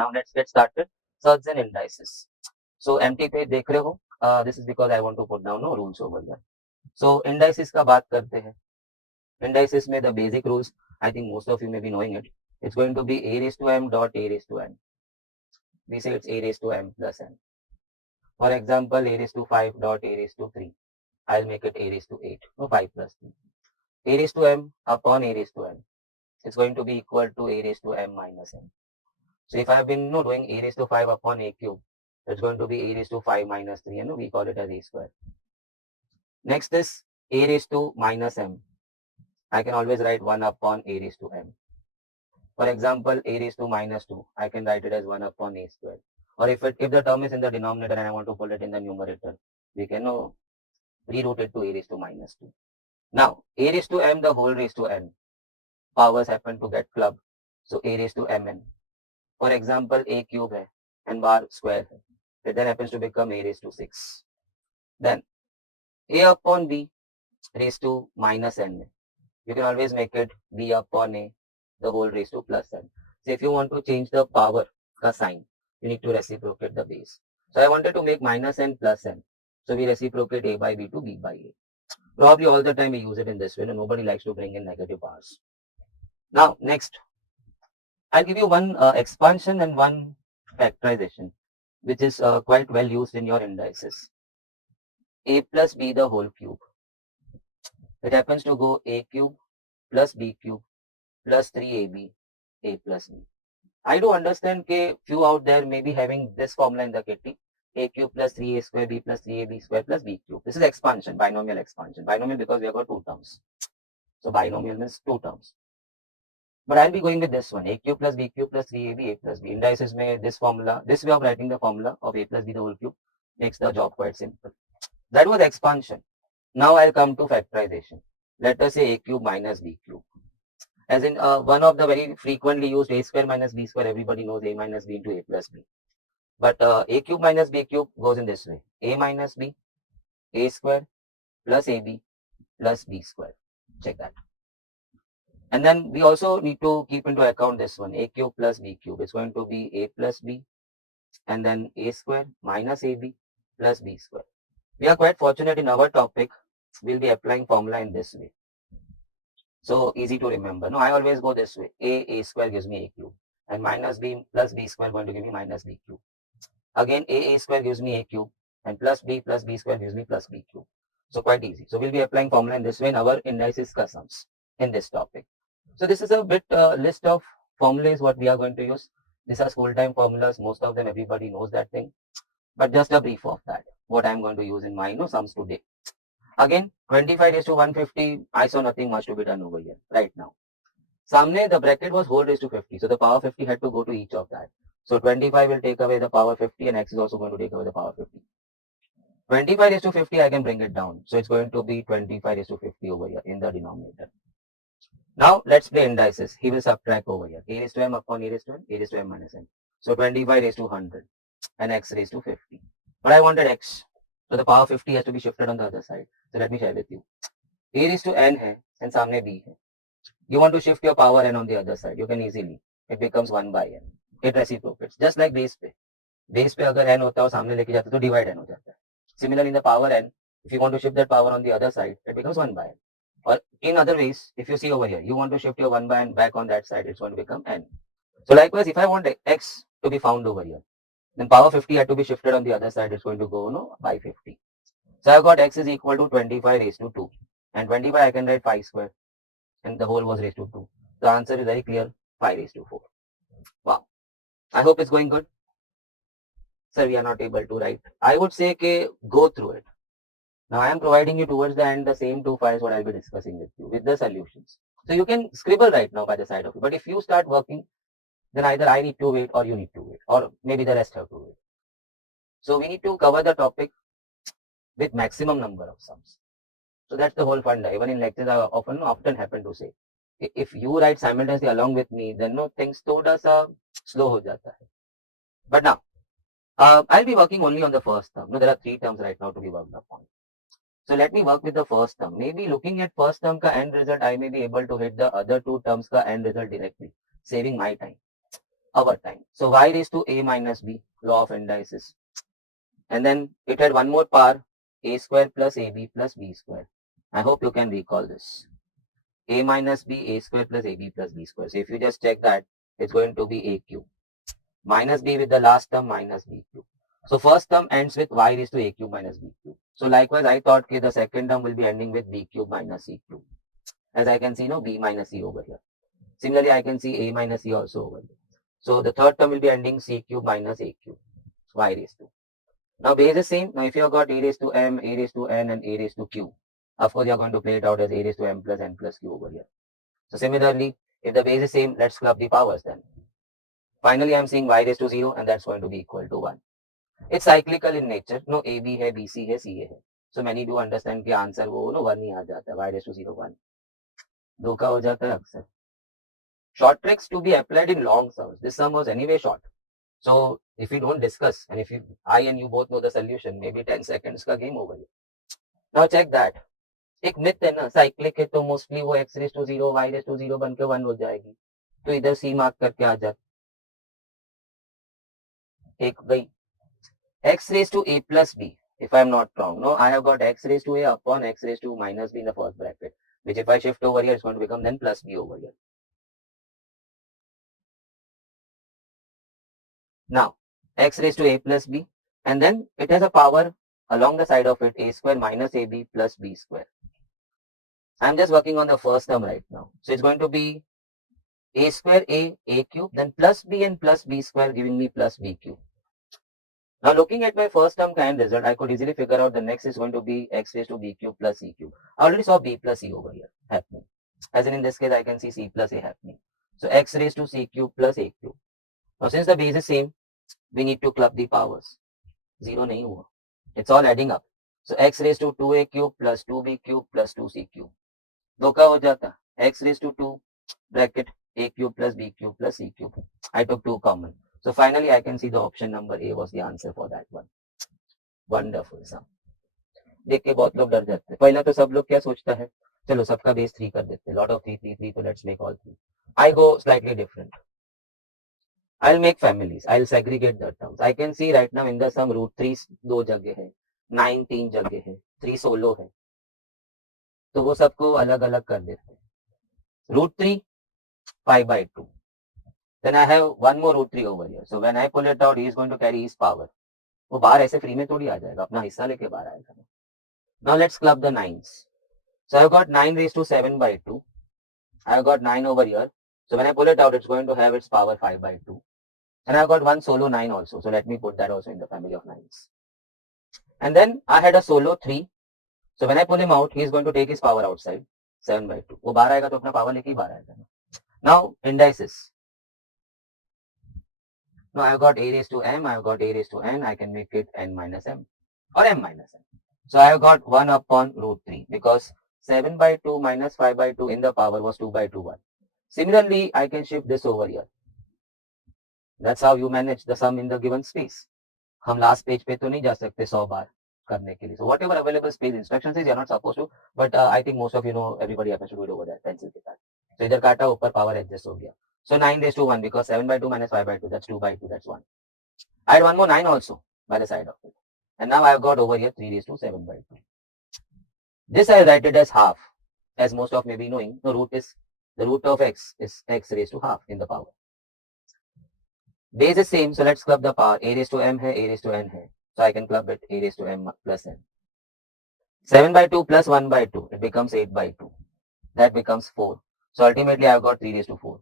Now let's get started. Surds and Indices. So empty page देख रहे हो? This is because I want to put down no rules over here. So indices का बात करते हैं. Indices में the basic rules, I think most of you may be knowing it. It's going to be a raised to m dot a raised to n. We say it's a raised to m plus n. For example, a raised to 5 dot a raised to 3. I'll make it a raised to 8. No, 5 plus 3. A raised to m upon a raised to n. It's going to be equal to a raised to m minus n. So if I have been doing a raised to 5 upon a cube, it's going to be a raised to 5 minus 3, and we call it as a square. Next is a raised to minus m. I can always write 1 upon a raised to m. For example, a raised to minus 2, I can write it as 1 upon a square. Or if the term is in the denominator and I want to put it in the numerator, we can reroute it to a raised to minus 2. Now, a raised to m the whole raised to n. Powers happen to get clubbed. So a raised to mn. For example, a cube hai and bar square hai. It then happens to become a raised to 6. Then a upon b raised to minus n. You can always make it b upon a the whole raised to plus n. So if you want to change the power, the sign, you need to reciprocate the base. So I wanted to make minus n plus n. So we reciprocate a by b to b by a. Probably all the time we use it in this way. Nobody likes to bring in negative powers. Now, next, I'll give you one expansion and one factorization, which is quite well used in your indices. A plus b the whole cube. It happens to go a cube plus b cube plus 3ab, a plus b. I do understand that few out there may be having this formula in the kitty, a cube plus 3a square b plus 3ab square plus b cube. This is expansion, binomial expansion. Binomial because we have got two terms. So binomial means two terms. But I'll be going with this one, a cube plus b cube plus 3ab, a plus b. Indices में this formula, this way of writing the formula of a plus b the whole cube makes the job quite simple. That was expansion. Now I'll come to factorization. Let us say a cube minus b cube. As in one of the very frequently used a square minus b square, everybody knows a minus b into a plus b. But a cube minus b cube goes in this way, a minus b, a square plus ab plus b square. Check that. And then we also need to keep into account this one, a cube plus b cube. It's going to be a plus b and then a square minus ab plus b square. We are quite fortunate in our topic. We'll be applying formula in this way. So easy to remember. No, I always go this way. A square gives me a cube. And minus b plus b square going to give me minus b cube. Again, a square gives me a cube. And plus b square gives me plus b cube. So quite easy. So we'll be applying formula in this way in our indices ka sums in this topic. So this is a bit list of formulas what we are going to use. These are school time formulas. Most of them everybody knows that thing. But just a brief of that. What I'm going to use in my sums today. Again, 25 raised to 150. I saw nothing much to be done over here right now. Samne the bracket was whole raised to 50. So the power 50 had to go to each of that. So 25 will take away the power 50 and x is also going to take away the power 50. 25 raised to 50, I can bring it down. So it's going to be 25 raised to 50 over here in the denominator. Now let's play indices. He will subtract over here. A raised to m upon a raised to n, a raised to m minus n. So 25 raised to 100 and x raised to 50. But I wanted x. So the power 50 has to be shifted on the other side. So let me share with you. A raised to n hai and samne b hai. You want to shift your power n on the other side. You can easily. It becomes 1 by n. It reciprocates. Just like base पे. Base पे अगर n होता है और सामने लेके जाते तो divide n हो जाता है. Similarly in the power n, if you want to shift that power on the other side, it becomes 1 by n. Or in other ways, if you see over here, you want to shift your 1 by n back on that side, it's going to become n. So likewise, if I want x to be found over here, then power 50 had to be shifted on the other side, it's going to go by 50. So I've got x is equal to 25 raised to 2. And 25 I can write 5 square. And the whole was raised to 2. The answer is very clear, 5 raised to 4. Wow. I hope it's going good. Sir, we are not able to write. I would say go through it. Now I am providing you towards the end the same two files what I'll be discussing with you with the solutions. So you can scribble right now by the side of you. But if you start working, then either I need to wait or you need to wait. Or maybe the rest have to wait. So we need to cover the topic with maximum number of sums. So that's the whole fun. Even in lectures, I often happen to say, if you write simultaneously along with me, then things thoda sa slow ho jata hai. But now, I'll be working only on the first term. There are 3 terms right now to be worked upon. So let me work with the first term. Maybe looking at first term ka end result, I may be able to hit the other 2 terms ka end result directly, saving my time. our time. So y raised to a minus b, law of indices. And then it had one more power, a square plus ab plus b square. I hope you can recall this. A minus b, a square plus ab plus b square. So if you just check that, it's going to be a cube. Minus b with the last term minus b cube. So first term ends with y raised to a cube minus b cube. So likewise, I thought okay, the second term will be ending with b cube minus c cube. As I can see, no, b minus c over here. Similarly, I can see a minus c also over here. So the third term will be ending c cube minus a cube, y raised to. Now base is same. Now if you have got a raised to m, a raised to n, and a raised to q, of course you are going to play it out as a raised to m plus n plus q over here. So similarly, if the base is same, let's club the powers then. Finally, I'm seeing y raised to 0 and that's going to be equal to 1. It's cyclical in nature. No a b है, b c है, c a है. So many do understand कि answer वो no 1 ही आ जाता है. Y raised to 0 1. धोखा हो जाता है अक्सर. Short tricks to be applied in long sums. This sum was anyway short. So if we don't discuss and if I and you both know the solution, maybe 10 seconds का game over here. Now check that. एक myth है ना, cyclic है तो mostly वो x raise to 0 y raise to 0 बन के 1 हो जाएगी. तो इधर c मार्क करके आ जा. एक गई x raised to a plus b, if I'm not wrong. No, I have got x raised to a upon x raised to minus b in the first bracket, which if I shift over here, it's going to become then plus b over here. Now, x raised to a plus b, and then it has a power along the side of it, a square minus ab plus b square. I'm just working on the first term right now. So it's going to be a square a cube, then plus b and plus b square giving me plus b cube. Now looking at my first term kind result, I could easily figure out the next is going to be x raised to b cube plus c cube. I already saw b plus c over here happening. As in this case, I can see c plus a happening. So x raised to c cube plus a cube. Now since the base is same, we need to club the powers. 0 nahi hua. It's all adding up. So x raised to 2a cube plus 2b cube plus 2c cube. धोखा हो जाता. X raised to 2 bracket a cube plus b cube plus c cube. I took 2 common. So finally, I can see the option number A was the answer for that one. Wonderful sum. देख के बहुत लोग डर जाते हैं. पहला तो सब लोग क्या सोचता है, चलो सबका बेस 3 कर देते हैं. Lot of 3, 3, 3, so let's make all 3. I go slightly different. I'll make families. I'll segregate the terms. I can see right now in the sum root 3 2 जगह है, 9 3 जगह है, 3 सोलो है. तो वो सबको अलग अलग कर देते हैं. Root 3 5 by 2. Then I have one more root 3 over here. So when I pull it out, he is going to carry his power. वो बाहर ऐसे फ्री में थोड़ी आ जाएगा, अपना हिस्सा लेके बाहर आएगा. Now let's club the 9s. So I've got 9 raised to 7 by 2. I've got 9 over here. So when I pull it out, it's going to have its power 5 by 2. And I've got one solo 9 also. So let me put that also in the family of 9s. And then I had a solo 3. So when I pull him out, he is going to take his power outside. 7 by 2. वो बाहर आएगा तो अपना power लेके ही बाहर आएगा. Now indices. Now I've got a raised to m, I've got a raised to n, I can make it n minus m or m minus n. So I've got 1 upon root 3 because 7 by 2 minus 5 by 2 in the power was 2 by 2 1. Similarly, I can shift this over here. That's how you manage the sum in the given space. हम last page पे तो नहीं जा सकते 100 बार करने के लिए. So whatever available space instructions is, you're not supposed to, but I think most of you know, everybody happens to do it over there, pencil के साथ. So इधर काटा ऊपर power adjust हो गया. So 9 raised to 1 because 7 by 2 minus 5 by 2, that's 2 by 2, that's 1. I had one more 9 also by the side of it. And now I've got over here 3 raised to 7 by 2. This I write it as half, as most of may be knowing. The root of x is x raised to half in the power. Base is same, so let's club the power. A raised to m hai, a raised to n hai. So I can club it a raised to m plus n. 7 by 2 plus 1 by 2, it becomes 8 by 2. That becomes 4. So ultimately I've got 3 raised to 4.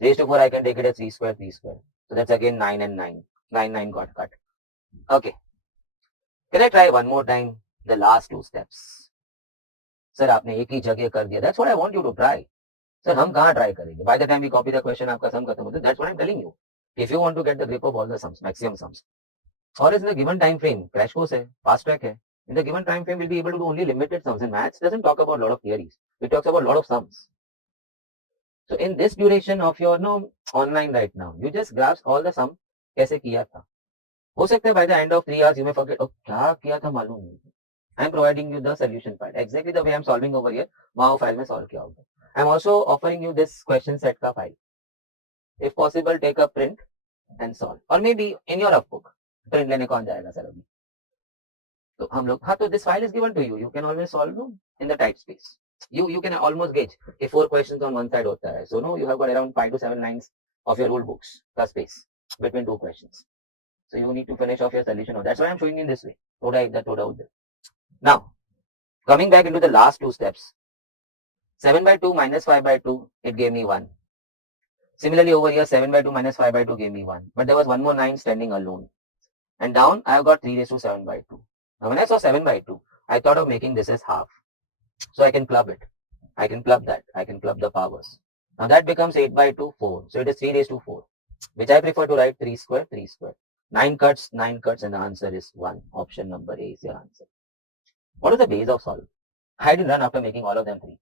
3 raised to 4, I can take it as 3 square, 3 square. So that's again 9 and 9. 9, 9 got cut. Okay. Can I try one more time the last 2 steps? Sir, आपने एक ही जगह कर दिया. That's what I want you to try. Sir, हम कहाँ try करेंगे? By the time we copy the question, आपका sum खत्म होता है. That's what I'm telling you. If you want to get the grip of all the sums, maximum sums, or is in a given time frame, crash course है, fast track है. In the given time frame, we'll be able to do only limited sums. And maths doesn't talk about a lot of theories. It talks about a lot of sums. So in this duration of your online right now, you just grasp all the sum कैसे किया था. हो सकता है by the end of 3 hours you may forget, oh क्या किया था मालूम नहीं. I'm providing you the solution file exactly the way I'm solving over here. वहाँ file में solve किया होगा. I'm also offering you this question set का file. If possible, take a print and solve. Or maybe in your rough book. Print लेने कौन जाएगा sir अभी? तो हम लोग हाँ तो this file is given to you. You can always solve no in the type space. You can almost gauge if 4 questions on one side होता है. So no, you have got around 5 to 7 lines of your rule books का space between 2 questions. So you need to finish off your solution. That's why I'm showing you in this way. थोड़ा इधर थोड़ा उधर. Now coming back into the last 2 steps. 7 by 2 minus 5 by 2, it gave me 1. Similarly over here 7 by 2 minus 5 by 2 gave me 1. But there was one more 9 standing alone. And down I have got 3 raised to 7 by 2. Now when I saw 7 by 2, I thought of making this as half. So I can club it. I can club that. I can club the powers. Now that becomes 8 by 2, 4. So it is 3 raised to 4. Which I prefer to write 3 square, 3 square. 9 cuts, and the answer is 1. Option number A is your answer. What is the base of solve? I didn't run after making all of them 3.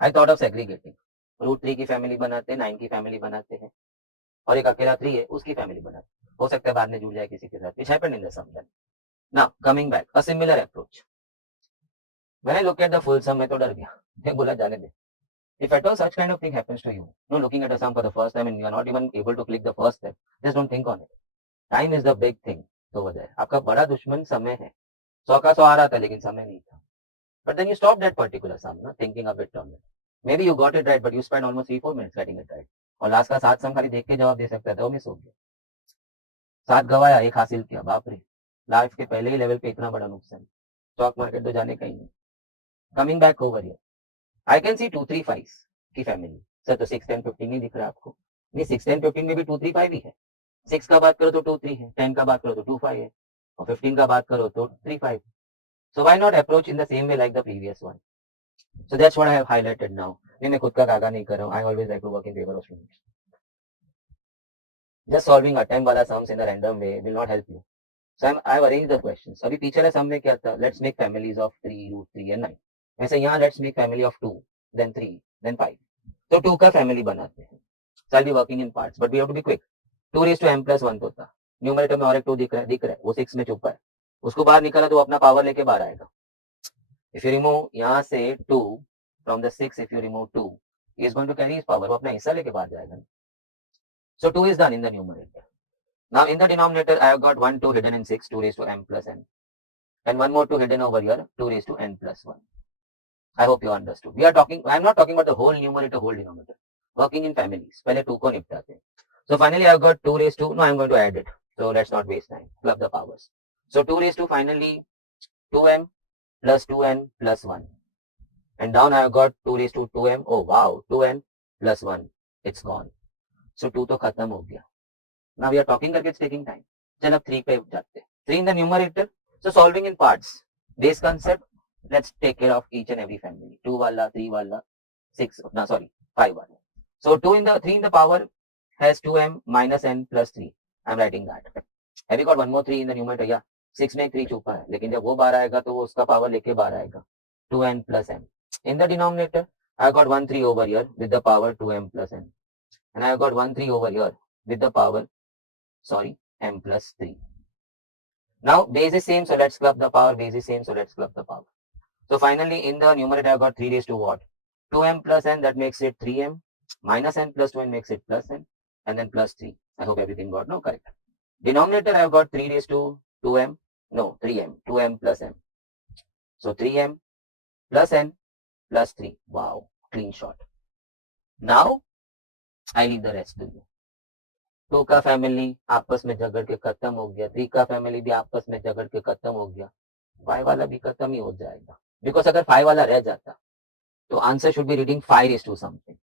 I thought of segregating. Root 3 की family बनाते हैं, 9 की family बनाते हैं और एक अकेला 3 है उसकी फैमिली बनाते हैं. हो सकता है बाद में जुड़ जाए किसी के साथ. Which happened in the sum then. Now coming back, a similar approach. When I look at the full sum, मैं तो डर गया. मैं बोला जाने दे. If at all such kind of thing happens to you, no looking at a sum for the first time and you are not even able to click the first step, just don't think on it. Time is the big thing over there. आपका बड़ा दुश्मन समय है. 100 का 100 आ रहा था लेकिन समय नहीं था. But then you stop that particular sum, no? Thinking a bit on it. Maybe you got it right, but you spent almost 3-4 minutes getting it right. और लास्ट का 7 सम खाली देख के जवाब दे सकता था, वो मिस हो गया. 7 गवाया, 1 हासिल किया. बाप रे, लाइफ के पहले ही लेवल पे इतना बड़ा नुकसान. स्टॉक मार्केट तो जाने का ही नहीं. Coming back over here, I can सी 2 3 5 की फैमिली. सर तो 6 10 15 नहीं दिख रहा आपको? नहीं, 6 10 15 में भी 2 3 5 ही है. 6 का बात करो तो 2 3 है, 10 का बात करो तो 2 5 है और 15 का बात करो तो 3 5. So why not approach in the same way like the previous one? So that's what I have highlighted now. नहीं, मैं खुद का कागा नहीं कर रहा हूँ. I always like to work in favor of students. Just solving attempt वाला sums in a random way will not help you. So I've arranged the questions. अभी पीछे वाले sum में क्या था? Let's make families of 3, root 3 and 9. वैसे यहाँ let's make family of 2, then 3, then 5. तो 2 का family बनाते हैं. So I'll be working in parts, but we have to be quick. 2 raised to m plus 1 तो था. न्यूमरेटर में और एक 2 दिख रहा है. वो 6 में छुपा है. उसको बाहर निकाला तो अपना पावर लेके बाहर आएगा. If you remove यहाँ से 2 from the 6, if you remove 2, he is going to carry his power. वो अपना हिस्सा लेके बाहर जाएगा. So 2 is done in the numerator. Now in the denominator, I have got 1 2 hidden in 6, 2 raised to m plus n, and one more 2 hidden over here, 2 raised to n plus 1. I hope you understood. We are talking. I am not talking about the whole numerator, whole denominator. Working in families. पहले 2 को निपटाते हैं. So finally, I have got 2 raised to. No, I am going to add it. So let's not waste time. Club the powers. So 2 raised to finally 2m plus 2n plus 1. And down I have got 2 raised to 2m. Oh wow, 2n plus 1. It's gone. So 2 तो खत्म हो गया. Now we are talking करके it's taking time. चल अब 3 पे जाते हैं. 3 in the numerator. So solving in parts. Base concept. Let's take care of each and every family. 2 वाला, 3 वाला, 6. No, sorry, 5 वाला. So 3 in the power has 2m minus n plus 3. I'm writing that. Have you got one more 3 in the numerator? Yeah. 6 में 3 छुपा है, लेकिन जब वो बाहर आएगा तो वो उसका पावर लेके बाहर आएगा. 2n plus m. In the denominator, I got 1 3 over here with the power 2m plus n. And I got 1 3 over here with the power, m plus 3. Now base is same, so let's club the power. Base is same, so let's club the power. So finally in the numerator, I got 3 raised to what? 2m plus n, that makes it 3m. Minus n plus 2n makes it plus n. And then plus 3. I hope everything got no correct. Denominator, I have got 3 raised to 2m. No, 3m. 2m plus m. So 3m plus n plus 3. Wow, clean shot. Now I leave the rest to you. 2 का family आपस में झगड़ के खत्म हो गया. 3 का family भी आपस में झगड़ के खत्म हो गया. 5 वाला भी खत्म ही हो जाएगा. बिकॉज अगर 5 वाला रह जाता तो answer should be reading 5 raised to something.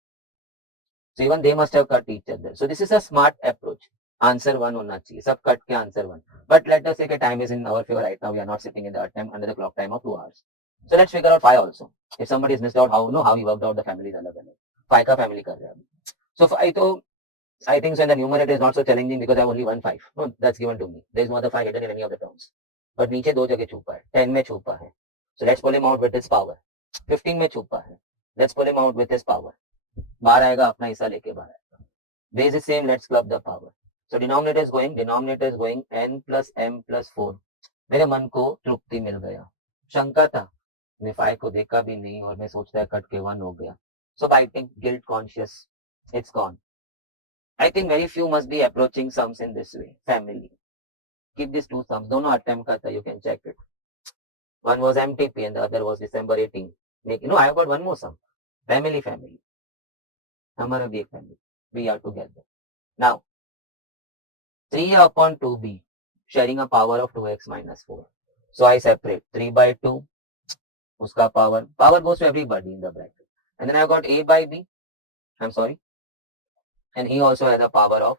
So even they must have cut each other. So this is a smart approach. Answer 1 होना चाहिए. सब कट के answer 1. But let us say that time is in our favor right now. We are not sitting in the attempt under the clock time of 2 hours. So let's figure out 5 also. If somebody is missed out, how he worked out the families अलग अलग. 5 का family कर रहे हैं. So 5 तो I think so in the numerator is not so challenging because I have only 1 5. No, that's given to me. There is no other 5 hidden in any of the terms. But नीचे 2 जगह छुपा है. 10 में छुपा है. So let's pull him out with his power. 15 में छुपा है. Let's pull him out with his power. बाहर आएगा, अपना हिस्सा लेके बाहर आएगा. Base is same, let's club the power. So denominator is going n plus m plus 4. मेरे मन को तृप्ति मिल गया. शंका था, मैं 5 को देखा भी नहीं और मैं सोचता है कट के 1 हो गया. So biting, guilt conscious, it's gone. I think very few must be approaching sums in this way. Family. Keep these two sums. Dono attempt karta, you can check it. One was MTP and the other was December 18. I have got one more sum. Family. हमारा भी एक family. We are together. Now, 3 upon 2b, sharing a power of 2x minus 4. So I separate 3 by 2, uska power goes to everybody in the bracket. And then I've got a by b, and he also has a power of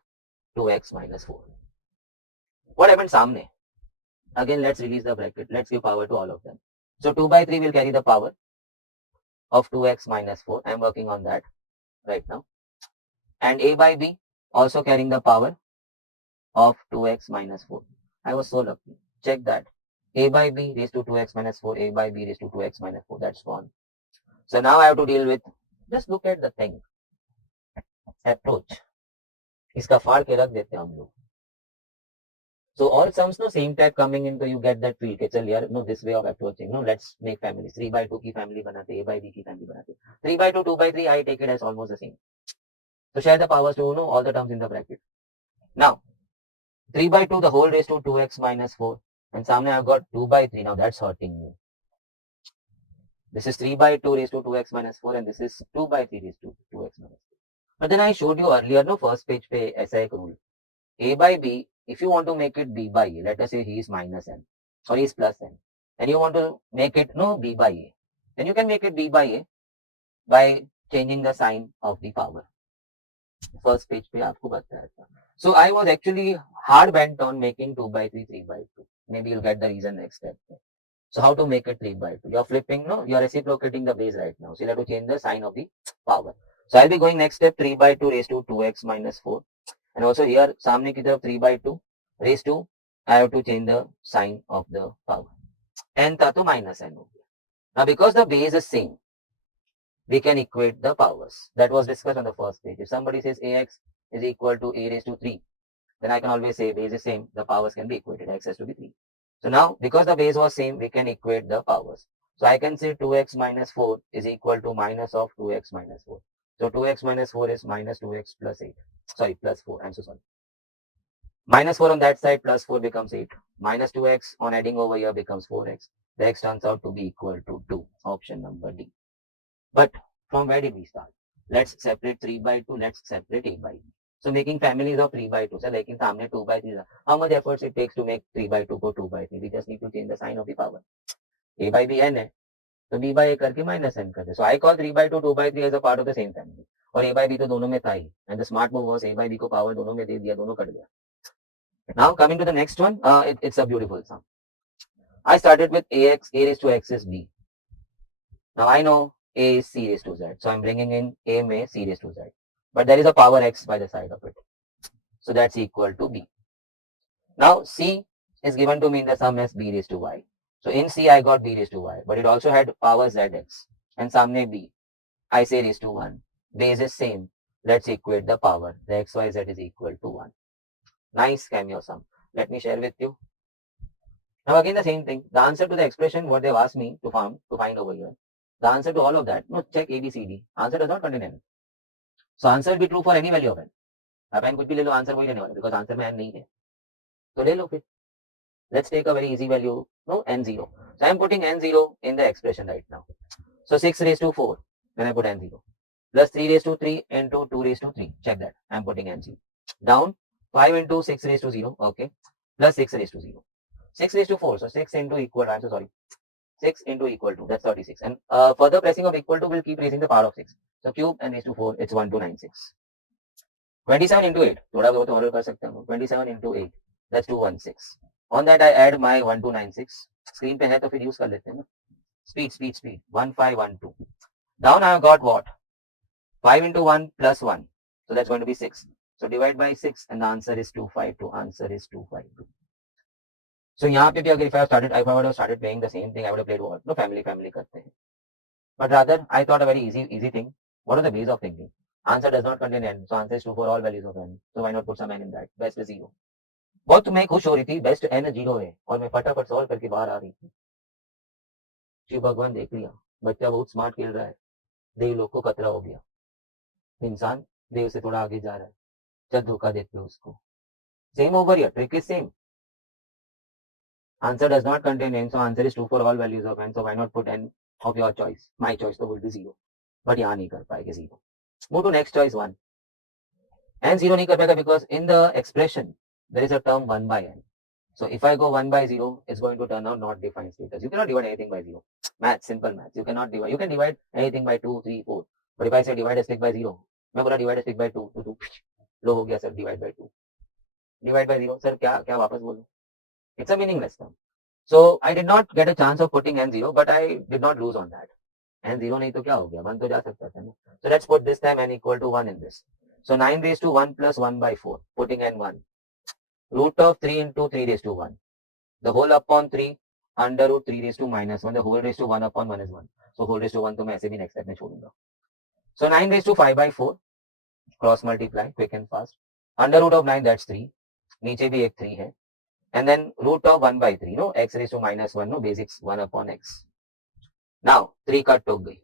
2x minus 4. What happened samne? Again, let's release the bracket. Let's give power to all of them. So 2 by 3 will carry the power of 2x minus 4. I'm working on that right now. And a by b also carrying the power of 2x minus 4. I was so lucky. Check that. A by b raised to 2x minus 4, a by b raised to 2x minus 4. That's gone. So now I have to deal with, just look at the thing. Approach. इसका फाड़ के रख देते हैं हम लोग. So all sums no same type coming into, you get that feel. चल यार, no, this way of approaching. No, let's make families. 3 by 2 की family बनाते, a by b की family बनाते. 3 by 2, 2 by 3, I take it as almost the same. So share the powers to all the terms in the bracket. Now, 3 by 2, the whole raised to 2x minus 4. And samne I've got 2 by 3. Now that's hurting me. This is 3 by 2 raised to 2x minus 4 and this is 2 by 3 raised to 2x minus 4. But then I showed you earlier, no, first page pe aisa ek rule. A by b, if you want to make it b by a, let us say he is minus n or he is plus n, and you want to make it b by a, then you can make it b by a by changing the sign of the power. First page pe aapko bataya tha. So I was actually hard bent on making 2 by 3, 3 by 2. Maybe you'll get the reason next step. So how to make it 3 by 2? You're flipping, you're reciprocating the base right now. So you have to change the sign of the power. So I'll be going next step 3 by 2 raised to 2x minus 4. And also here, सामने की तरफ 3 by 2 raised to, I have to change the sign of the power. N था तो minus n हो गया. Now because the base is same, we can equate the powers. That was discussed on the first page. If somebody says ax is equal to a raised to 3, then I can always say base is same, the powers can be equated, x has to be 3. So now, because the base was same, we can equate the powers. So I can say 2x minus 4 is equal to minus of 2x minus 4. So 2x minus 4 is minus 2x plus 8. Sorry, plus 4. I'm so sorry. Minus 4 on that side plus 4 becomes 8. Minus 2x on adding over here becomes 4x. The x turns out to be equal to 2. Option number D. But from where did we start? Let's separate 3 by 2. Let's separate a by b. So making families of 3 by 2. So like in सामने 2 by 3. How much efforts it takes to make 3 by 2 go 2 by 3? We just need to change the sign of the power. A by b n है. तो b by a करके minus n कर दे. So I call 3 by 2, 2 by 3 as a part of the same family. और a by b तो दोनों में था ही. And the smart move was a by b को power दोनों में दे दिया, दोनों कट गया. Now coming to the next one, it's a beautiful sum. I started with ax, a raised to x is b. Now I know a is c raised to z. So I'm bringing in a में c raised to z. But there is a power x by the side of it. So that's equal to b. Now c is given to me in the sum as b raised to y. So in c I got b raised to y. But it also had power zx. And samne b, I say raised to 1. Base is same. Let's equate the power. The xyz is equal to 1. Nice cameo sum. Let me share with you. Now again the same thing. The answer to the expression what they've asked me to find over here. The answer to all of that. No, check A, B, C, D. Answer does not contain n. So answer will be true for any value of n. आप n कुछ भी ले लो, answer वही रहने वाला, because answer में n नहीं है, तो ले लो फिर. Let's take a very easy value, no, n0. So I'm putting n0 in the expression right now. So 6 raised to 4, then I put n0. Plus 3 raised to 3 into 2 raised to 3. Check that. I'm putting n0. Down 5 into 6 raised to 0. Okay. Plus 6 raised to 0. 6 raised to 4. So 6 into equal. I'm so sorry. 6 into equal to. That's 36. And further pressing of equal to will keep raising the power of 6. So cube n raised to 4. It's 1296. 27 into 8. थोड़ा बहुत और कर सकते हैं. 27 into 8. That's 216. On that I add my 1296. Screen पे है तो फिर use कर लेते हैं ना. Speed. 1512. Down I have got what? 5 into 1 plus 1. So that's going to be 6. So divide by 6 and the answer is 252. Answer is 252. So यहाँ पे भी अगर if I would have started playing the same thing, I would have played what? No, family करते हैं. But rather I thought a very easy thing. What are the ways of thinking? Answer does not contain n. So answer is 2 for all values of n. So why not put some n in that? Best is 0. बहुत मैं खुश हो रही थी, best n 0 है और मैं फटाफट सॉल्व करके बाहर आ रही थी. शिव भगवान देख लिया, बच्चा बहुत स्मार्ट खेल रहा है, देव लोग को खतरा हो गया, इंसान देव से थोड़ा आगे जा रहा है. जब धोखा देते हो उसको. Same over here, trick is same. Answer does not contain n, so answer is true for all values of n. So why not put n of your choice? My choice तो will be 0. But यहाँ नहीं कर पाएंगे 0. Move to next choice 1. n 0 नहीं कर पाएगा because in the expression there is a term 1 by n. So if I go 1 by 0, it's going to turn out not defined status. You cannot divide anything by 0. Math, simple math. You cannot divide. You can divide anything by 2, 3, 4. But if I say divide a stick by 0, मैं बोला divide a stick by 2, तो 2 लो हो गया sir divide by 2. Divide by 0, sir क्या क्या वापस बोलूं? It's a meaningless term. So I did not get a chance of putting n 0, but I did not lose on that. n 0 नहीं तो क्या हो गया? 1 तो जा सकता था ना. So let's put this time n equal to 1 in this. So 9 raised to 1 plus 1 by 4, putting n 1. Root of 3 into 3 raised to 1. The whole upon 3 under root 3 raised to minus 1. The whole raised to 1 upon 1 is 1. So whole raised to 1 तो मैं ऐसे भी next step में छोड़ूंगा. So 9 raised to 5 by 4. Cross multiply, quick and fast. Under root of 9, that's 3. नीचे भी एक 3 है. And then root of 1 by 3, no, x raised to minus 1, no, basics 1 upon x. Now 3 cut to गई.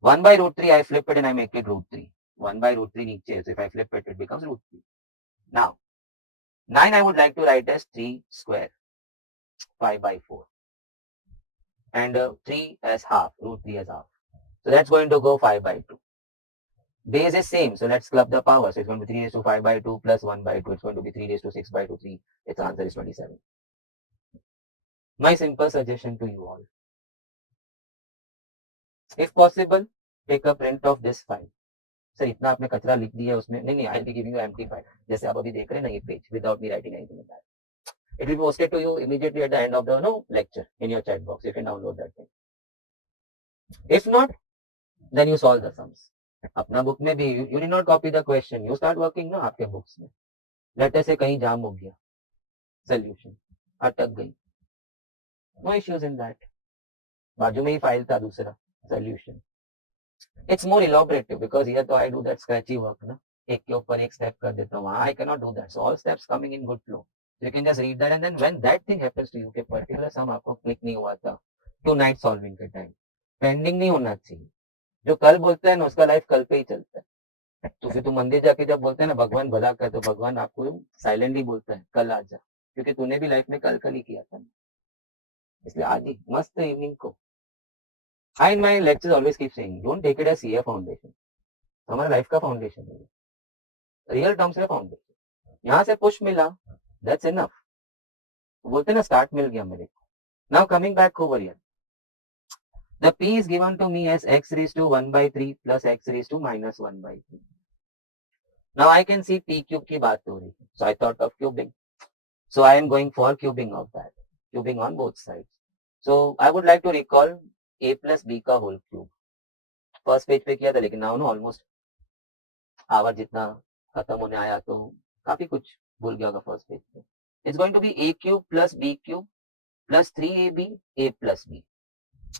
1 by root 3, I flip it and I make it root 3. 1 by root 3 नीचे, so if I flip it, it becomes root 3. Now 9 I would like to write as 3 square, 5 by 4. And 3 as half, root 3 as half. So that's going to go 5 by 2. Base is same, so let's club the power. So it's going to be 3 raised to 5 by 2 plus 1 by 2. It's going to be 3 raised to 6 by 2, 3. Its answer is 27. My simple suggestion to you all. If possible, take a print of this file. Sir इतना आपने कचरा लिख दिया है उसमें. नहीं, I'll be giving you empty file. जैसे आप अभी देख रहे हैं ना ये page, without me writing anything in that. It will be posted to you immediately at the end of the lecture in your chat box. You can download that thing. If not, then you solve the sums. अपना book में भी you did not copy the question. You start working ना आपके books में. Letter से कहीं जाम हो गया. Solution अटक गई. No issues in that. बाजू में ही फाइल था दूसरा. Solution. It's more elaborative because here तो I do that scratchy work ना. एक के ऊपर एक step कर देता हूँ. I cannot do that. So all steps coming in good flow. So you can just read that and then when that thing happens to you कि particular sum आपको click नहीं हुआ था tonight solving के time pending नहीं होना चाहिए. जो कल बोलता है ना उसका लाइफ कल पे ही चलता है. तो फिर तुम मंदिर जाके जब बोलते हैं ना भगवान भला कर तो भगवान आपको साइलेंटली बोलता है कल आ जा क्योंकि तूने भी लाइफ में कल कल ही किया था. इसलिए आज ही मस्त इवनिंग को I in my lectures always keep saying don't take it as CA foundation. हमारा लाइफ का फाउंडेशन है. रियल टर्म्स में फाउंडेशन. यहाँ से पुश मिला दैट्स इनफ. बोलते ना स्टार्ट मिल गया मेरे को. Now coming back over here. The p is given to me as x raised to 1 by 3 plus x raised to minus 1 by 3. Now I can see p cube की बात हो रही है. So I thought of cubing. So I am going for cubing of that. Cubing on both sides. So I would like to recall a plus b का whole cube. First page पे किया था लेकिन नाउ ऑलमोस्ट आवर जितना खत्म होने आया तो काफी कुछ भूल गया होगा फर्स्ट पेज पे. It's going to be a cube plus b cube plus 3ab a plus b.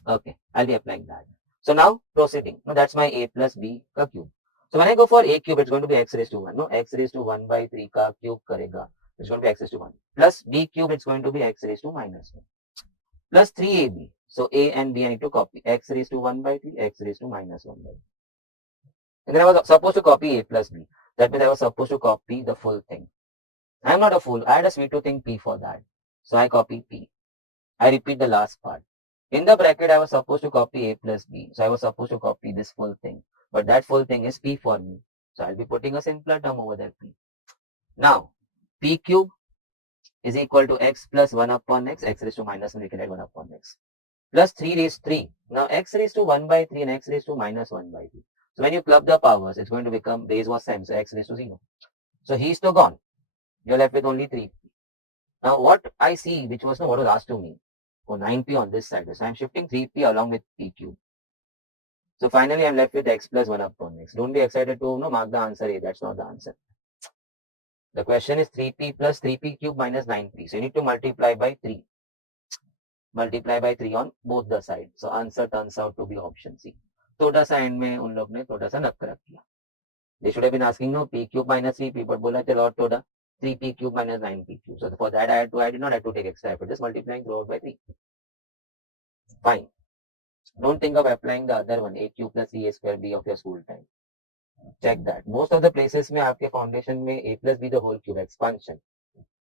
Okay, I'll be applying that. So now proceeding. No, that's my a plus b का cube. So when I go for a cube, it's going to be x raised to 1. No, x raised to 1 by 3 का cube करेगा. It's going to be x raised to 1. Plus b cube, it's going to be x raised to minus 1. Plus 3ab. So a and b I need to copy. X raised to 1 by 3, x raised to minus 1 by 3. And then I was supposed to copy a plus b. That means I was supposed to copy the full thing. I am not a fool. I had a sweet tooth thing p for that. So I copy p. I repeat the last part. In the bracket, I was supposed to copy a plus b. So I was supposed to copy this full thing. But that full thing is p for me. So I'll be putting a simpler term over there, p. Now, p cube is equal to x plus 1 upon x. X raised to minus 1, we can add 1 upon x. Plus 3 raised to 3. Now, x raised to 1 by 3 and x raised to minus 1 by 3. So when you club the powers, it's going to become base was same. So x raised to 0. So he's still gone. You're left with only 3p. Now, what I see, which was what was asked to me, for 9p on this side. So I'm shifting 3p along with p cube. So finally, I'm left with x plus 1 upon x. Don't be excited to mark the answer A. That's not the answer. The question is 3p plus 3p cube minus 9p. So you need to multiply by 3. Multiply by 3 on both the sides. So answer turns out to be option C. थोड़ा सा and में उन लोग ने थोड़ा सा नक्कर किया. They should have been asking p cube minus 3p, but बोला चलो और थोड़ा 3p cube minus 9p cube. So for that I did not have to take extra effort. Just multiplying throughout by 3. Fine. Don't think of applying the other one, a cube plus 3a square b of your school time. Check that. Most of the places में आपके foundation में a plus b the whole cube expansion.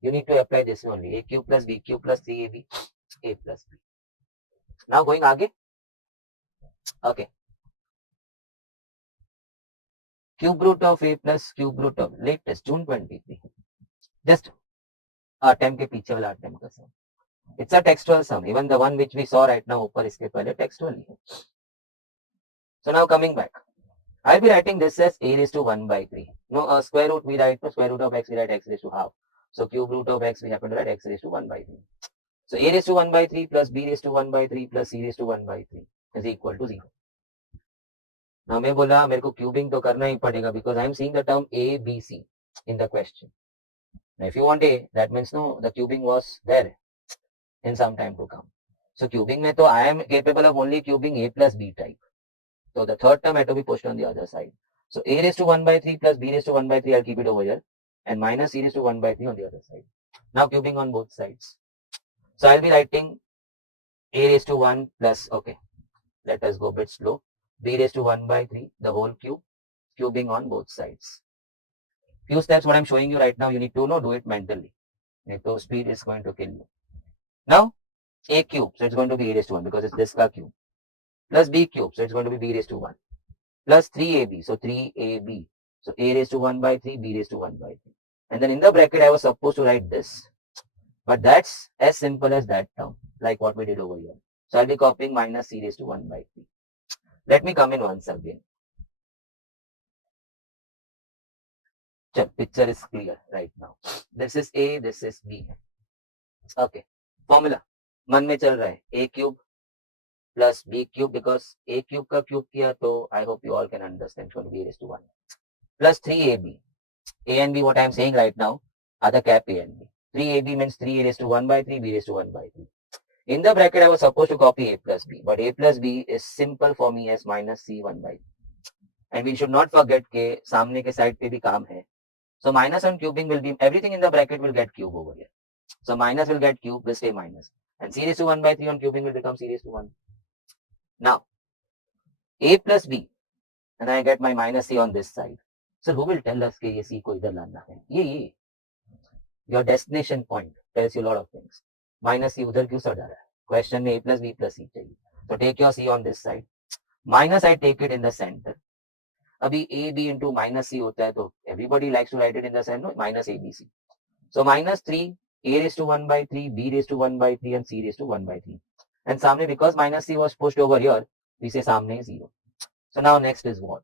You need to apply this only. A cube plus b cube plus 3ab, a plus b. Now going आगे. Okay. Cube root of a plus cube root of latest June 23. Just attempt के पीछे वाला attempt का sum. It's a textual sum. Even the one which we saw right now ऊपर इसके पहले textual ही है. So now coming back. I'll be writing this as a raised to 1 by 3. No, square root we write, square root of x we write x raised to half. So cube root of x we happen to write x raised to 1 by 3. So a raised to 1 by 3 plus b raised to 1 by 3 plus c raised to 1 by 3 is equal to 0. Now मैं बोला मेरे को cubing तो करना ही पड़ेगा because I am seeing the term a, b, c in the question. Now if you want a, that means no, the cubing was there in some time to come. So cubing में तो I am capable of only cubing a plus b type. So the third term had to be pushed on the other side. So a raised to 1 by 3 plus b raised to 1 by 3, I'll keep it over here. And minus c raised to 1 by 3 on the other side. Now cubing on both sides. So I'll be writing a raised to 1 plus, okay, let us go a bit slow. B raised to 1 by 3, the whole cube, cubing on both sides. Few steps what I'm showing you right now, you need to do it mentally. So speed is going to kill you. Now, a cube, so it's going to be a raised to 1 because it's this ka cube. Plus b cube, so it's going to be b raised to 1. Plus 3ab, so 3ab. So a raised to 1 by 3, b raised to 1 by 3. And then in the bracket, I was supposed to write this. But that's as simple as that term, like what we did over here. So I'll be copying minus c raised to 1 by 3. Let me come in once again. The picture is clear right now. This is a, this is b. Okay. Formula. मन में चल रहा है a cube plus b cube because a cube का cube किया तो I hope you all can understand. It's going to be a raised to 1 plus 3ab. A and b, what I am saying right now are the cap a and b. 3ab means 3a raised to 1 by 3, b raised to 1 by 3. In the bracket, I was supposed to copy a plus b, but a plus b is simple for me as minus c 1 by 3. And we should not forget कि सामने के side पे भी काम है. So minus on cubing will be, everything in the bracket will get cube over here. So minus will get cube, will stay minus. And c raised to 1 by 3 on cubing will become c raised to 1. Now, a plus b, and I get my minus c on this side. So who will tell us कि ये c को इधर लाना है? ये. Your destination point tells you a lot of things. Minus c उधर क्यों sir जा रहा है? Question में a plus b plus c चाहिए. So take your c on this side. Minus I take it in the center. अभी a b into minus c होता है तो everybody likes to write it in the center, no? Minus a b c. So minus 3, a raised to 1 by 3, b raised to 1 by 3 and c raised to 1 by 3. And सामने because minus c was pushed over here, we say सामने 0. So now next is what?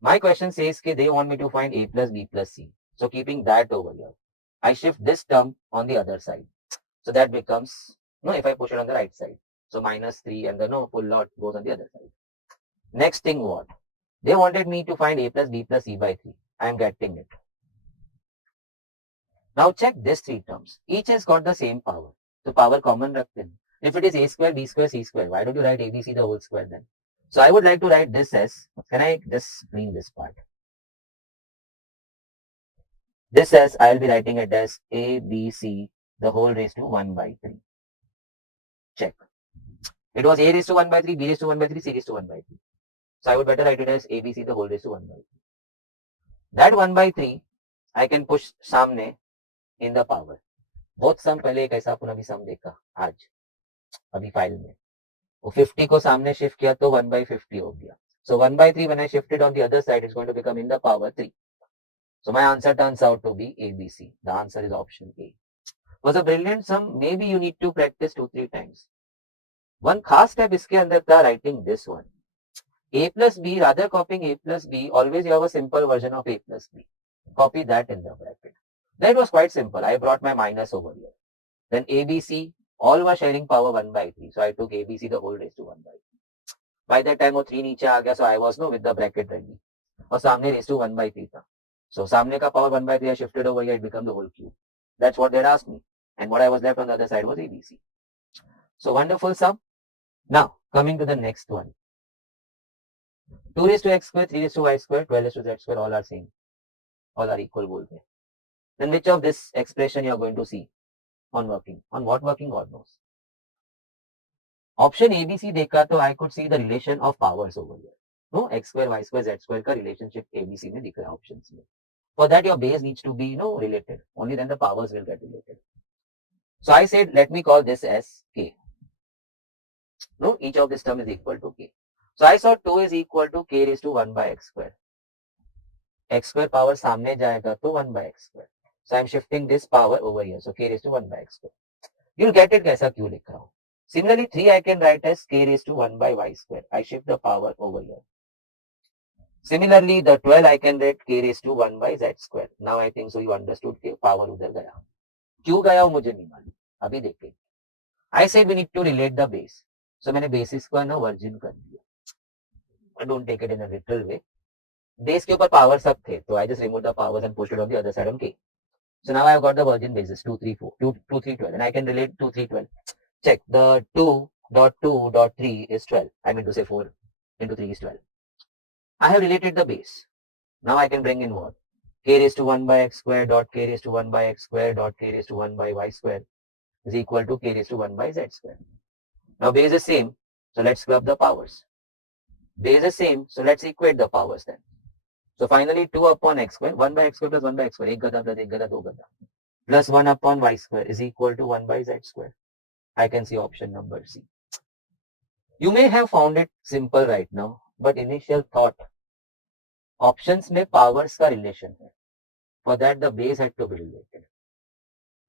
My question says that they want me to find a plus b plus c. So keeping that over here, I shift this term on the other side. So that becomes, no, if I push it on the right side. So minus 3 and the full lot goes on the other side. Next thing what? They wanted me to find a plus b plus c by 3. I am getting it. Now check these three terms. Each has got the same power. So power common रखते हैं. If it is a square, b square, c square, why don't you write abc the whole square then? So I would like to write this as, can I just clean this part? This as, I will be writing it as a, b, c, the whole raised to 1 by 3. Check. It was a raised to 1 by 3, b raised to 1 by 3, c raised to 1 by 3. So I would better write it as a, b, c, the whole raised to 1 by 3. That 1 by 3, I can push सामने in the power. बहुत सम पहले एक ऐसा अपन अभी सम देखा आज अभी file में वो 50 को सामने शिफ्ट किया तो 1 by 50 हो गया. So 1 by 3 when I shifted on the other side it's going to become in the power 3. So my answer turns out to be ABC. The answer is option A. Was a brilliant sum. Maybe you need to practice 2-3 times. One खास step इसके अंदर था writing this one. A plus B, rather copying A plus B, always you have a simple version of A plus B. Copy that in the bracket. That was quite simple. I brought my minus over here. Then ABC, all were sharing power 1 by 3. So I took ABC the whole raised to 1 by 3. By that time वो 3 नीचे आ गया, so I was with the bracket ready. और सामने raised to 1 by 3 था. So सामने का power 1 by 3 I shifted over here, it became the whole cube. That's what they had asked me. And what I was left on the other side was ABC. So wonderful sum. Now, coming to the next one. 2 raised to x square, 3 raised to y square, 12 raised to z square, all are same. All are equal बोलते हैं. Then which of this expression you are going to see on working? On what working, God knows. Option ABC देखा तो I could see the relation of powers over here. No x square y square z square का relationship ABC में दिख रहा है options में. For that, your base needs to be, related. Only then the powers will get related. So I said, let me call this as k. No, each of this term is equal to k. So I saw 2 is equal to k raised to 1 by x square. X square power सामने जाएगा तो 1 by x square. So I am shifting this power over here. So k raised to 1 by x square. You'll get it कैसा क्यों लिख रहा हूँ. Similarly, 3 I can write as k raised to 1 by y square. I shift the power over here. Similarly, the 12 I can write k raised to 1 by z square. Now I think so you understood कि power उधर गया. क्यों गया हो मुझे नहीं मालूम. अभी देखें. I said we need to relate the base. So मैंने basis को ना वर्जिन कर दिया. I don't take it in a literal way. Base के ऊपर power सब थे. So I just removed the powers and pushed it on the other side on k. So now I've got the virgin basis 2, 3, 4, 2, 2, 3, 12. And I can relate 2, 3, 12. Check. The 2.2.3 is 12. I mean to say 4 into 3 is 12. I have related the base. Now I can bring in what? K raised to 1 by x square dot k raised to 1 by x square dot k raised to 1 by y square is equal to k raised to 1 by z square. Now base is same. So let's club the powers. Base is same. So let's equate the powers then. So finally 2 upon x square, 1 by x square plus 1 by x square, 1 gada plus 1 gada 2 gada, plus 1 upon y square is equal to 1 by z square. I can see option number C. You may have found it simple right now, but initial thought, options में powers का relation है. For that the base had to be related.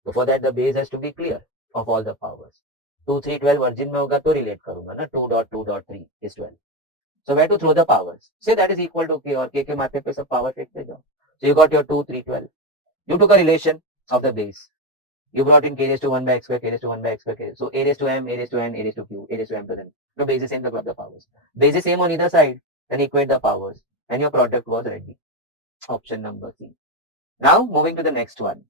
So for that the base has to be clear of all the powers. 2, 3, 12 virgin में होगा तो relate करूंगा ना. 2.2.3 is 12. So where to throw the powers? Say that is equal to k और k के माथे पे सब power फेंकते जाओ. So you got your 2, 3, 12. You took a relation of the base. You brought in k raised to 1 by x square, k raised to 1 by x square, k. So a raised to m, a raised to n, a raised to q, a raised to m plus n. No, base is same, the club the powers. Base is same on either side, then equate the powers. And your product was ready. Option number C. Now moving to the next one.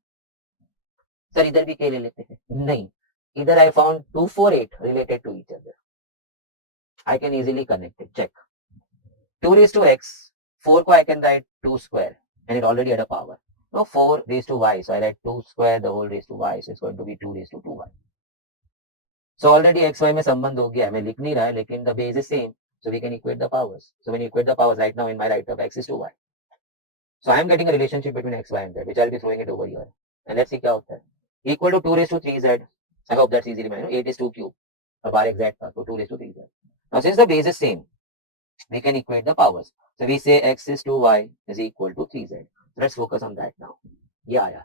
Sir, इधर भी k ले लेते हैं. नहीं. Either I found 2, 4, 8 related to each other. I can easily connect it. Check. 2 raised to x, 4 को I can write 2 square and it already had a power. No, 4 raised to y, so I write 2 square the whole raised to y, so it's going to be 2 raised to 2y. So already x y में संबंध हो गया. मैं लिख नहीं रहा है लेकिन the base is same, so we can equate the powers. So when you equate the powers right now in my right of x is to y. So I am getting a relationship between x, y and z, which I'll be throwing it over here. And let's see क्या होता है. Equal to 2 raised to 3z. I hope that's easy to remember. 8 is 2 cube. अब बार exact था, so 2 raised to 3z. Now since the base is same, we can equate the powers. So we say x is 2y is equal to 3z. Let's focus on that now. Yeah.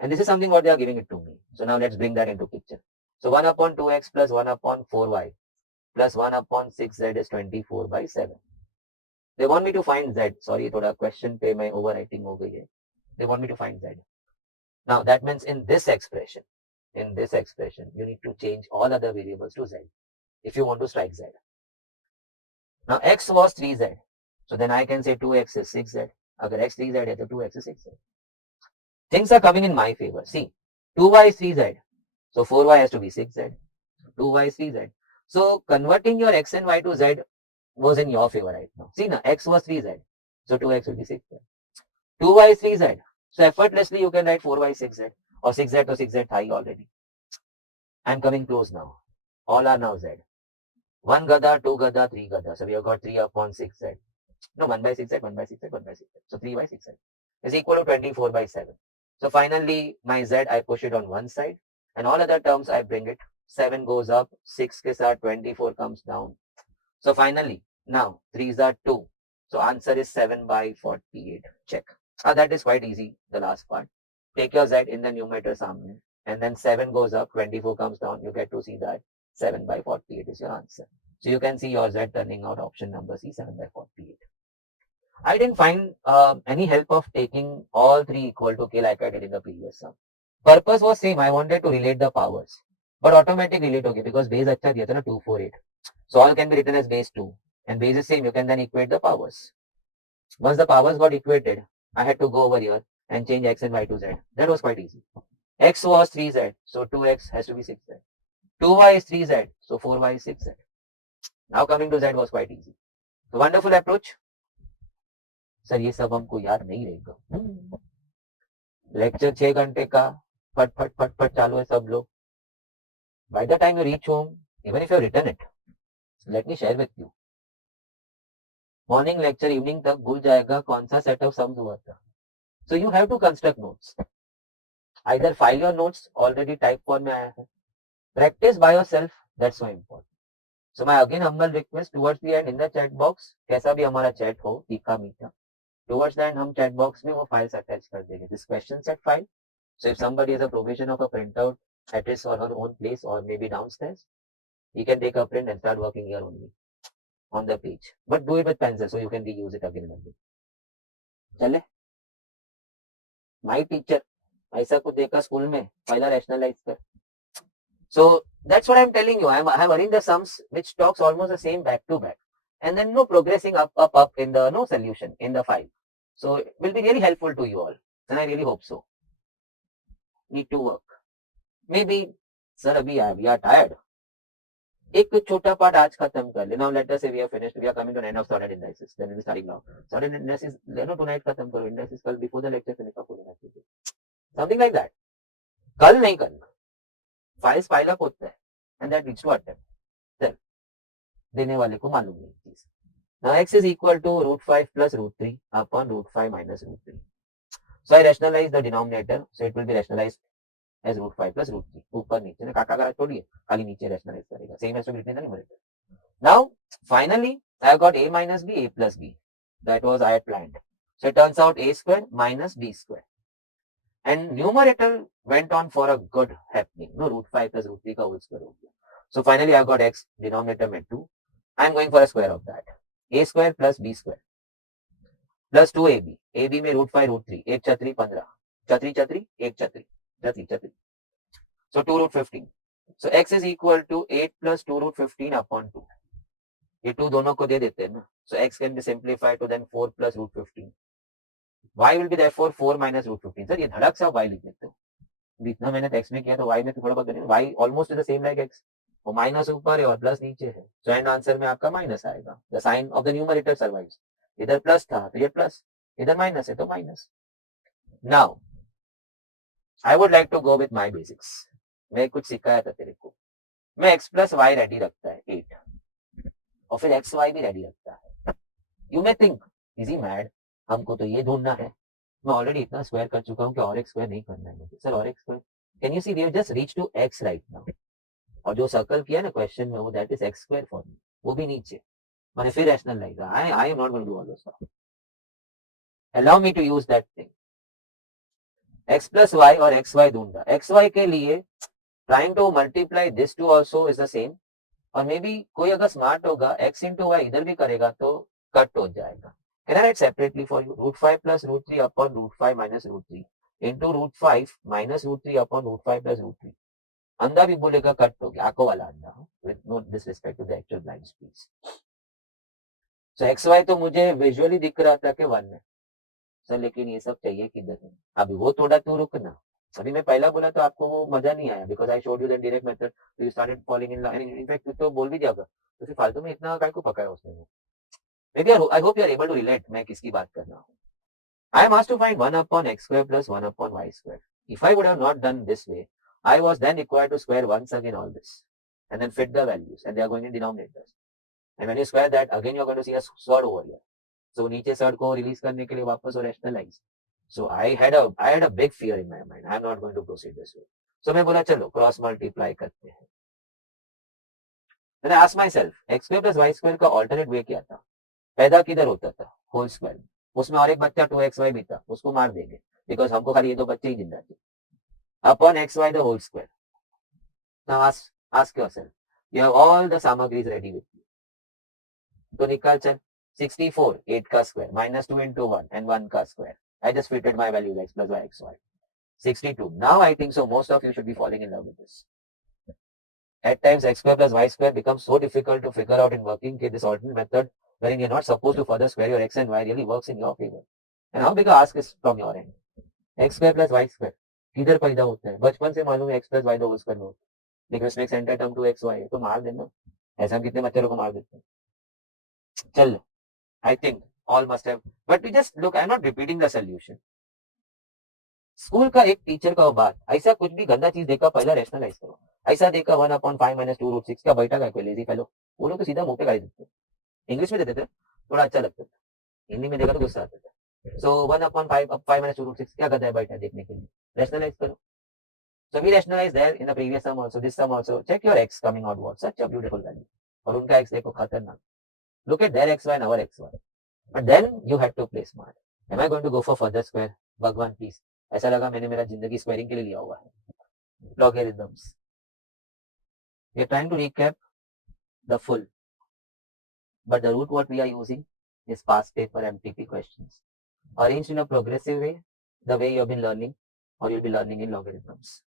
And this is something what they are giving it to me. So now let's bring that into picture. So 1 upon 2x plus 1 upon 4y plus 1 upon 6z is 24 by 7. They want me to find z. Sorry, thoda question पे मैं overwriting हो गई है. They want me to find z. Now that means in this expression, you need to change all other variables to z if you want to strike z. Now x was 3z. So then I can say 2x is 6z. अगर x 3z है तो 2x is 6z. Things are coming in my favor. See, 2y is 3z. So 4y has to be 6z. 2y is 3z. So converting your x and y to z was in your favor right now. See now, x was 3z. So 2x will be 6z. 2y is 3z. So effortlessly you can write 4y 6z. Or 6z to 6z था ही already. I'm coming close now. All are now z. 1 gada, 2 gada, 3 gada. So we have got 3 upon 6z. No, 1 by 6z, 1 by 6z, 1 by 6z. So 3 by 6z is equal to 24 by 7. So finally, my z, I push it on one side. And all other terms, I bring it. 7 goes up, 6 ke saath 24 comes down. So finally, now 3s are 2. So answer is 7 by 48. Check. That is quite easy, the last part. Take your z in the numerator samne. And then 7 goes up, 24 comes down. You get to see that 7 by 48 is your answer. So you can see your z turning out option number C, 7 by 48. I didn't find any help of taking all 3 equal to k like I did in the previous sum. Purpose was same. I wanted to relate the powers. But automatic relate okay because base अच्छा दिया था ना 2, 4, 8. So all can be written as base 2. And base is same. You can then equate the powers. Once the powers got equated, I had to go over here and change x and y to z. That was quite easy. X was 3z. So 2x has to be 6z. 2y is 3z. So 4y is 6z. Now coming to z was quite easy. So wonderful approach. Sir ये सब हमको याद नहीं रहेगा. Lecture 6 घंटे का फट फट फट फट चालू है सब लोग. By the time you reach home, even if you have written it, let me share with you. Morning lecture evening तक भूल जाएगा कौन सा सेट ऑफ सम्स हुआ था. So you have to construct notes. Either file your notes already type form में आया है. Practice by yourself, that's so important. So my again humble request towards the end in the chat box, कैसा भी हमारा chat हो तीखा मीठा, towards the end हम चैट बॉक्स में वो फाइल्स अटैच कर देंगे, this question set file. So if somebody has a provision of a print out at his or her own place or maybe downstairs, he can take a print and start working here only on the page, but do it with pencil so you can reuse it again and again. चले. My teacher ऐसा कुछ देखा school में, पहला rationalise कर. So that's what I'm telling you. I have arranged the sums which talks almost the same back to back, and then no progressing up in the no solution in the file. So it will be really helpful to you all, and I really hope so. Need to work. Maybe sir abhi we are tired. एक छोटा part आज खत्म कर ले. Now let us say we have finished. We are coming to the end of Surds Indices. Then we will starting now. Surds Indices, tonight खत्म करो. Indices कल before the lecture finish up हो जाना चाहिए. Something like that. कल नहीं करना. Files pile up होता है, and that leads to attempt. Then देने वाले को मालूम नहीं चीज. Now x is equal to √5 plus √3 upon √5 minus √3. So I rationalize the denominator. So it will be rationalized as √5 plus √3. ऊपर नीचे ने काका करा छोड़िए, खाली नीचे rationalize करेगा. Same as to be written in the numerator. Now finally I have got a minus b, a plus b. That was I had planned. So it turns out a square minus b square. And numerator went on for a good happening. No, √5 plus √3 का whole square हो गया. So finally I have got x denominator में 2. I am going for a square of that. A square plus b square plus 2ab. ab में √5 √3. 1 छत्री 15. छत्री छत्री 1 छत्री. छत्री छत्री. So 2 √15. So x is equal to 8 plus 2 √15 upon 2. ये 2 दोनों को दे देते हैं ना. So x can be simplified to then 4 plus √15. y will be therefore 4 minus √15. Sir ये धड़क से y लिख देते हो. इतना मैंने x में किया तो y में तो थोड़ा बहुत बनेगा. y almost is the same like x. वो माइनस ऊपर है और प्लस नीचे है. So एंड आंसर में आपका माइनस आएगा. The sign of the numerator survives. इधर प्लस था तो ये प्लस, इधर माइनस है तो minus. Now I would like to go with my basics. मैं कुछ सिखाया था तेरे को. मैं x plus y रेडी रखता है 8 और फिर एक्स वाई भी रेडी रखता है. You may think is he mad, हमको तो ये ढूंढना है. मैं ऑलरेडी इतना स्क्वायर कर चुका हूँ कि और एक्स स्क्वायर नहीं करना है मुझे. सर और x square, can you see we have just reach to x right now. और जो सर्कल किया ना क्वेश्चन में वो that is x square for me, वो भी नीचे. मैंने फिर rationalise. I am not going to do all this stuff. Allow me to use that thing. X plus y और एक्स वाई ढूंढा. एक्स वाई के लिए trying to multiply this to also is the same. और may be कोई अगर smart होगा x into Y इधर भी करेगा तो कट हो जाएगा. Can I right separately for you. √5 plus √3 upon √5 minus √3 into √5 minus √3 upon √5 plus √3. अंधा भी बोलेगा कट हो गया, आंखों वाला अंधा, with no disrespect to the actual blind speech. So x y तो मुझे विजुअली दिख रहा था कि 1 है सर, लेकिन ये सब चाहिए किधर है. अभी वो थोड़ा तू रुकना. अभी मैं पहला बोला तो आपको वो मजा नहीं आया because I showed you the direct method, तो you started following in line. In fact तो बोल भी दिया था तो फिर फालतू में इतना काय को पकाया उसने. Maybe I hope you are able to relate मैं किसकी बात कर रहा हूँ. I am asked to find 1 upon x square plus 1 upon y square. If I would have not done this way, I was then required to square once again all this and then fit the values and they are going in denominators. And when you square that again you are going to see a surd over here. So नीचे surd को release करने के लिए वापस वो rationalize. So I had a big fear in my mind. I am not going to proceed this way. So मैं बोला चलो क्रॉस मल्टीप्लाई करते हैं. Then I asked myself, x square plus y square का alternate way क्या था. पैदा किधर होता था, होल स्क्वायर. उसमें और एक बच्चा 2xy भी था, उसको मार देंगे बिकॉज हमको खाली ये दो बच्चे ही जिंदा थे. Upon xy the whole square. Now ask yourself, you have all the सामग्रीज रेडी विद यू. तो निकाल चल. 64 8 का स्क्वायर माइनस 2 into 1 and 1 का square. I just fitted my values x plus y xy. 62. Now I think so most of you should be falling in love with this. At times x square plus y square becomes so difficult to figure out in working that this alternate method wherein you're not supposed to further square your x and y really works in your favor. And how big a ask is from your end? x square plus y square किधर पैदा होता है. बचपन से मालूम है x plus y the whole square में होता है, लेकिन उसमें एक सेंटर टर्म 2xy है तो मार देना. ऐसा हम कितने बच्चों को मार देते हैं. चल I think all must have, but we just look, I'm not repeating the solution. School का एक टीचर का बात, ऐसा कुछ भी गंदा चीज देखा पहला रैशनलाइज करो. ऐसा देखा 1/5 - 2 √6 का बैठा का कोई लेजी फेलो, वो लोग तो सीधा मुंह पे गाली देते. इंग्लिश में देते थे थोड़ा अच्छा लगता था, हिंदी में देखा तो गुस्सा आता था। सो 1/5 अब 5 - 2√6 क्या करता है बैठा देखने के लिए, रैशनलाइज करो। So we rationalize there in the previous sum also, this sum also. Check your x coming out what, such a beautiful value. और उनका x देखो खतरनाक. Look at their xy and our xy. But then you had to play smart. Am I going to go for further square? भगवान please. ऐसा लगा मैंने मेरा जिंदगी स्क्वायरिंग के लिए लिया हुआ है. Logarithms. We are trying to recap the full. But the route what we are using is past paper MTP questions. Arranged in a progressive way, the way you have been learning or you'll be learning in logarithms.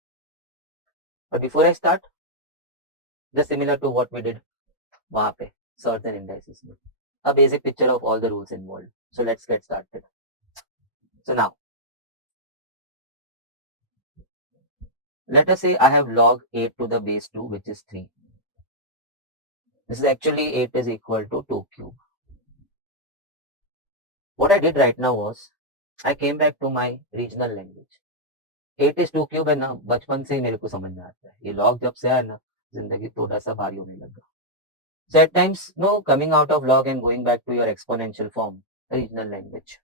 But before I start, just similar to what we did वहाँ पे Surds and Indices में, a basic picture of all the rules involved. So let's get started. So now, let us say I have log 8 to the base 2, which is 3. This is actually 8 is equal to 2 cube. What I did right now was, I came back to my regional language. 8 is 2 cube है ना, बचपन से ही मेरे को समझ में आता है. ये log जब से आया ना, जिंदगी थोड़ा सा भारी होने लगा. So at times, no, coming out of log and going back to your exponential form, regional language,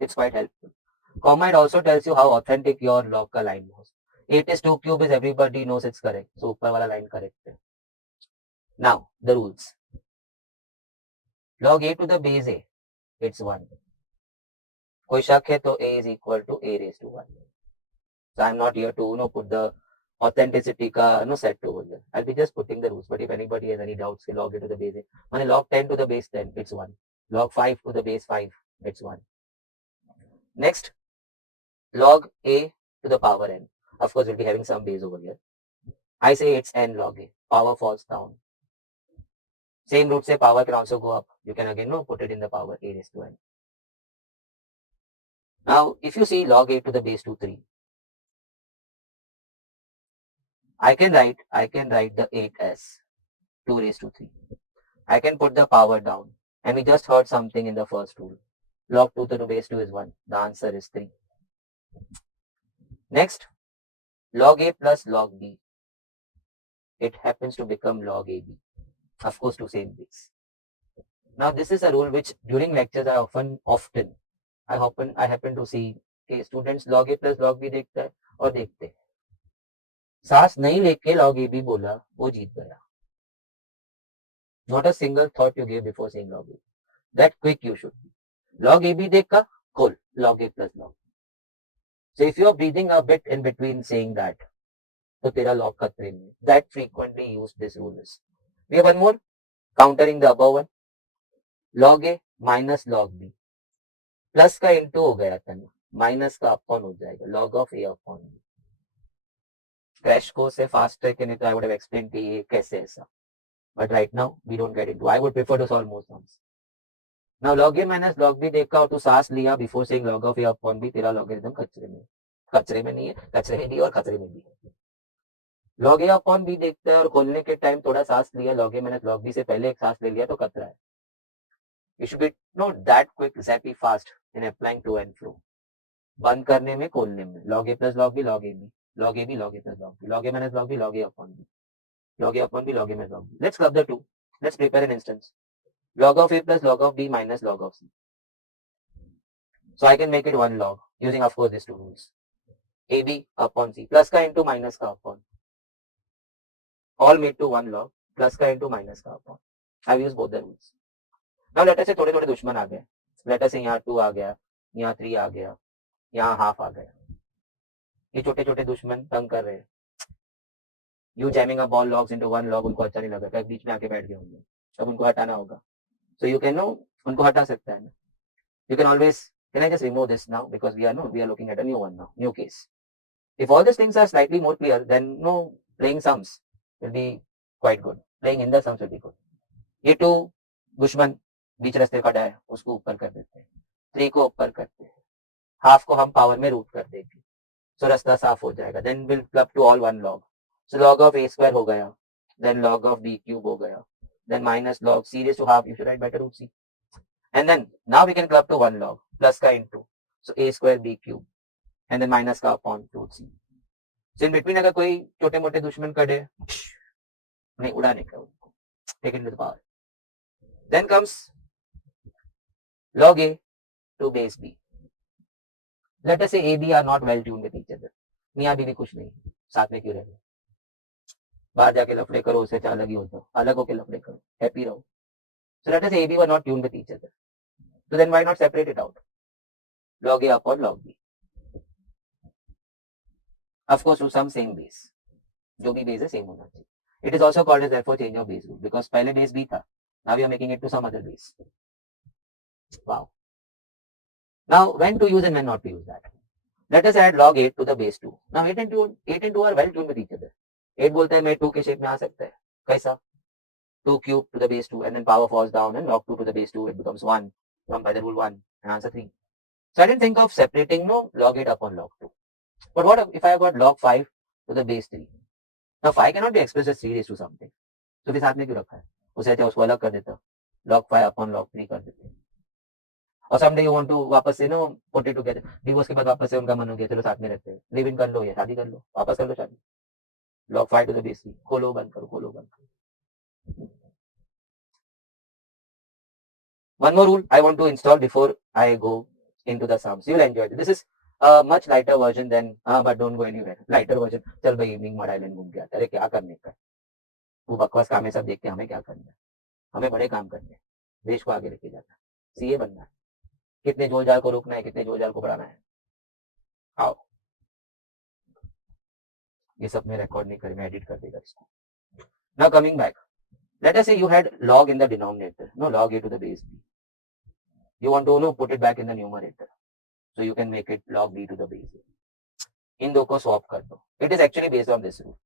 it's quite helpful. Comma, it also tells you how authentic your log का line was. 8 is 2 cube is everybody knows it's correct. So ऊपर वाला line correct है. Now, the rules. Log a to the base a, it's 1. कोई शक है तो a is equal to a raised to 1. So I'm not here to put the authenticity का set over here. I'll be just putting the rules. But if anybody has any doubts, log a to the base a. माने log 10 to the base 10, it's 1. Log 5 to the base 5, it's 1. Next, log a to the power n. Of course, we'll be having some base over here. I say it's n log a. Power falls down. Same root say power can also go up. You can again put it in the power a raised to n. Now, if you see log a to the base 2, 3, I can write the 8 as 2 raised to 3. I can put the power down. And we just heard something in the first rule. Log 2 to the base 2 is 1. The answer is 3. Next, log a plus log b. It happens to become log ab. Of course, to same base. Now, this is a rule which during lectures I happen to see students log a plus log b देखता है और देखते हैं. सांस नहीं लेके log ab बोला, वो जीत गया. Not a single thought you gave before saying log a. That quick you should be. Log ab देखा, cool, log a plus log. So if you are breathing a bit in between saying that, तो तेरा log खतरे में. That frequently used this rule is. We have one more, countering the above one. Log a minus log b. Plus का into हो गया था ना, minus का अपॉन हो जाएगा, log of a upon b. Crash course से फास्ट ट्रैक नहीं तो आई वुड हैव एक्सप्लेन कि ये कैसे ऐसा. But right now we don't get into. I would prefer to solve more sums. Now log a minus log b देखा और तू सांस लिया before saying log of a upon b, तेरा logarithm खचरे में नहीं है, खचरे में भी और खतरे में भी है. log a upon b देखता है और खोलने के टाइम थोड़ा सांस लिया, log a minus log b से पहले एक सांस ले लिया तो खतरा है. You should be not that quick, zappy fast in applying to and fro. बंद करने में खोलने में log a plus log b log a b log a b log a plus log b log a minus log b log a upon b log a upon b log a minus log b. Let's club the two. Let's prepare an instance. Log of a plus log of b minus log of c. So I can make it one log using of course these two rules. ab upon c, plus का into minus का upon, all made to one log, plus का into minus का upon. I've used both the rules. Now let us say थोड़े थोड़े दुश्मन आ गए. Let us say यहाँ 2 आ गया, यहाँ 3 आ गया, यहाँ हाफ आ गया. ये छोटे छोटे दुश्मन तंग कर रहे हैं. You jamming up all logs into one log उनको अच्छा नहीं लगा, क्या बीच में आके बैठ गए होंगे, अब उनको हटाना होगा. So you can उनको हटा सकता है. You can always, can I just remove this now because we are looking at a new one now, new case. If all these things are slightly more clear, then playing sums will be quite good. Playing in the sums will be good. ये 2 दुश्मन बीच रास्ते खड़ा है, उसको ऊपर कर देते हैं, 3 को ऊपर करते हैं, हाफ को हम पावर में रूट कर देंगे, so रास्ता साफ हो जाएगा. Then we'll club to all one log. So log of a square हो गया, then log of b cube हो गया, then minus log c raised to half, you should write better root c. And then now we can club to one log, plus का into, so a square b cube, and then minus का upon root c. So in between अगर कोई छोटे मोटे दुश्मन खड़े, नहीं उड़ाने का उनको, take it into the power. Then comes log A to base B. Let us say A, B are not well tuned with each other. मियाँ बीवी कुछ नहीं, साथ में क्यों रह रहे? बाहर जाके लफड़े करो, उससे अलग ही हो जाओ, अलग होके लफड़े करो, हैप्पी रहो. So let us say A, B were not tuned with each other. So then why not separate it out? Log A upon log B. Of course, to some same base. जो भी base है same होना चाहिए. It is also called as therefore change of base rule because पहले base B था. Now we are making it to some other base. Wow. Now when to use and when not to use that. Let us add log 8 to the base 2. Now 8 and 2 are well tuned with each other. 8 बोलता है मैं 2 के shape में आ सकता है. कैसा? 2 cube to the base 2 and then power falls down and log 2 to the base 2 it becomes 1 from by the rule 1 and answer 3. So I didn't think of separating log 8 upon log 2. But what if I have got log 5 to the base 3? Now 5 cannot be expressed as 3 raised to something. So फिर साथ में क्यों रखा है? उसे अच्छा उसको अलग कर देता. log 5 upon log 3 कर देते. और someday you want to वापस से put it together. डिवोर्स के बाद वापस से उनका मन हो गया चलो साथ में रहते हैं. लिव इन कर लो या शादी कर लो. वापस कर लो शादी. log 5 to the base 3. खोलो बंद करो खोलो बंद करो. One more rule I want to install before I go into the sums. You'll enjoy it. This is a much lighter version than, but don't go anywhere. Lighter version. चल भाई evening mod island घूम के आता है. अरे क्या करने का? वो बकवास काम है सब देख के हमें क्या करना है? हमें बड़े काम करने हैं. देश को आगे लेके जाना है. सीए बनना है. कितने जोलजाल को रोकना है, कितने जोलजाल को बढ़ाना है. आओ. ये सब मैं रिकॉर्ड नहीं कर, मैं एडिट कर देगा इसको. Now coming back. Let us say you had log in the denominator. No, log a to the base b. You want to put it back in the numerator. So you can make it log b to the base a. इन दो को swap कर दो. It is actually based on this rule.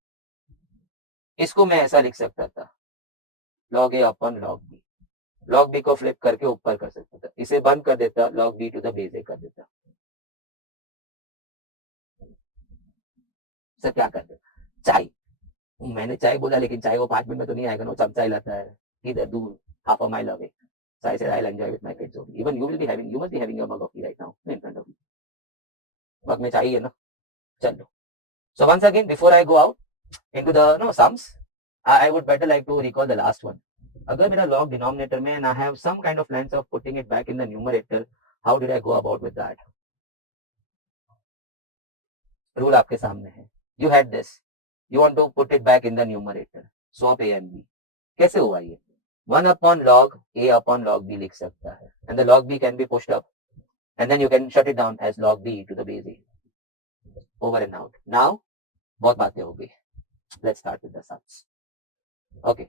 इसको मैं ऐसा लिख सकता था. log a upon log b. log b को फ्लिप करके ऊपर कर सकता था. इसे बंद कर देता, log b to the base a कर देता. सर क्या कर दे? चाय. मैंने चाय बोला लेकिन चाय वो 5 मिनट में तो नहीं आएगा. चमचा लाता है इधर दूर half a mile away. So I said I'll enjoy with my kids only. Even you must be having your mug of tea right now in front of you. मग में चाहिए ना. चलो. So once again before I go out into the sums, I would better like to recall the last one. अगर मेरा log denominator में and I have some kind of length of putting it back in the numerator, how did I go about with that? Rule आपके सामने है. You had this. You want to put it back in the numerator. Swap a and b. कैसे हुआ ये? 1 upon log a upon log b लिख सकता है. And the log b can be pushed up. And then you can shut it down as log b to the base a. Over and out. Now, बहुत बातें हो गई. Let's start with the sums. Okay.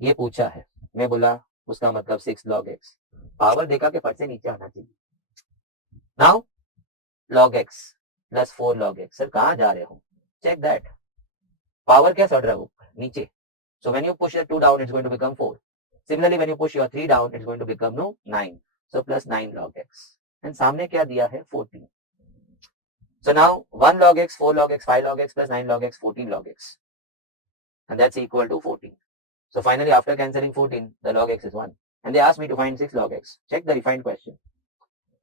ये पूछा है. मैं बोला उसका मतलब 6 log x. पावर देखा कि फट से नीचे आना चाहिए. Now, log x plus 4 log x. Sir कहाँ जा रहे हो? Check that. पावर क्या चढ़ रहा है ऊपर नीचे. So when you push your 2 down, it's going to become 4. Similarly, when you push your 3 down, it's going to become 9. So plus 9 log x. And सामने क्या दिया है? 14. So now 1 log x, 4 log x, 5 log x plus 9 log x, 14 log x. And that's equal to 14. So finally, after cancelling 14, the log x is 1. And they asked me to find 6 log x. Check the refined question.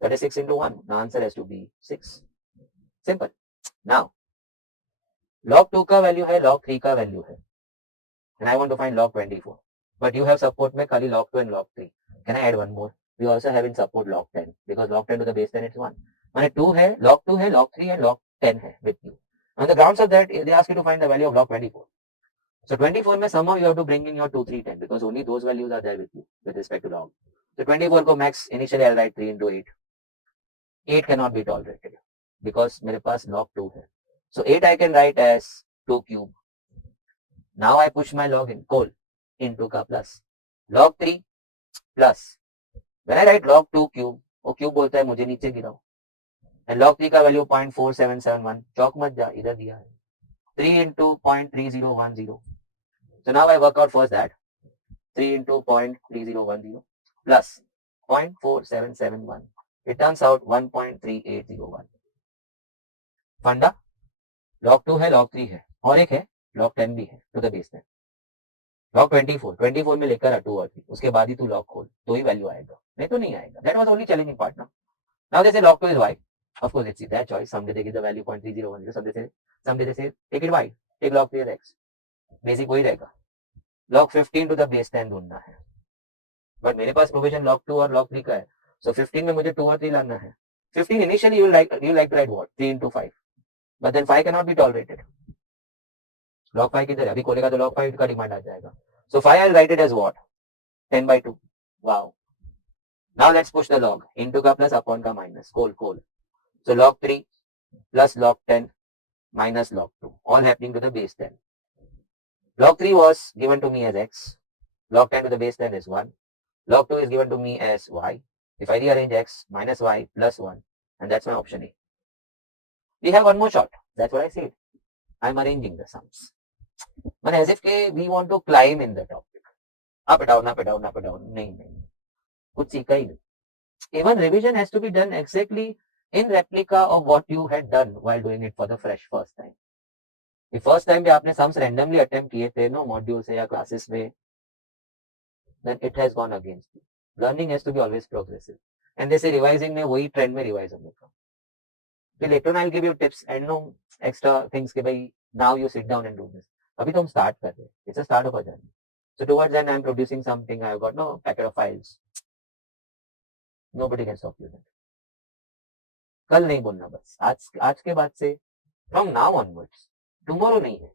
That is 6 into 1. The answer has to be 6. Simple. Now, log 2 का value है, log 3 का value है. And I want to find log 24. But you have support में खाली log 2 and log 3. Can I add one more? We also have in support log 10. Because log 10 to the base 10 it's 1. माने 2 है, log 2 है, log 3 and log 10 है with you. On the grounds of that, they ask you to find the value of log 24. So 24 में somehow you have to bring in your 2, 3, 10 because only those values are there with you with respect to log. So 24 को max initially I'll write 3 into 8. 8 cannot be tolerated because मेरे पास log 2 है. So 8 I can write as 2 cube. Now I push my log in, call into का plus. Log 3 plus. When I write log 2 cube, वो cube बोलता है मुझे नीचे गिराओ. And log 3 का value 0.4771. चौक मत जा, इधर दिया है. 3 into 0.3010. So now I work out first that. 3 into 0.3010 plus 0.4771. It turns out 1.3801. फंडा log 2 है, log 3 है. और एक है log 10 भी है to the base 10. log 24 में लेकर 2 और 3. उसके बाद ही तू log खोल तो ही वैल्यू आएगा. नहीं तो नहीं आएगा. That was only challenging part now. Now they say log 2 is y. Of course it's their choice. Someday they give the value 0.3010. Someday they say take it y. Take log 3 as x. Basic वही रहेगा. log 15 to the base 10 ढूंढना है. But मेरे पास provision log 2 और log 3 का है. So 15 में मुझे 2 और 3 लाना है. 15 initially you like to write what? 3 into 5. But then 5 cannot be tolerated. Log 5 किधर है? अभी खोलेगा तो log 5 का डिमांड आ जाएगा. So 5 I'll write it as what? 10 by 2. Wow. Now let's push the log. Into का plus upon का minus. Cool. So log 3 plus log 10 minus log 2. All happening to the base 10. Log 3 was given to me as x. Log 10 to the base 10 is 1. Log 2 is given to me as y. If I rearrange x minus y plus 1, and that's my option A. We have one more shot. That's what I said. I'm arranging the sums. But as if we want to climb in the topic. Up, down. नहीं. कुछ सीखा ही नहीं. Even revision has to be done exactly in replica of what you had done while doing it for the fresh first time. The first time भी आपने sums randomly attempt किए थे no modules से या classes में, then it has gone against you. Learning has to be always progressive. And they say revising में वही trend में revise होने का. Till later on I'll give you tips and no extra things कि भाई now you sit down and do this. अभी तो हम start कर रहे हैं. It's a start of a journey. So towards then I'm producing something. I've got no packet of files. Nobody can stop you then. कल नहीं बोलना बस. आज के बाद से from now onwards. Tomorrow नहीं है.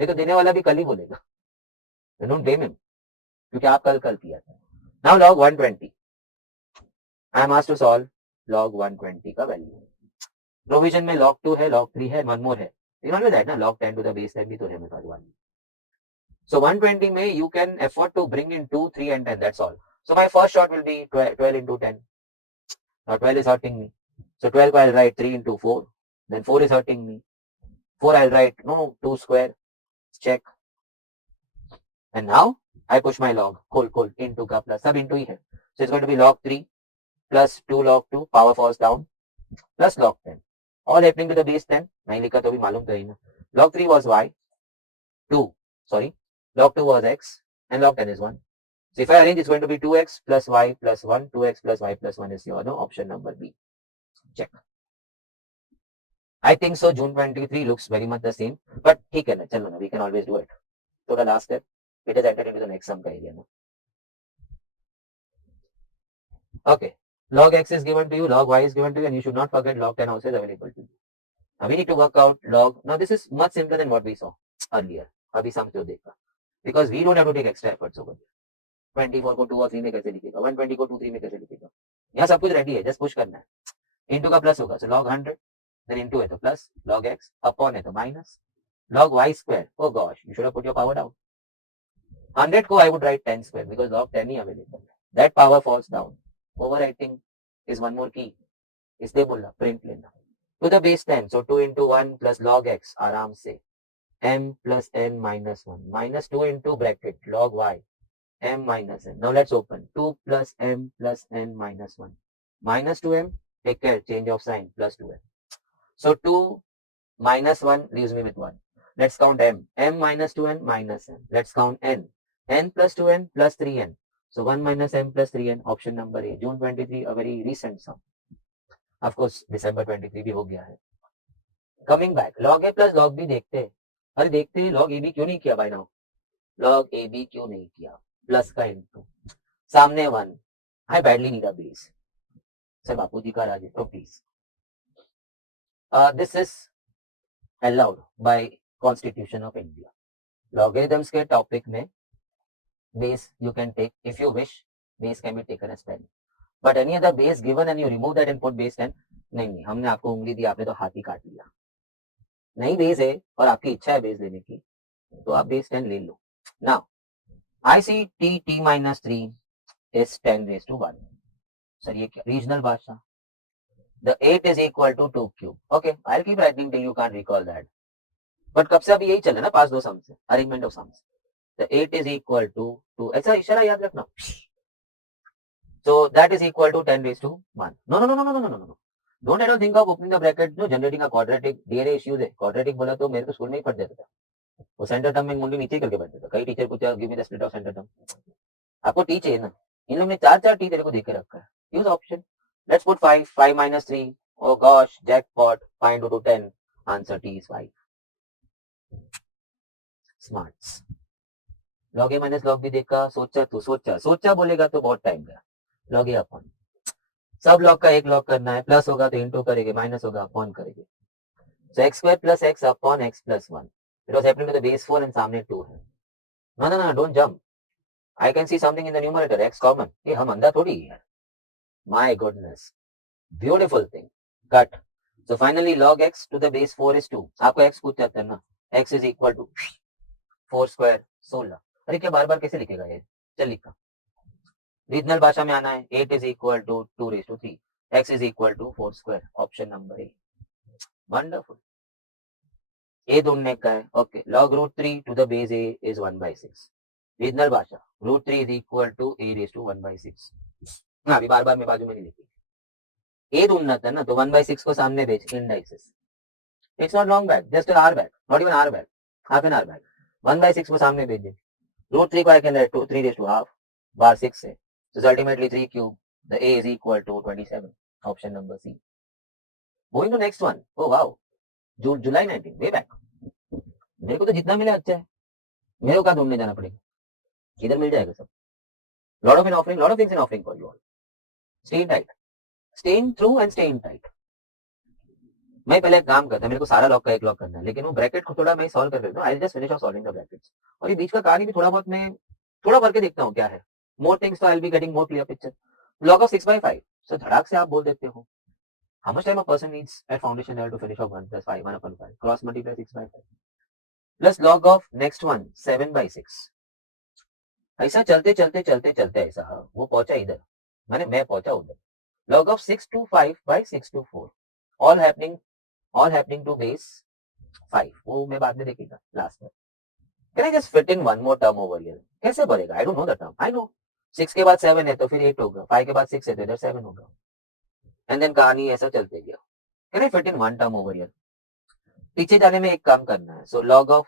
ये तो देने वाला भी कल ही बोलेगा. Don't blame him. क्योंकि आप कल किया था. Now log 120. I am asked to solve log 120 का वैल्यू. प्रोविजन में log 2 है, log 3 है, one more है. You know that ना log 10 to the base 10 भी तो है मेरे पास 1. So 120 में you can afford to bring in 2, 3 and 10. That's all. So my first shot will be 12 into 10. Now 12 is hurting me. So 12 I'll write 3 into 4. Then 4 is hurting me. 4 I'll write 2 square. Check. And now I push my log. Cool. Into का plus. सब into ही है. So it's going to be log 3 plus 2 log 2. Power falls down. Plus log 10. All happening to the base 10. नहीं लिखा तो भी मालूम तो ही ना. Log 3 was y. Log 2 was x. And log 10 is 1. So if I arrange, it's going to be 2x plus y plus 1. 2x plus y plus 1 is your option number B. Check. I think so. June 23 looks very much the same. But ठीक है ना, चलो ना, we can always do it. So the last step, it is entered into the next sum का area ना. Okay. Log x is given to you, log y is given to you, and you should not forget log 10 also is available to you. Now we need to work out log. Now this is much simpler than what we saw earlier. अभी sum जो देखा. Because we don't have to take extra efforts over there. 24 को 2 और 3 में कैसे लिखेगा, 120 को 2, 3 में कैसे लिखेगा. यहाँ सब कुछ रेडी है, जस्ट पुश करना है. इनटू का प्लस होगा, so log 100, then into है तो प्लस, log x upon है तो minus, log y square. Oh gosh, you should have put your power down. 100 को I would write 10 square because log 10 he available है. That power falls down. Overwriting is one more key. इसलिए बोला print लेना. To the base 10, so 2 into 1 plus log x आराम से m plus n minus 1 minus 2 into bracket log y m minus n. Now let's open 2 plus m plus n minus 1 minus 2m. Take care, change of sign, plus 2m. So 2 minus 1 leaves me with 1. Let's count m minus 2n minus n. Let's count n plus 2n plus 3n. So 1 minus m plus 3n, option number A. June 23, a very recent sum. Of course, December 23 भी हो गया है. Coming back, log a plus log b देखते हैं. अरे देखते हैं log ab क्यों नहीं किया by now? Log ab क्यों नहीं किया? प्लस का इनटू सामने 1. I badly need a base. Sir Bapu ji का राज है तो please. This is allowed by Constitution of India. Logarithms के टॉपिक में base you can take if you wish. Base can be taken as 10. But any other base given and you remove that and put base 10, नहीं, हमने आपको उंगली दी, आपने तो हाथ ही काट लिया. नहीं बेस है और आपकी इच्छा है बेस लेने की तो आप बेस 10 ले लो. Now I see t minus 3 is 10 raised to 1. Sir ये क्या रीजनल भाषा. The 8 is equal to 2 cube. Okay, I'll keep writing till you can't recall that. But कब से अभी यही चल रहा है ना पास दो सम से, arrangement of sums. The 8 is equal to 2. ऐसा इशारा याद रखना. So that is equal to 10 raised to 1. No. Don't ever think of opening the bracket, no, generating a quadratic. DRA issues है. Quadratic बोला तो मेरे को स्कूल में ही पढ़ देता था. वो सेंटर टर्म में मुंडी नीचे करके बैठता था. कई टीचर पूछा give me the split of centre term. आपको टी चाहिए ना. इन लोगों ने 4 टी तेरे को देके रखा है. Use option. Let's put 5 minus 3. Oh gosh, jackpot. 5 into 10. Answer T is 5. Smarts. Log a minus log b देखा, सोचा बोलेगा तो बहुत टाइम गया. Log a upon सब लॉग का एक लॉग करना है, प्लस होगा तो इंटू करेंगे, माइनस होगा अपॉन करेंगे. So x square plus x upon x plus 1. It was happening to the base 4 and सामने 2 है. No, don't jump. I can see something in the numerator, x common. ये हम अंधा थोड़ी है. My goodness. Beautiful thing. Cut. So finally log x to the base 4 is 2. आपको x पूछ जाते हैं ना. x is equal to 4 square 16. अरे क्या बार बार कैसे लिखेगा ये? चल लिखा. रीजनल भाषा में आना है. 8 is equal to 2 raised to 3. x is equal to 4 square. Option number A. Wonderful. ए ढूंढने का है. Okay, log root 3 to the base A is 1/6. Regional भाषा, root 3 is equal to A raise to 1/6. हाँ, अभी बार बार मैं बाजू में नहीं लिखी. ए ढूंढना था ना, तो 1/6 को सामने भेज. Indices, it's not long back, just R back, not even R back, half an R back. 1/6 को सामने भेज दे. रूट 3 को I can write to 3 raise to half bar 6 से. So ultimately 3 cube, the a is equal to 27. Option number C. Moving to next one. Oh wow, July 19, way back. मेरे को तो जितना मिला अच्छा है. मेरे को कहाँ ढूंढने जाना पड़ेगा, इधर मिल जाएगा सब. Lot of in offering, lot of things in offering for you all. Stay in tight, stay in through and stay in tight. मैं पहले एक काम करता है, मेरे को सारा लॉग का एक लॉग करना है, लेकिन वो ब्रैकेट को थोड़ा मैं सॉल्व कर देता हूँ. I just finish off solving the brackets. और ये बीच का कहानी भी थोड़ा बहुत मैं थोड़ा भर के देखता हूँ क्या है. मोर थिंग्स, तो आई will be getting more clear picture. Log of 6/5. सो धड़ाक से आप बोल देते हो, how much time a person needs at foundation level to finish off 1 plus 5, 1/5, cross multiply 6/5, plus log of next one 7/6. ऐसा चलते चलते चलते चलते ऐसा वो पहुंचा इधर, मैं पहुंचा उधर. log of 6 to 5 by 6 to 4, all happening to base 5. वो मैं बाद में देखेगा लास्ट में. Can I just fit in one more term over here? कैसे बढ़ेगा? I don't know the term. I know 6 के बाद 7 है तो फिर 8 होगा, 5 के बाद 6 है तो इधर 7 होगा, एंड देन कहानी ऐसा चलते गया. Can I fit in one term over here? पीछे जाने में एक काम करना है. सो log of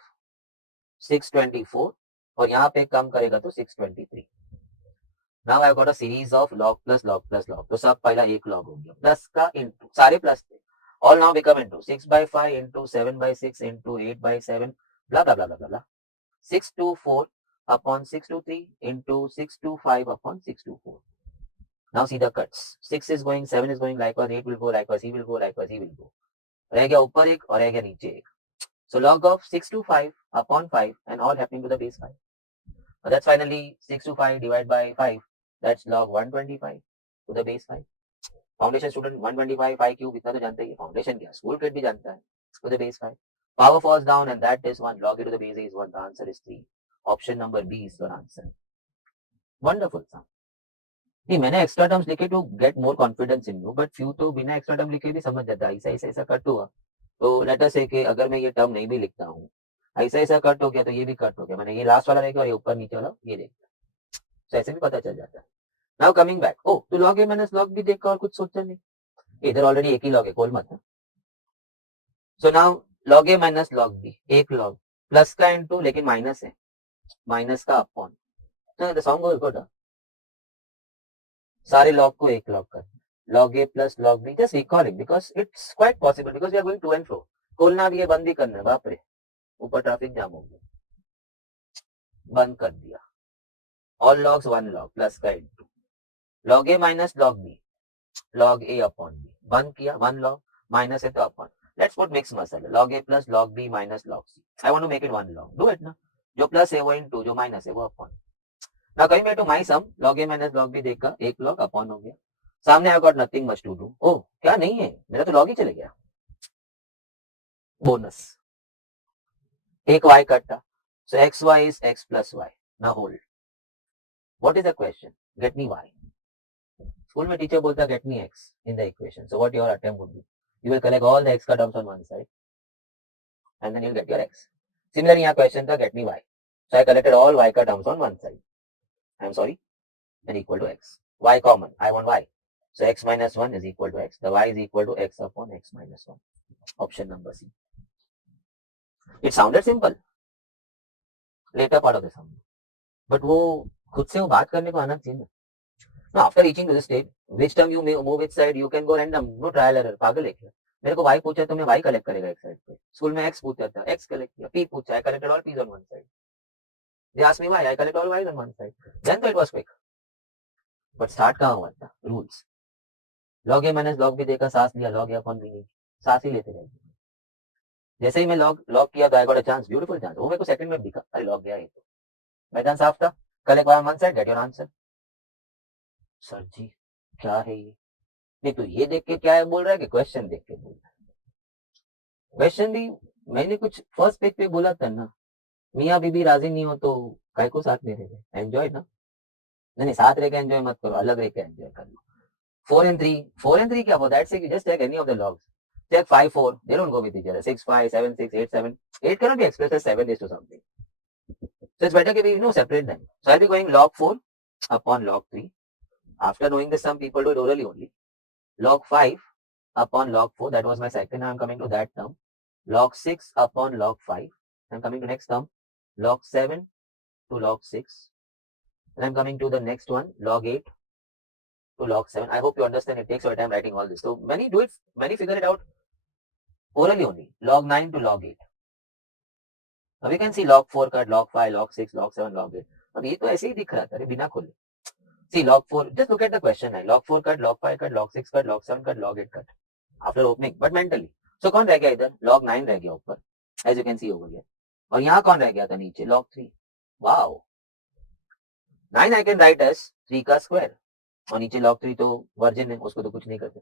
624 और यहाँ पे कम करेगा तो 623. Now I got a series of log plus log plus log. तो सब पहला एक log हो गया, प्लस का इंटू, सारे प्लस थे. All now become into 6/5 into 7/6 into 8/7 blah blah blah blah blah. 624 upon 623 into 625 upon 624. Now see the cuts. 6 is going, 7 is going likewise, 8 will go likewise, he will go likewise, he will go. रह गया ऊपर एक और रह गया नीचे एक. So log of 6 to 5 upon 5 and all happening to the base 5. That's finally 6 to 5 divided by 5. That's log 125 to the base 5. Foundation student 125 5 cube इतना तो जानते ही. Foundation क्या, school kid भी जानता है. To the base 5. Power falls down and that is 1. Log it to the base a is 1. The answer is 3. Option number B is your answer. Wonderful. नहीं, मैंने extra terms लिखे to get more confidence in you, but few तो बिना extra term लिखे भी समझ जाता है. ऐसा ऐसा ऐसा कट हुआ तो लेट अस से कि अगर मैं ये टर्म नहीं भी लिखता हूँ, ऐसा ऐसा कट हो गया तो ये भी कट हो गया, मैंने ये लास्ट वाला देखा और ये ऊपर नीचे वाला ये देखा, तो ऐसे भी पता चल जाता है. नाउ कमिंग बैक, ओ तो लॉग ए माइनस लॉग बी देखा और कुछ सोचा नहीं. इधर ऑलरेडी एक ही लॉग है, खोल मत. सो नाउ लॉग ए माइनस लॉग बी, एक लॉग प्लस का इनटू, लेकिन माइनस है, माइनस का upon. The song goes good. सारे लॉग को एक लॉग कर, log a plus log b, just recalling because it's quite possible because we are going to and fro. खोलना भी है, बंद भी करना है. बाप रे, ऊपर ट्रैफिक जाम हो गया, बंद कर दिया. All logs one log plus का into log a minus log b, log a upon b, बंद किया, वन लॉग माइनस है तो upon. Let's put mix masala, log a plus log b minus log c. I want to make it one log. Do it ना. जो plus है वो into, जो minus है वो upon. Now coming back to my sum, log a minus log b देखा, एक log upon हो गया. सामने I got nothing much to do. ओह क्या नहीं है, मेरा तो लॉग ही चले गया. बोनस, एक y कटा. So x y is x plus y. Now hold, what is the question? Get me y. School में टीचर बोलता get me x in the equation. So what your attempt would be? You will collect all the x का terms on one side and then you will get your x. Similarly यहाँ question था get me y. So I collected all y का terms on one side, I am sorry, and equal to x. y common, I want y. So x minus 1 is equal to x. The y is equal to x upon x minus 1. Option number C. It sounded simple. Later part of the sum. But वो खुद से वो बात करने को आना चाहिए. Now after reaching to this state, which term you move which side, you can go random. No trial error. पागल है क्या? मेरे को y पूछा तो मैं y कलेक्ट करेगा एक साइड पे. स्कूल में x पूछा था, x कलेक्ट किया. p पूछा, I collected all p's on one side. They asked me why, I collected all y's on one side. Then it was quick. But start कहाँ हुआ था? Rules. लॉग ए minus log B देखा, सांस लिया, log ए upon B नहीं, सांस ही लेते रहे। जैसे ही मैं लॉग लॉग किया तो I got a chance, beautiful chance, वो मेरे को सेकंड में दिखा, अरे लॉग गया ये तो, मैदान साफ था। Collect one side, get your answer. Sir ji क्या है ये? नहीं तो ये देख के क्या है बोल रहा है कि क्वेश्चन देख के बोल रहा है? क्वेश्चन भी मैंने कुछ फर्स्ट पेज पे बोला था ना, मियाँ बीबी राजी नहीं हो तो काय को साथ में रहे, एंजॉय ना। नहीं नहीं, साथ रह के एंजॉय मत करो, अलग रह के एंजॉय कर लो। 4 and 3, 4 and 3 क्या होता है? That's just take any of the logs. Take 5, 4. They don't go with each other. 6, 5, 7, 6, 8, 7. 8 cannot be expressed as 7 raised to something. So it's better if we separate them. So I'll be going log 4 upon log 3. After knowing this, some people do it orally only. Log 5 upon log 4. That was my second. Now I'm coming to that term. Log 6 upon log 5. I'm coming to next term. Log 7 to log 6. And I'm coming to the next one. Log 8 to log 7. I hope you understand. It takes your time writing all this. So many do it. Many figure it out orally only. Log 9 to log 8. Now we can see log 4 cut, log 5, log 6, log 7, log 8. अब ये तो ऐसे ही दिख रहा था, अरे बिना खोले। See log 4, just look at the question है, log 4 cut, log 5 cut, log 6 cut, log 7 cut, log 8 cut. After opening, but mentally. So कौन रह गया इधर? log 9 रह गया ऊपर, as you can see over here. और यहाँ कौन रह गया था नीचे? log 3. Wow. 9 I can write as 3 का square. और नीचे log 3 तो वर्जिन है, उसको तो कुछ नहीं करते.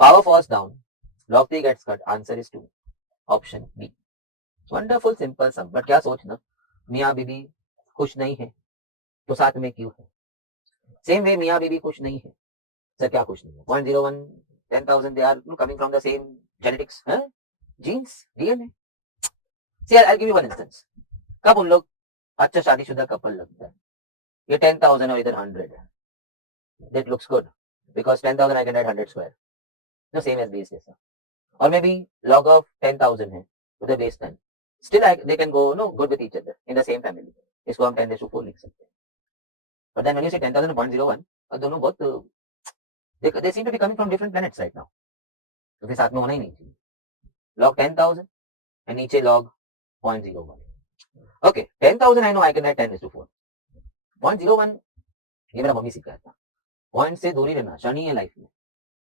Power falls down. Log 3 gets cut. Answer is 2. Option B. Wonderful simple some, but क्या सोचना, मियाँ बीबी खुश नहीं है तो साथ में क्यों है? सेम वे मियाँ बीबी खुश नहीं है, सर क्या खुश नहीं है? 0.01 10,000 they are coming from the same genetics, genes, DNA. See I give you one instance, कब उन लोग अच्छा शादीशुदा कपल लगता है? ये 10,000 और इधर 100 है, that looks good because 10,000 I can write 100 square, no same as base जैसा। और मे बी log of 10,000 है to the base 10, still they can go good with each other in the same family. इसको हम 10⁴ लिख सकते हैं। But then when you say 10,000 0.01, दोनों बहुत they seem to be coming from different planets right now, तो फिर साथ में होना ही नहीं चाहिए। log 10,000 and नीचे log 0.01. Okay, 10,000 I know I can write 10⁴. 0.01 ये मेरा मम्मी सिखाया था, पॉइंट से दूरी रहना शनि है लाइफ में।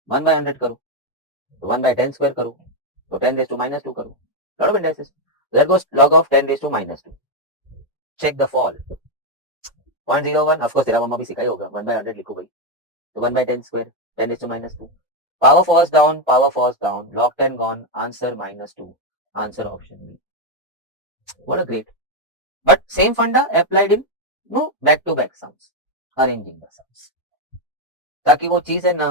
1/100 करो तो 1/10 स्क्वायर करो तो 10⁻² करो। lot of indices. There goes log of 10⁻². Check the fall. 0.01, of course तेरा मम्मा भी सिखाई होगा, 1/100 लिखो भाई, तो 1/10 square, 10⁻². Power falls down, log 10 gone, answer -2. Answer option B. What a great. But same funda applied in back to back sums, arranging the sums, ताकि वो चीज है ना,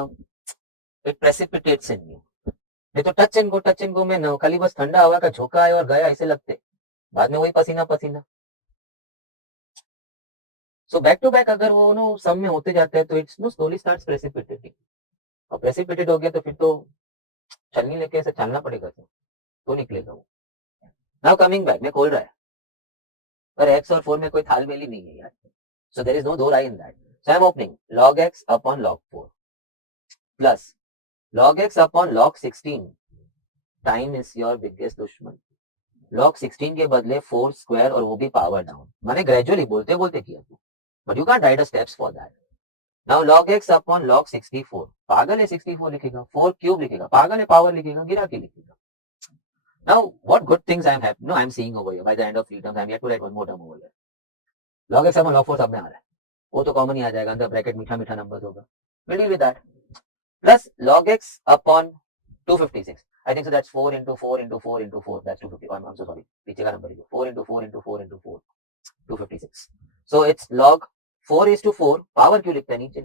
it precipitates in you. नहीं तो टच एंड गो में ना, खाली बस ठंडा हवा का झोंका आया और गया ऐसे लगते, बाद में वही पसीना पसीना। सो बैक टू बैक अगर वो सम में होते जाते हैं तो इट्स स्लोली स्टार्ट्स प्रेसिपिटेटिंग, और प्रेसिपिटेट हो गया तो फिर तो छलनी लेके ऐसे चलना पड़ेगा, तो निकलेगा वो। नाउ कमिंग बैक, मैं खोल रहा है पर x और 4 में कोई तालमेल ही नहीं है यार, सो देयर इज नो दो राय in that. So I am opening log x upon log 4 plus log x upon log 16. Time is your biggest दुश्मन। log 16 के बदले 4 स्क्वायर और वो भी पावर डाउन, मैंने ग्रेजुअली बोलते बोलते किया था, but you can't right the steps for that. Now log x upon log 64, पागल है 64 लिखेगा, 4 क्यूब लिखेगा, पागल है पावर लिखेगा, गिरा के लिखेगा। Now what good things I am seeing over here by the end of 3 terms, I am yet to write one more term over here. log x upon log 4 सब में आ रहा है, वो तो कॉमन ही आ जाएगा, अंदर ब्रैकेट मीठा मीठा नंबर्स होगा, we'll deal with that. Plus log x upon 256. I think so that's 4 into 4 into 4 into 4. That's 250. Oh, I'm so sorry. पीछे का नंबर लिखो, 4 into 4 into 4 into 4. 256. So it's log 4:4. Power क्यों लिखते हैं नीचे?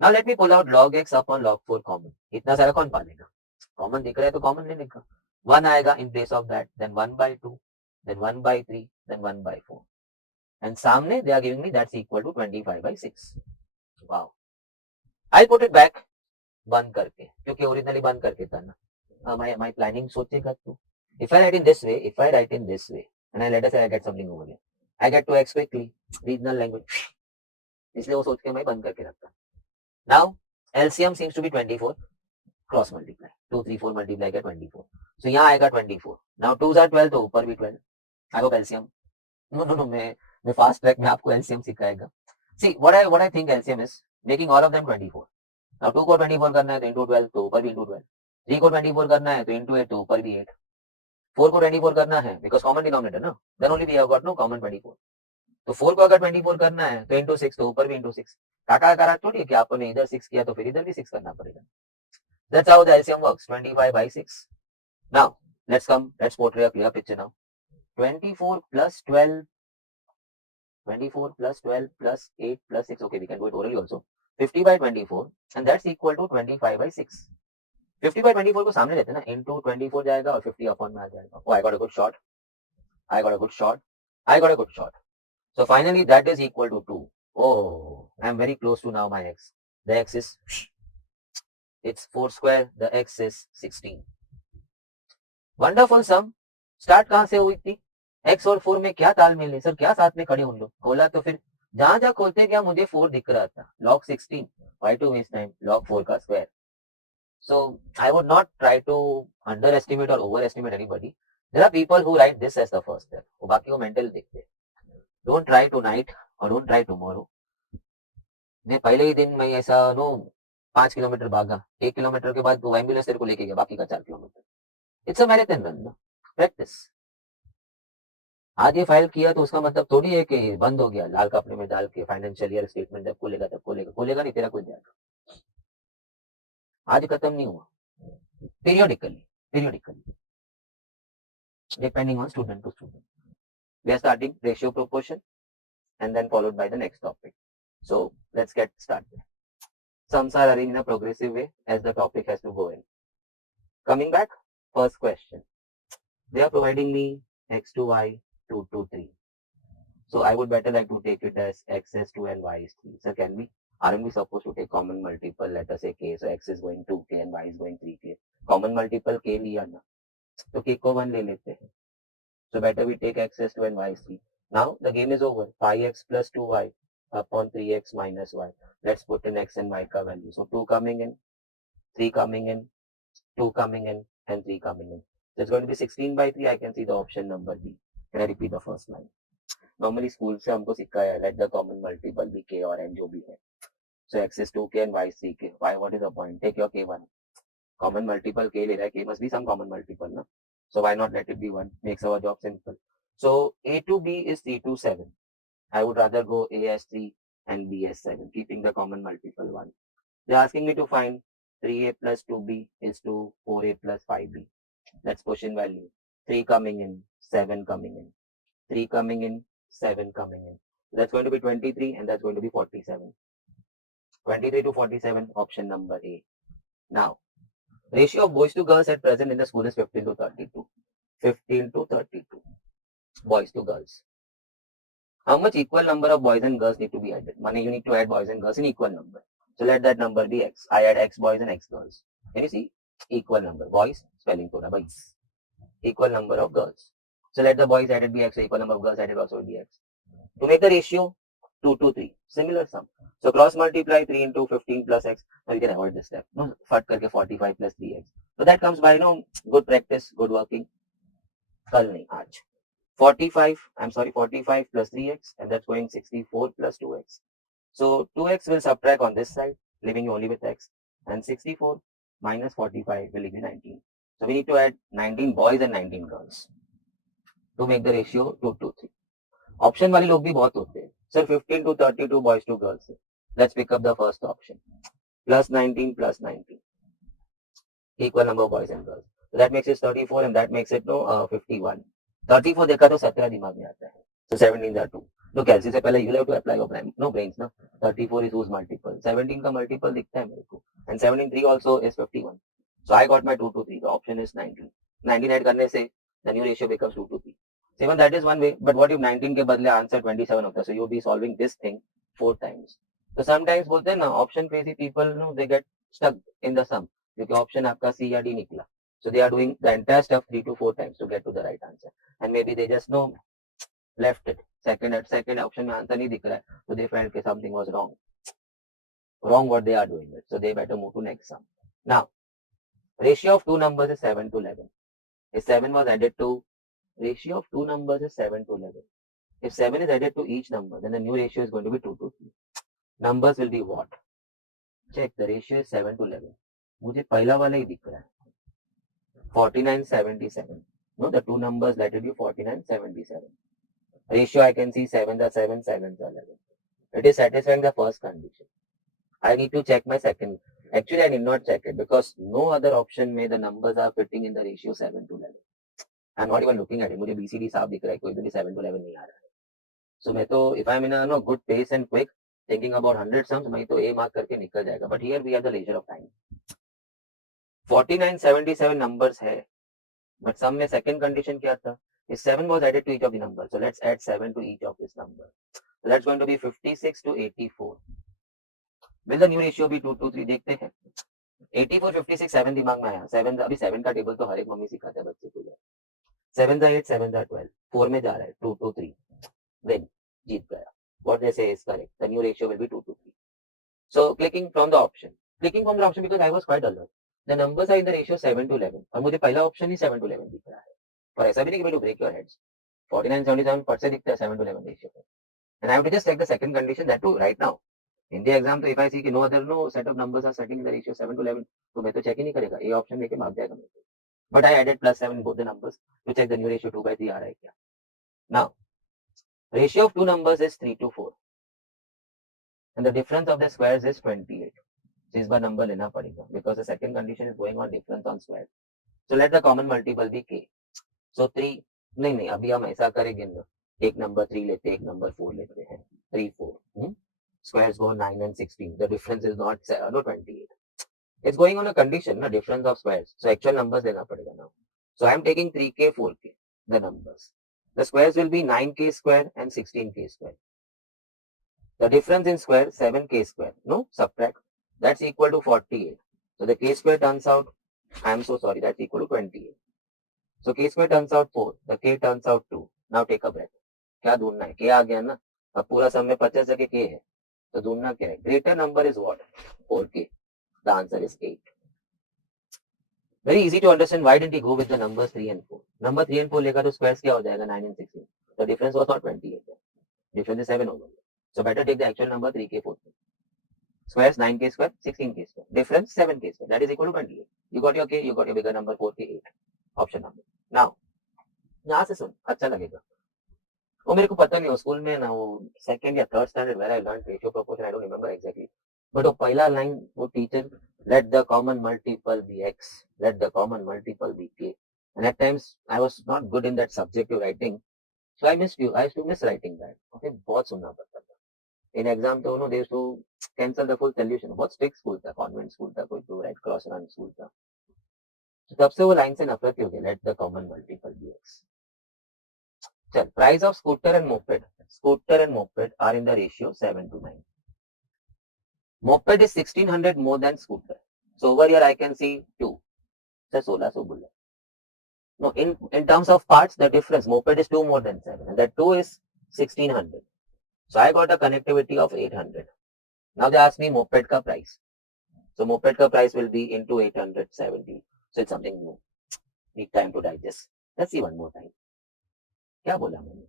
Now let me pull out log x upon log 4 common. इतना सारा कौन पालेगा? कॉमन दिख रहा है तो कॉमन लेने का। 1 आएगा in place of that, then 1/2, then 1/3, then 1/4. And सामने they are giving me that's equal to 25/6. Wow. I'll put it back बंद करके, क्योंकि ओरिजिनली बंद करके था ना। my planning सोचेगा तू। If I write in this way, and I let us say I get something over here, I get to x quickly, regional language, इसलिए वो सोच के मैं बंद करके रखता। Now LCM seems to be 24, cross multiply 2 3 4 multiply का 24, so यहाँ आएगा 24। Now 2s are 12 तो ऊपर भी 12। I hope LCM no मैं फास्ट ट्रैक में आपको LCM सिखाएगा। See what I think LCM is making all of them 24, अब 2 को 24 करना है तो इंटू 12 तो ऊपर भी इंटू 12, 3 को 24 करना है तो इंटू 8 तो ऊपर भी 8, 4 को 24 करना है बिकॉज कॉमन डिनोमिनेटर ना, then only we have got no common 24, तो 4 को अगर 24 करना है तो इंटू 6 तो ऊपर भी इंटू 6, काका का राज थोड़ी है कि आपने इधर 6 किया तो फिर इधर भी 6 करना पड़ेगा. That's how the LCM works, 25 by 6. Now let's portray a clear picture now. 24 plus 12, 24 plus 12 plus 8 plus 6, okay, we can do it orally also. 50 by 24 and that's equal to 25 by 6. 50 by 24 को सामने लेते हैं ना, into 24 जाएगा और 50 upon में आ जाएगा. Oh, I got a good shot. I got a good shot. I got a good shot. So finally that is equal to 2. Oh, I'm very close to now my x. The x is, it's 4 square, the x is 16. Wonderful sum. Start कहाँ से हुई थी? x और 4 में क्या तालमेल है sir, क्या साथ में खड़े उन लोग, खोला तो फिर जहां जहां खोलते गया मुझे 4 दिख रहा था. log 16, why to waste time, log 4 का square. So I would not try to underestimate or overestimate anybody. There are people who write this as the first step, वो बाकी को मेंटल देखते. Don't try tonight or don't try tomorrow. मैं पहले ही दिन मैं ऐसा नो 5 किलोमीटर भागा, 1 किलोमीटर के बाद वो एम्बुलेंस तेरे को लेके गया बाकी का 4 kilometre. It's a marathon run ना, प्रैक्टिस. आज ये फाइल किया तो उसका मतलब थोड़ी है कि बंद हो गया, लाल कपड़े में डाल के फाइनेंशियल ईयर स्टेटमेंट जब खोलेगा तब खोलेगा, खोलेगा नहीं तेरा खुल जाएगा. आज खत्म नहीं हुआ. Periodically, periodically, depending on student to student. We are starting ratio proportion and then followed by the next topic. So let's get started. Sums are arranged in a progressive way as the topic has to go in. Coming back, first question. They are providing me x to y 2 to 3. So I would better like to take it as x is 2 and y is 3. So can we, aren't we supposed to take common multiple? Let us say k. So x is going 2k and y is going 3k. Common multiple k लिया ना, तो k को 1 ले लेते हैं. So better we take x is 2 and y is 3. Now the game is over. 5x plus 2y upon 3x minus y. Let's put in x and y का value. So 2 coming in, 3 coming in, 2 coming in, and 3 coming in. So it's going to be 16 by 3. I can see the option number B. Can I repeat the first line? Normally school से हमको सिखाया है let the common multiple be k और n जो भी है. So x is 2k and y is 3k. Why? What is the point? Take your k1. Common multiple k ले रहा है, k must be some common multiple ना. So why not let it be 1? Makes our job simple. So a to b is 3 to 7. I would rather go a as 3 and b as 7, keeping the common multiple 1. They're asking me to find 3a plus 2b is to 4a plus 5b. Let's push in value. 3 coming in, 7 coming in, 3 coming in, 7 coming in. That's going to be 23 and that's going to be 47. 23 to 47, option number A. Now, ratio of boys to girls at present in the school is 15 to 32. 15 to 32. Boys to girls. How much equal number of boys and girls need to be added? Money, you need to add boys and girls in equal number. So let that number be x. I add x boys and x girls. Can you see? Equal number. Boys, spelling thoda boys. Equal number of girls. So let the boys added be x, so equal number of girls added also be x. To make the ratio 2 to 3, similar sum. So cross multiply 3 into 15 plus x. Now you can avoid this step. No, fat karke 45 plus 3x. So that comes by good practice, good working. Kal nahi, aaj. 45 plus 3x, and that's going 64 plus 2x. So 2x will subtract on this side, leaving you only with x, and 64 minus 45 will leave you 19. So we need to add 19 boys and 19 girls to make the ratio 2 to 3. Option वाले लोग भी बहुत होते हैं. Sir, 15 to 32 boys to girls. Let's pick up the first option. Plus 19 plus 19. Equal number of boys and girls. So that makes it 34 and that makes it 51. 34 देखा तो 17 दिमाग में आता है. So 17 are 2. तो कैलसी से पहले you have to apply your brains ना. 34 is whose multiple? 17 का multiple दिखता है मेरे को. And 17 3 also is 51. So I got my 2 to 3. The option is 19. 19 add करने से the new ratio becomes 2 to 3. So even that is one way. But what if 19 के बदले answer 27 होता है? So you'll be solving this thing 4 times. So sometimes बोलते हैं ना option crazy people they get stuck in the sum क्योंकि option आपका C या D निकला. So they are doing the entire stuff 3 to 4 times to get to the right answer. And maybe they just left it. Second option में answer नहीं दिख रहा है. So they felt that something was wrong. Wrong what they are doing it. So they better move to next sum. Now, ratio of two numbers is 7 to 11. If 7 was added to, ratio of two numbers is 7 to 11. If 7 is added to each number, then the new ratio is going to be 2 to 3. Numbers will be what? check the ratio is 7 to 11. मुझे पहला वाला ही दिख रहा है 4977. No, the two numbers let it be 4977. Ratio I can see 7 are 7, 7 are 11. It is satisfying the first condition. I need to check my second. Actually, I did not check it because no other option में the numbers are fitting in the ratio 7 to 11. I'm not even looking at it. मुझे BCD साफ दिख रहा है, कोई भी 7 to 11 नहीं आ रहा है. So मैं तो if I'm in a good pace and quick, thinking about 100 sums, मैं तो A mark करके निकल जाएगा. But here we have the leisure of time. 4977 numbers है, but sum में second condition क्या था? Is 7 was added to each of the numbers. So let's add 7 to each of this number. So that's going to be 56 to 84. Will the new ratio be 2 to 3? देखते हैं. 84, 56, 7 दिमाग में आया. 7 अभी 7 का टेबल तो हर एक मम्मी सिखाते हैं बच्चे को. 7 का 8, 7 का 12. 4 में जा रहा है. 2 to 3. Win. जीत गया. What they say is correct. The new ratio will be 2 to 3. So clicking from the option. Clicking from the option because I was quite alert. The numbers are in the ratio 7 to 11. और मुझे पहला option he 7 to 11 दिख रहा है. और ऐसा भी नहीं कि to break your heads. 49, 77 फट से दिखता है 7 to 11 ratio पे. And I have to just check the second condition that too right now. In the exam तो if I see कि no other no set of numbers are setting in the ratio 7 to 11 तो मैं तो check ही नहीं करेगा. ये option लेके भाग जाएगा मेरे को. But I added +7 both the numbers to check the new ratio 2 by 3 आ रहा है क्या. Now ratio of two numbers is 3 to 4. And the difference of the squares is 28. So इस बार नंबर लेना पड़ेगा because the second condition is going on difference on squares. So let the common multiple be k. So 3 नहीं अभी हम ऐसा करेंगे ना. एक नंबर 3 लेते हैं, एक नंबर 4 लेते हैं. 3 4 squares go 9 and 16. The difference is not 28. It's going on a condition, na difference of squares. So actual numbers लेना पड़ेगा now. So I am taking 3k 4k the numbers. The squares will be 9k square and 16k square. The difference in square 7k square. No, subtract. That's equal to 48. So the k square turns out, I am so sorry, that's equal to 28. So k square turns out 4. The k turns out 2. Now take a breath. क्या ढूंढना है? k आ गया ना. अब पूरा सम में 50 जगह k है. तो ढूंढना क्या है? Greater number is what? 4k. The answer is 8. Very easy to understand why didn't he go with the numbers 3 and 4. Number 3 and 4 लेगा तो squares क्या हो जाएगा? 9 and 16. The difference was not 28. Difference is 7 over. So better take the actual number 3k 4k. Squares 9k square, 16k square. Difference 7k square. That is equal to 28. You got your k, you got your bigger number 4k 8. Option number. Now यहाँ से सुन अच्छा लगेगा. वो मेरे को पता नहीं, वो स्कूल में ना वो सेकंड या third standard where I learn ratio proportion, I don't remember exactly. But वो पहला लाइन वो teacher let the common multiple be x, let the common multiple be k. And at times I was not good in that subjective writing, so I used to miss writing that. Okay, बहुत सुनना पड़ता था. In exam तो no they used to cancel the full solution. बहुत strict school था, convent school था, कोई तो रेड क्रॉस रन स्कूल था. तो तब से वो लाइन से नफरत हो गई, let the common multiple be x. चल, price of scooter and moped. Scooter and moped are in the ratio 7 to 9. Moped is 1600 more than scooter. So over here I can see 2. So 1600 बोला. No, in terms of parts, the difference, moped is 2 more than 7. And that 2 is 1600. So I got a connectivity of 800. Now they ask me moped ka price. So moped ka price will be into 870. So it's something new. Need time to digest. Let's see one more time. क्या बोला मैंने?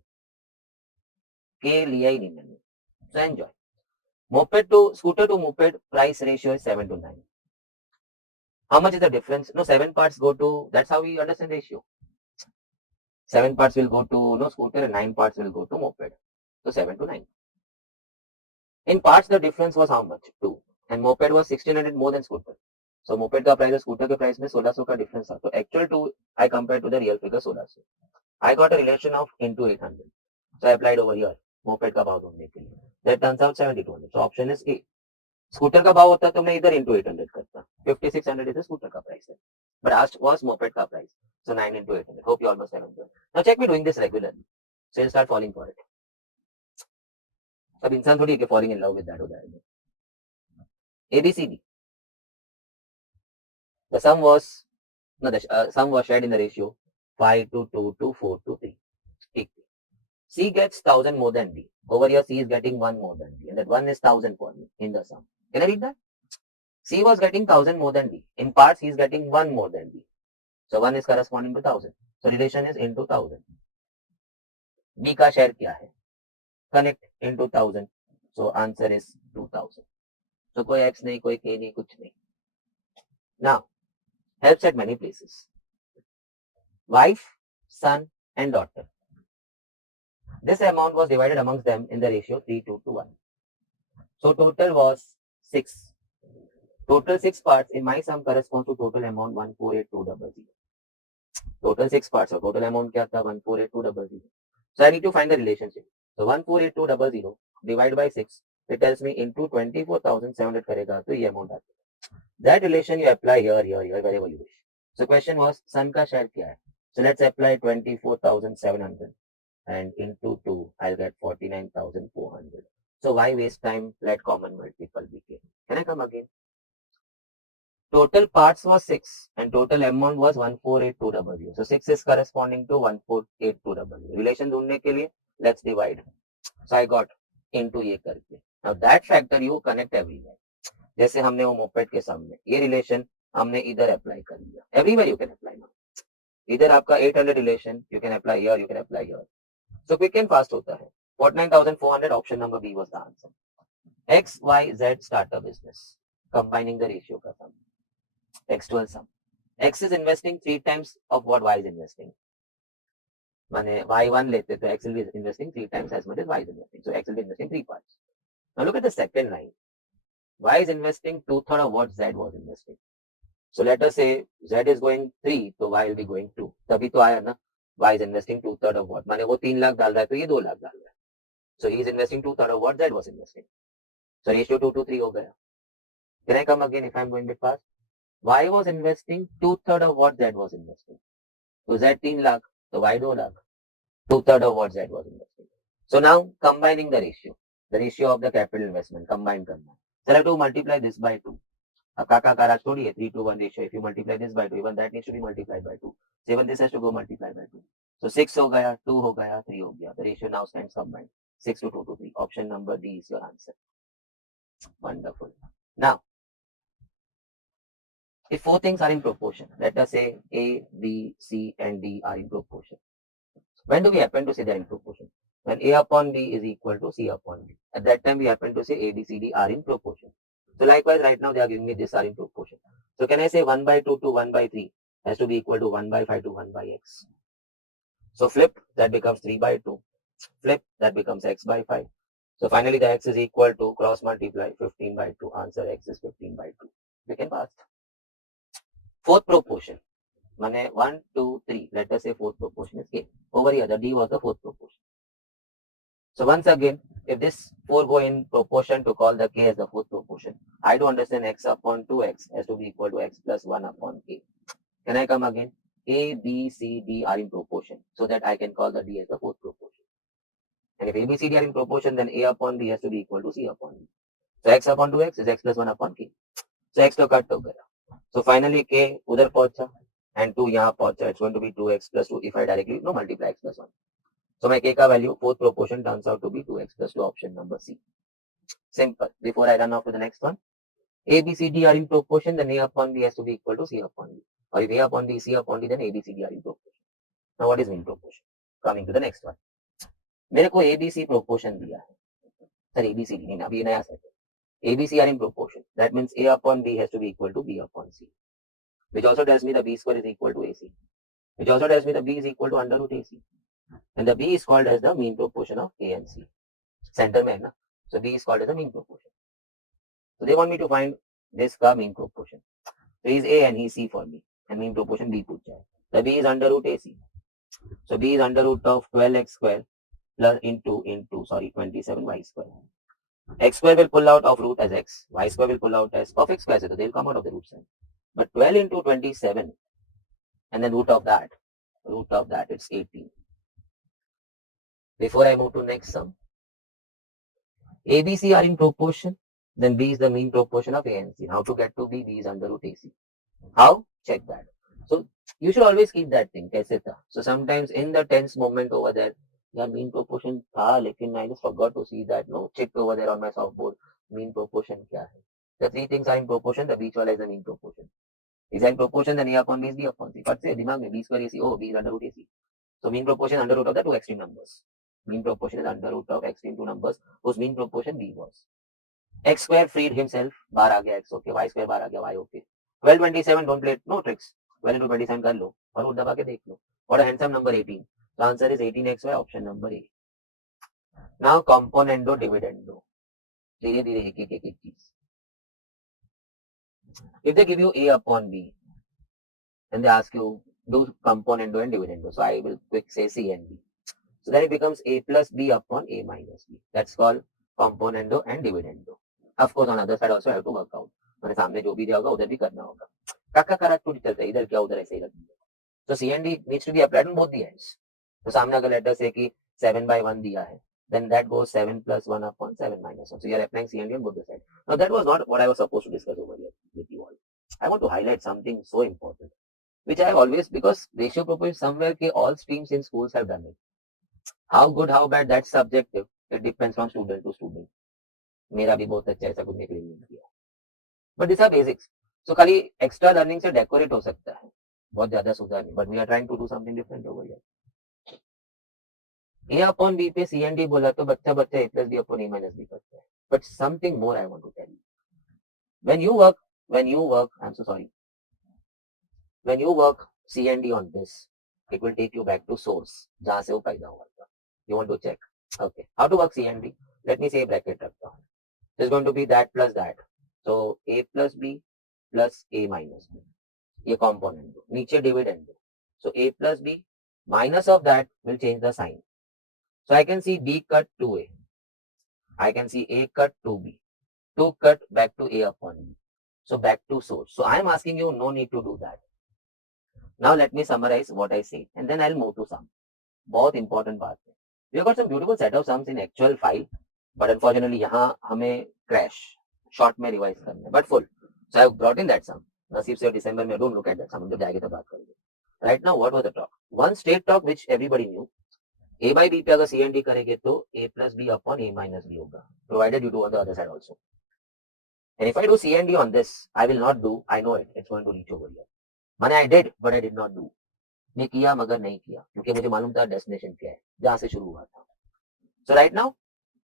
के लिया ही नहीं मैंने. So enjoy. Moped to scooter to moped price ratio is 7 to 9. How much is the difference? No, 7 parts go to, that's how we understand ratio. 7 parts will go to scooter and 9 parts will go to moped. So 7 to 9. In parts the difference was how much? 2. And moped was 1600 more than scooter. So moped का price और scooter के price में 1600 का difference था. So actual to I compared to the real figure 1600. I got a relation of into 800. So I applied over here. Moped का भाव ढूंढने के लिए. That turns out 7200. So option is A. Scooter का भाव होता तो मैं इधर into 800 करता. 5600 is स्कूटर का प्राइस है. But asked was moped का price. So 9 into 800. Hope you almost have enjoyed. Now check me doing this regularly. So you'll start falling for it. अब इंसान थोड़ी के falling in love with that हो जाएगा. ABCD. The sum was shared in the ratio 5 to 2 to 4 to 3. C gets 1000 more than D. Over here, C is getting 1 more than D. And that 1 is 1000 for me in the sum. Can I read that? C was getting 1000 more than D. In parts, he is getting 1 more than D. So 1 is corresponding to 1000. So relation is into 1000. B का share क्या है? Connect into 1000. So answer is 2000. So कोई x नहीं, कोई k नहीं, कुछ नहीं. Now, helps at many places. Wife, son and daughter. This amount was divided amongst them in the ratio 3:2:1. So total was 6. Total 6 parts in my sum corresponds to total amount 148200. Total 6 parts of total amount क्या था 148200. So I need to find the relationship. So 148200 divided by 6, it tells me into 24,700 करेगा तो ये amount आता है. That relation you apply here wherever you wish. So question was sun का share क्या है? So let's apply 24,700 and into 2 I'll get 49,400. So why waste time? Let common multiple be k. Can I come again? Total parts was 6 and total amount was 148200. So 6 is corresponding to 148200. Relation ढूंढने के लिए let's divide. So I got into ये करके. Now that factor you connect everywhere. जैसे हमने वो moped के सामने ये रिलेशन हमने इधर अप्लाई कर लिया. Everywhere you can apply now. इधर आपका 800 relation you can apply here, you can apply here. So quick and fast होता है. 49,400 option number B was the answer. X, Y, Z start a business. Combining the ratio का sum. Textual sum. X is investing 3 times of what Y is investing. माने Y1 लेते तो X will be investing 3 times as much as Y is investing. So X will be investing 3 parts. Now look at the second line. Y is investing 2/3 of what Z was investing. So let us say Z is going 3, so Y will be going 2. तभी तो आया ना. Y is investing 2/3 of what? माने वो 3 लाख डाल रहा है तो ये 2 लाख डाल रहा है. So he is investing 2/3 of what Z was investing. So ratio 2:3 हो गया. Can I come again if I am going a bit fast? Y was investing 2/3 of what Z was investing. So Z 3 lakh, so Y 2 lakh. 2/3 of what Z was investing. So now combining the ratio of the capital investment, combine करना. So I have to multiply this by 2. काका का राज थोड़ी है 3:1 ratio. If you multiply this by 2, even that needs to be multiplied by 2. So even this has to go multiplied by 2. So 6 हो गया, 2 हो गया, 3 हो गया. The ratio now stands combined. 6:2:3. Option number D is your answer. Wonderful. Now, if 4 things are in proportion, let us say A, B, C and D are in proportion. When do we happen to say they are in proportion? When A upon B is equal to C upon D. At that time we happen to say A, B, C, D are in proportion. So likewise right now they are giving me this are in proportion. So can I say 1/2 to 1/3 has to be equal to 1/5 to 1/x. So flip, that becomes 3/2. Flip, that becomes x by 5. So finally the x is equal to cross multiply 15/2. Answer x is 15/2. We can pass. Fourth proportion. Mane 1, 2, 3. Let us say fourth proportion is k. Over here, the D was the fourth proportion. So once again, if this 4 go in proportion to call the k as the fourth proportion, I do understand x upon 2x has to be equal to x plus 1 upon k. Can I come again? A, B, C, D are in proportion so that I can call the D as the fourth proportion. And if A, B, C, D are in proportion, then A upon D has to be equal to C upon D. So x upon 2x is x plus 1 upon k. So x to cut हो गया. So finally k उधर पहुंचा and 2 यहाँ पहुंचा. It's going to be 2x plus 2 if I directly multiply x plus 1. So my k का value fourth proportion turns out to be 2x plus 2. Option number C. Simple. Before I run off to the next one, A, B, C, D are in proportion, then A upon B has to be equal to C upon D. Or if A upon D, C upon D, then A, B, C, D are in proportion. Now what is mean proportion? Coming to the next one. मेरे को A, B, C proportion दिया है. Sir A, B, C, D नहीं, अभी नया set है. A, B, C are in proportion. That means A upon B has to be equal to B upon C. Which also tells me the B square is equal to AC. Which also tells me the B is equal to under root AC. And the B is called as the mean proportion of A and C. Center में है ना. So B is called as the mean proportion. So they want me to find this का mean proportion. So he is A and he is C for me. And mean proportion B पूछ जाए. The B is under root AC. So B is under root of 12x square plus into 27y square. X square will pull out of root as x. Y square will pull out as of x square. So they will come out of the root sign. But 12 into 27 and then root of that, it's 18. Before I move to next sum, A, B, C are in proportion, then B is the mean proportion of A and C. How to get to B? B is under root AC. How? Check that. So you should always keep that thing. कैसे था? So sometimes in the tense moment over there, yeah, mean proportion था, लेकिन I just forgot to see that. No, checked over there on my softboard. Mean proportion क्या है? The three things are in proportion. The बीच वाला is the mean proportion. Is in proportion, then A upon B is B upon C. But say दिमाग में B square AC, oh, B is under root AC. So mean proportion under root of the two extreme numbers. Mean proportion is under root of extreme two numbers whose mean proportion B was. x square freed himself, बाहर आ गया x, okay, y square बाहर आ गया y, okay, 1227 don't play no tricks, 12 into 27 कर लो और वो दबा के देख लो, what a handsome number 18, the answer is 18xy, option number A. Now componendo dividendo, धीरे धीरे एक एक एक चीज. If they give you a upon b and they ask you do componendo and dividendo, so I will quick say c and d. So then it becomes a plus b upon a minus b. That's called componendo and dividendo. Of course, on other side also I have to work out. मैंने सामने जो भी दिया होगा उधर भी करना होगा. काका करा थोड़ी चलता है, इधर क्या उधर ऐसे ही रख दिया. So C and D needs to be applied on both the ends. तो सामने अगर लेटर से कि 7/1 दिया है, then that goes 7 plus 1 upon 7 minus 1. So you are applying C and D on both the sides. Now that was not what I was supposed to discuss over here with you all. I want to highlight something so important, which I have always, because ratio proposed somewhere कि all streams in schools have done it. How good, how bad, that's subjective. It depends from student to student. मेरा भी बहुत अच्छा ऐसा कुछ निकल नहीं किया. But these are basics. So खाली extra learning से decorate हो सकता है. बहुत ज्यादा सुधार नहीं. But we are trying to do something different over here. A upon B पे C and D बोला तो बच्चा बच्चा A plus B upon A minus B करता है. But something more I want to tell you. When you work, I'm so sorry. When you work C and D on this, it will take you back to source जहाँ से वो पैदा हुआ था. You want to check? Okay. How to work C and D? Let me say bracket रखता हूँ. There's going to be that plus that. So A plus B plus A minus B. ये component दो. नीचे dividend दो. So A plus B minus of that will change the sign. So I can see B cut to A. I can see A cut to B. 2 cut back to A upon B. So back to source. So I am asking you, no need to do that. Now let me summarize what I said and then I'll move to sum. बहुत important बात है. We have got some beautiful set of sums in actual file, but unfortunately यहाँ हमें crash short में revise करना है, but full. So I have brought in that sum. नसीब से दिसंबर में don't look at that sum, जब जाएगी तो बात करेंगे. Right now what was the talk? One straight talk which everybody knew. A by B पे अगर C and D करेंगे तो A plus B upon A minus B होगा, provided you do on the other side also. And if I do C and D on this, I will not do. I know it. It's going to reach over here. मैंने I did, but I did not do. मैं किया मगर नहीं किया क्योंकि मुझे मालूम था डेस्टिनेशन क्या है, जहां से शुरू हुआ था. So right now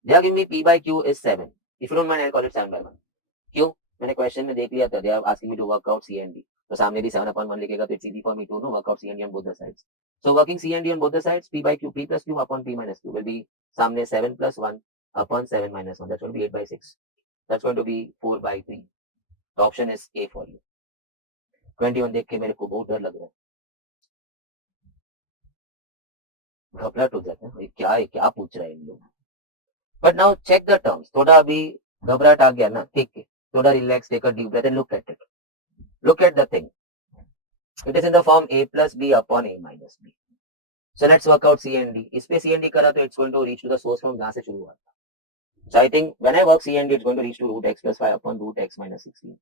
they are giving me P by Q is 7. If you don't mind, I'll call it 7/1. क्यों? मैंने क्वेश्चन में देख लिया था. They are asking me to work out C and D. तो सामने भी 7/1 लिखेगा तो it's easy for me to know work out C and D on both the sides. So working C and D on both the sides, P by Q, P plus Q upon P minus Q will be सामने 7 plus 1 upon 7 minus 1. That's going to be 8/6. That's going to be 4/3. The option is A for you. 21 देख के मेरे को बहुत डर लग रहा है, घबराहट हो जाता है, क्या पूछ रहा है इन लोग. But now check the terms. थोड़ा अभी घबराहट आ गया ना, ठीक है, थोड़ा relax, take a deep breath and look at it. Look at the thing. It is in the form A plus B upon A minus B. So let's work out C and D. इस पे C and D करा तो it's going to reach to the source from जहाँ से शुरू हुआ था. So I think when I work C and D, it's going to reach to root x plus 5 upon root x minus 16.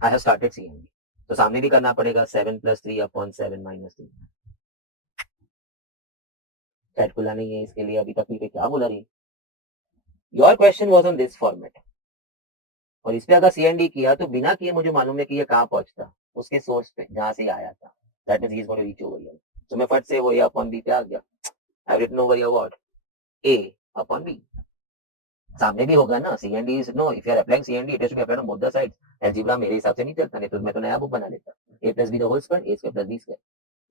I have started C and D. तो सामने भी करना पड़ेगा 7 plus 3 upon 7 minus 3. चैट खुला नहीं है इसके लिए अभी तक नहीं, क्या बोला रही. Your question was on this format और इस पे अगर सी एंड डी किया तो बिना किए मुझे मालूम है कि ये कहाँ पहुंचता, उसके सोर्स पे जहां से आया था. That means he is going to reach over here. तो मैं फट से वो ए अपॉन बी पे आ गया. I have written over here what, a upon b. सामने भी होगा ना, c and d is no, if you are applying c and d it is to be applied on both the sides. Algebra मेरे हिसाब से नहीं चलता, नहीं तो मैं तो नया बुक बना लेता. A plus b the whole square, a square plus b square.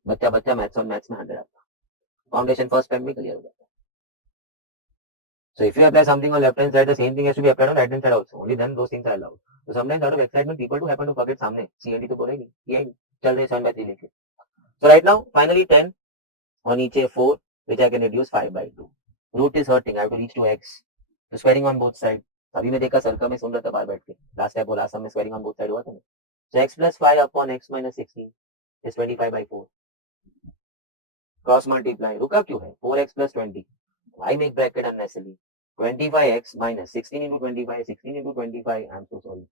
बच्चा बच्चा मैथ्स और मैथ्स में 100 आता. फाउंडेशन फर्स्ट टाइम में क्लियर हो जाता. So if you apply something on left hand side, the same thing has to be applied on right hand side also. Only then those things are allowed. So sometimes out of excitement, people do happen to forget सामने C and D तो बोला ही नहीं, ये चल रहे 7/3 लेके. So right now, finally 10 और नीचे 4, which I can reduce 5/2. Root is hurting. I have to reach to x. So squaring on both sides. अभी मैं देखा सर्कल में सुन रहा था बाहर बैठ के. Last time बोला सब में squaring on both sides हुआ था ना. So x plus 5 upon x minus 16 is 25/4. Cross multiply. रुका क्यों है? 4x plus 20. Why make bracket unnecessary? 25x minus 16 into 25, 16 into 25, I'm so sorry.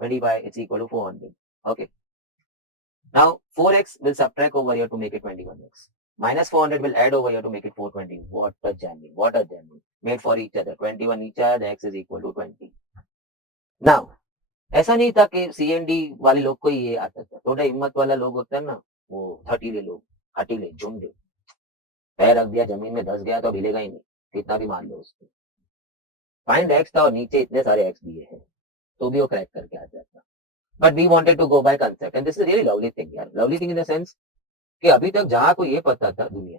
25, it's equal to 400. Okay. Now 4x will subtract over here to make it 21x. Minus 400 will add over here to make it 420. What a jamming. What a jamming. Made for each other. 21 each other, x is equal to 20. Now, ऐसा नहीं था कि C N D वाले लोग को ये आता था. थोड़ा हिम्मत वाला लोग होता है ना, वो हटीले लोग, हटीले झुंड. पैर रख दिया जमीन में, धस गया तो अब हिलेगा ही नहीं, कितना भी मार लो उसको. फाइंड एक्स था और नीचे इतने सारे एक्स दिए हैं तो भी वो क्रैक करके आ जाता. But we wanted to go by concept and this is really lovely thing यार. Lovely thing in the sense कि अभी तक जहां को ये पता था दुनिया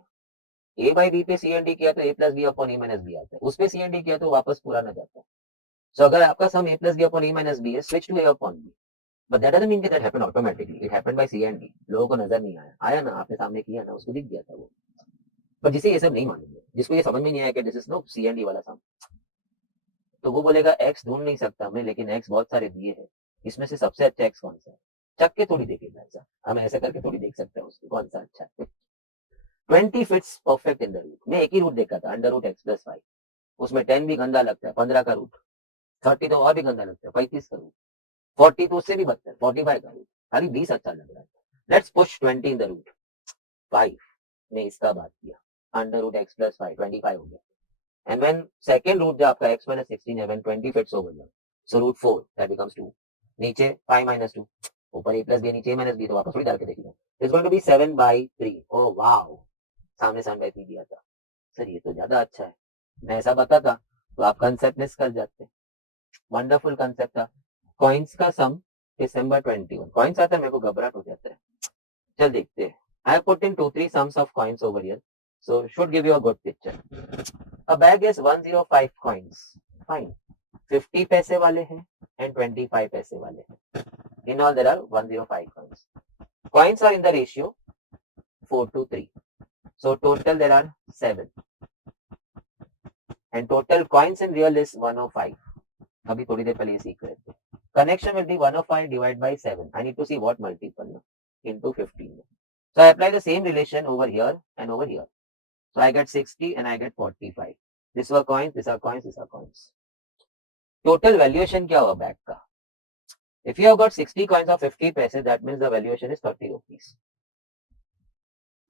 ए बाई बी पे सी एन डी किया तो ए plus b upon a minus B आता है, उस पे सी एन डी किया तो वापस पूरा ना जाता. सो अगर आपका sum a plus b upon a minus b है, switch to a upon b. But that doesn't mean that happened automatically, it happened by c and d. लोगों को नजर नहीं आया, आया ना, आपने सामने किया ना, उसको दिख गया था वो. पर जिसे ये सब नहीं मालूम है, जिसको ये समझ में नहीं आया कि this is no c and d वाला सम, तो वो बोलेगा एक्स ढूंढ नहीं सकता मैं, लेकिन एक्स बहुत सारे दिए हैं, इसमें से सबसे अच्छा एक्स कौन सा है. चक के थोड़ी देखेगा ऐसा, हम ऐसा करके थोड़ी देख सकते हैं उसको कौन सा अच्छा है. 20 fits perfect in the root. मैं एक ही रूट देखा था, अंडर रूट एक्स प्लस 5. उसमें 10 भी गंदा लगता है, 15 का रूट. 30 तो और भी गंदा लगता है, 35 का रूट. 40 तो उससे भी बदतर, 45 का रूट. खाली 20 अच्छा लग रहा है. Let's push 20 in the root 5. ने इसका बात किया, अंडर रूट एक्स प्लस 5, 25 हो गया. एंड व्हेन सेकंड रूट जो आपका x माइनस 16 है, when 20 fits over here, so root 4 that becomes 2. नीचे 5 माइनस 2, ऊपर a प्लस b, नीचे a माइनस b, तो वापस थोड़ी डाल के देखिए. It's going to be 7/3. Oh wow, सामने 7/3 दिया था. सर ये तो ज्यादा अच्छा है. मैं ऐसा बताता तो आप कंसेप्ट मिस कर जाते. वंडरफुल कंसेप्ट था. कॉइन्स का सम दिसंबर 21. कॉइन्स आता है मेरे को घबराहट हो जाता है. चल देखते हैं. I have put in 2-3 sums of coins over here, so should give you a good picture. A bag is 105 coins. Fine. 50 पैसे वाले हैं and 25 पैसे वाले हैं. In all there are 105 coins. Coins are in the ratio 4:3. So total there are 7. And total coins in real is 105. अभी थोड़ी देर पहले ये सीख रहे थे. Connection will be 105 divided by 7. I need to see what multiple now. Into 15. So I apply the same relation over here and over here. So I get 60 and I get 45. These were coins, these are coins, these are coins. Total valuation क्या हुआ bag का? If you have got 60 coins of 50 पैसे, that means the valuation is 30 rupees.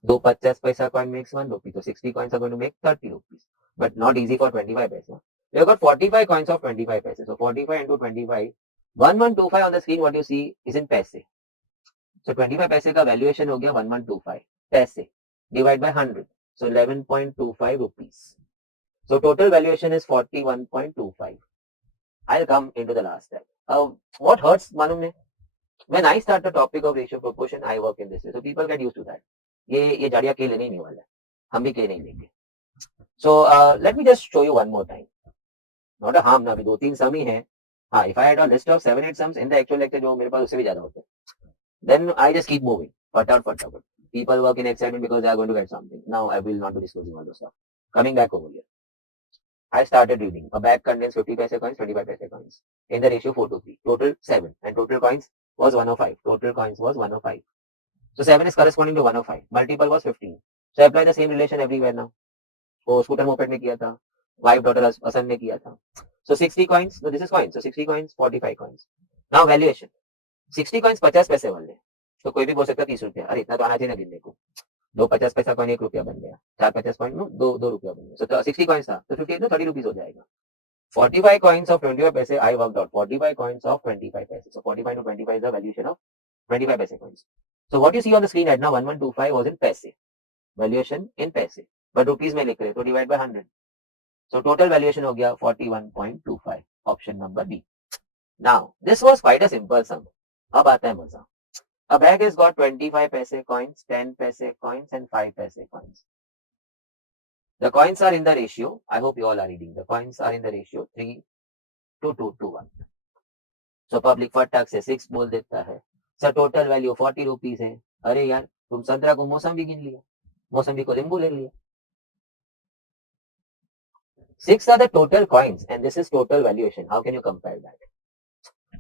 दो 50 पैसा coin makes 1 rupee, so 60 coins are going to make 30 rupees. But not easy for 25 पैसा. You have got 45 coins of 25 पैसे, so 45 into 25, 1125 on the screen. What you see is in पैसे. So 25 पैसे का valuation हो गया 1125 पैसे divide by 100. So 11.25 rupees. So total valuation is 41.25. I'll come into the last step. What hurts मालूम है? When I start the topic of ratio proportion, I work in this way. So people get used to that. ये जाड़िया के लेने नहीं वाला है, हम भी के नहीं लेंगे. So let me just show you one more time. Not a harm ना, अभी 2-3 सम ही है. हाँ, if I had a list of 7-8 sums in the actual lecture जो मेरे पास उससे भी ज्यादा होते हैं, then I just keep moving. फटाफट. People work in excitement because they are going to get something. Now I will not be disclosing all those stuff. Coming back over here. I started reading. A bag contains 50 paise coins, 25 paise coins in the ratio 4:3. Total 7 and total coins was 105. Total coins was 105. So 7 is corresponding to 105. Multiple was 15. So I apply the same relation everywhere now. वो scooter moped में किया था, wife daughter Hasan ने किया था. So 60 coins, so this is coins. So 60 coins, 45 coins. Now valuation. 60 coins 50 पैसे वाले. तो कोई भी बोल सकता है 30 रुपया. अरे इतना तो आना चाहिए ना गिनने को. दो 50 पैसा कॉइन 1 रुपया बन गया, 4 50 कॉइन दो रुपया बन गया. So 60 कॉइन्स था तो 58 30 रुपीस हो जाएगा. 45 coins of 25 paise, I worked out 45 coins of 25 paise. So 45 to 25 is the valuation of 25 paise coins. So what you see on the screen right now, 1125 was in paise. Valuation in paise. But rupees में लिख रहे तो divide by 100. So total valuation हो गया 41.25. Option number B. Now this was quite a simple sum. अब आता है मजा. A bag has got 25 paise coins, 10 paise coins and 5 paise coins. The coins are in the ratio, I hope you all are reading, the coins are in the ratio 3:2:1. So public फटाक से 6 बोल देता है. Sir total value 40 rupees है. अरे यार तुम संतरा को मौसमी गिन लिया, मौसमी को नींबू ले लिया. 6 are the total coins and this is total valuation. How can you compare that?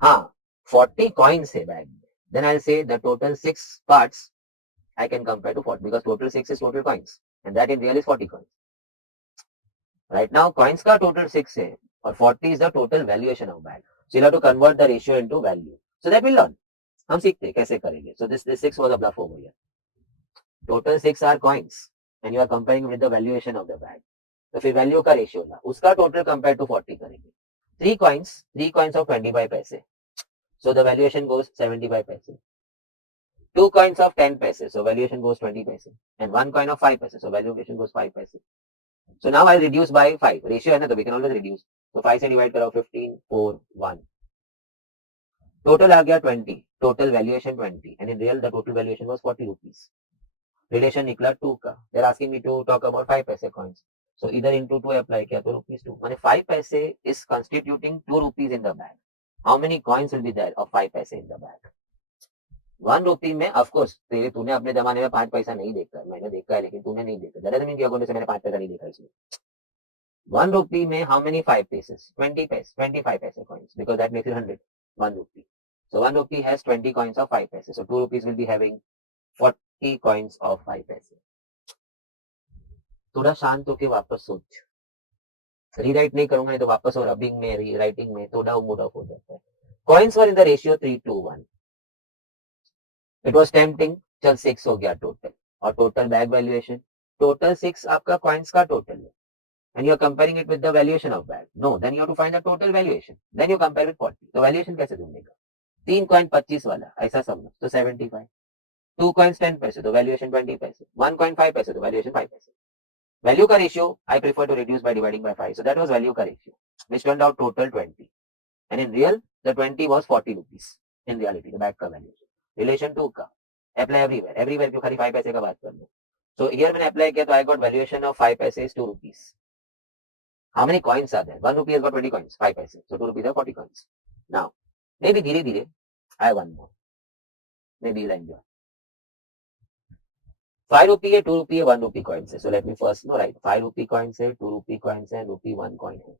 हाँ, 40 coins है bag. Then I'll say the total 6 parts I can compare to 40 because total 6 is total coins and that in real is 40 coins. Right now coins का total 6 है और 40 is the total valuation of bag. So you'll have to convert the ratio into value. So that we'll learn. हम सीखते कैसे करेंगे. So this 6 was a bluff over here. Total 6 are coins and you are comparing with the valuation of the bag. तो फिर value का ratio ला, उसका total compare to 40 करेंगे. 3 coins of 25 पैसे. So the valuation goes 75 paise. 2 coins of 10 paise. So valuation goes 20 paise. And 1 coin of 5 paise. So valuation goes 5 paise. So now I'll reduce by 5. Ratio है ना तो we can always reduce. तो 5 से divide कराओ 15, 4, 1. Total आ गया 20, total valuation 20 and in real the total valuation was 40 rupees. Relation निकला 2 का. They are asking me to talk about 5 पैसे कॉइन्स. सो इधर इनटू 2 अप्लाई किया तो ₹2 माने 5 पैसे is constituting 2 rupees in the bag. How many coins will be there of 5 पैसे इन the bag? 1 रुपी में ऑफ कोर्स तेरे तूने अपने जमाने में 5 पैसा नहीं देखा है, मैंने देखा है, लेकिन तूने नहीं देखा. दैट डजंट मीन कि अगले से मैंने 5 पैसा नहीं देखा इसमें. 1 rupee में how many 5 pieces? 20 paise, 25 paise coins, because that makes it 100. 1 rupee. So 1 rupee has 20 coins of 5 paise. So 2 rupees will be having 40 coins of 5 paise. थोड़ा शांत होके वापस सोच. रीराइट नहीं करूंगा नहीं तो वापस और रबिंग में रीराइटिंग में थोड़ा मूड ऑफ हो जाता है. Coins were in the ratio 3:1. It was tempting. चल 6 हो गया टोटल. और टोटल बैग वैल्यूएशन टोटल 6 आपका कॉइन्स का टोटल है. And you are comparing it with the valuation of bag. No, then you have to find the total valuation. Then you compare with 40. तो valuation कैसे ढूंढेगा? 3 coin 25 वाला ऐसा समझ तो 75. 2 coins 10 पैसे तो वैल्यूएशन 20 पैसे. 1 कॉइन 5 पैसे तो वैल्यूएशन 5 पैसे. वैल्यू का ratio I prefer to reduce by dividing by 5. So that was value का ratio, which turned out total 20. And in real, the 20 was 40 rupees. In reality, the bag का valuation. Relation 2 का apply everywhere. Everywhere क्यों खाली 5 पैसे का बात कर लो. So here मैंने apply किया तो I got valuation of 5 पैसे is 2 rupees. How many coins are there? 1 rupee has got 20 coins, 5 paise. So 2 rupees have 40 coins. Now, maybe dhire dhire, I have one more. Maybe you'll enjoy. 5 rupee है, 2 rupee है, 1 rupee coins है. So let me first know, right? 5 rupee coins है, 2 rupee coins है, rupee 1 coin है.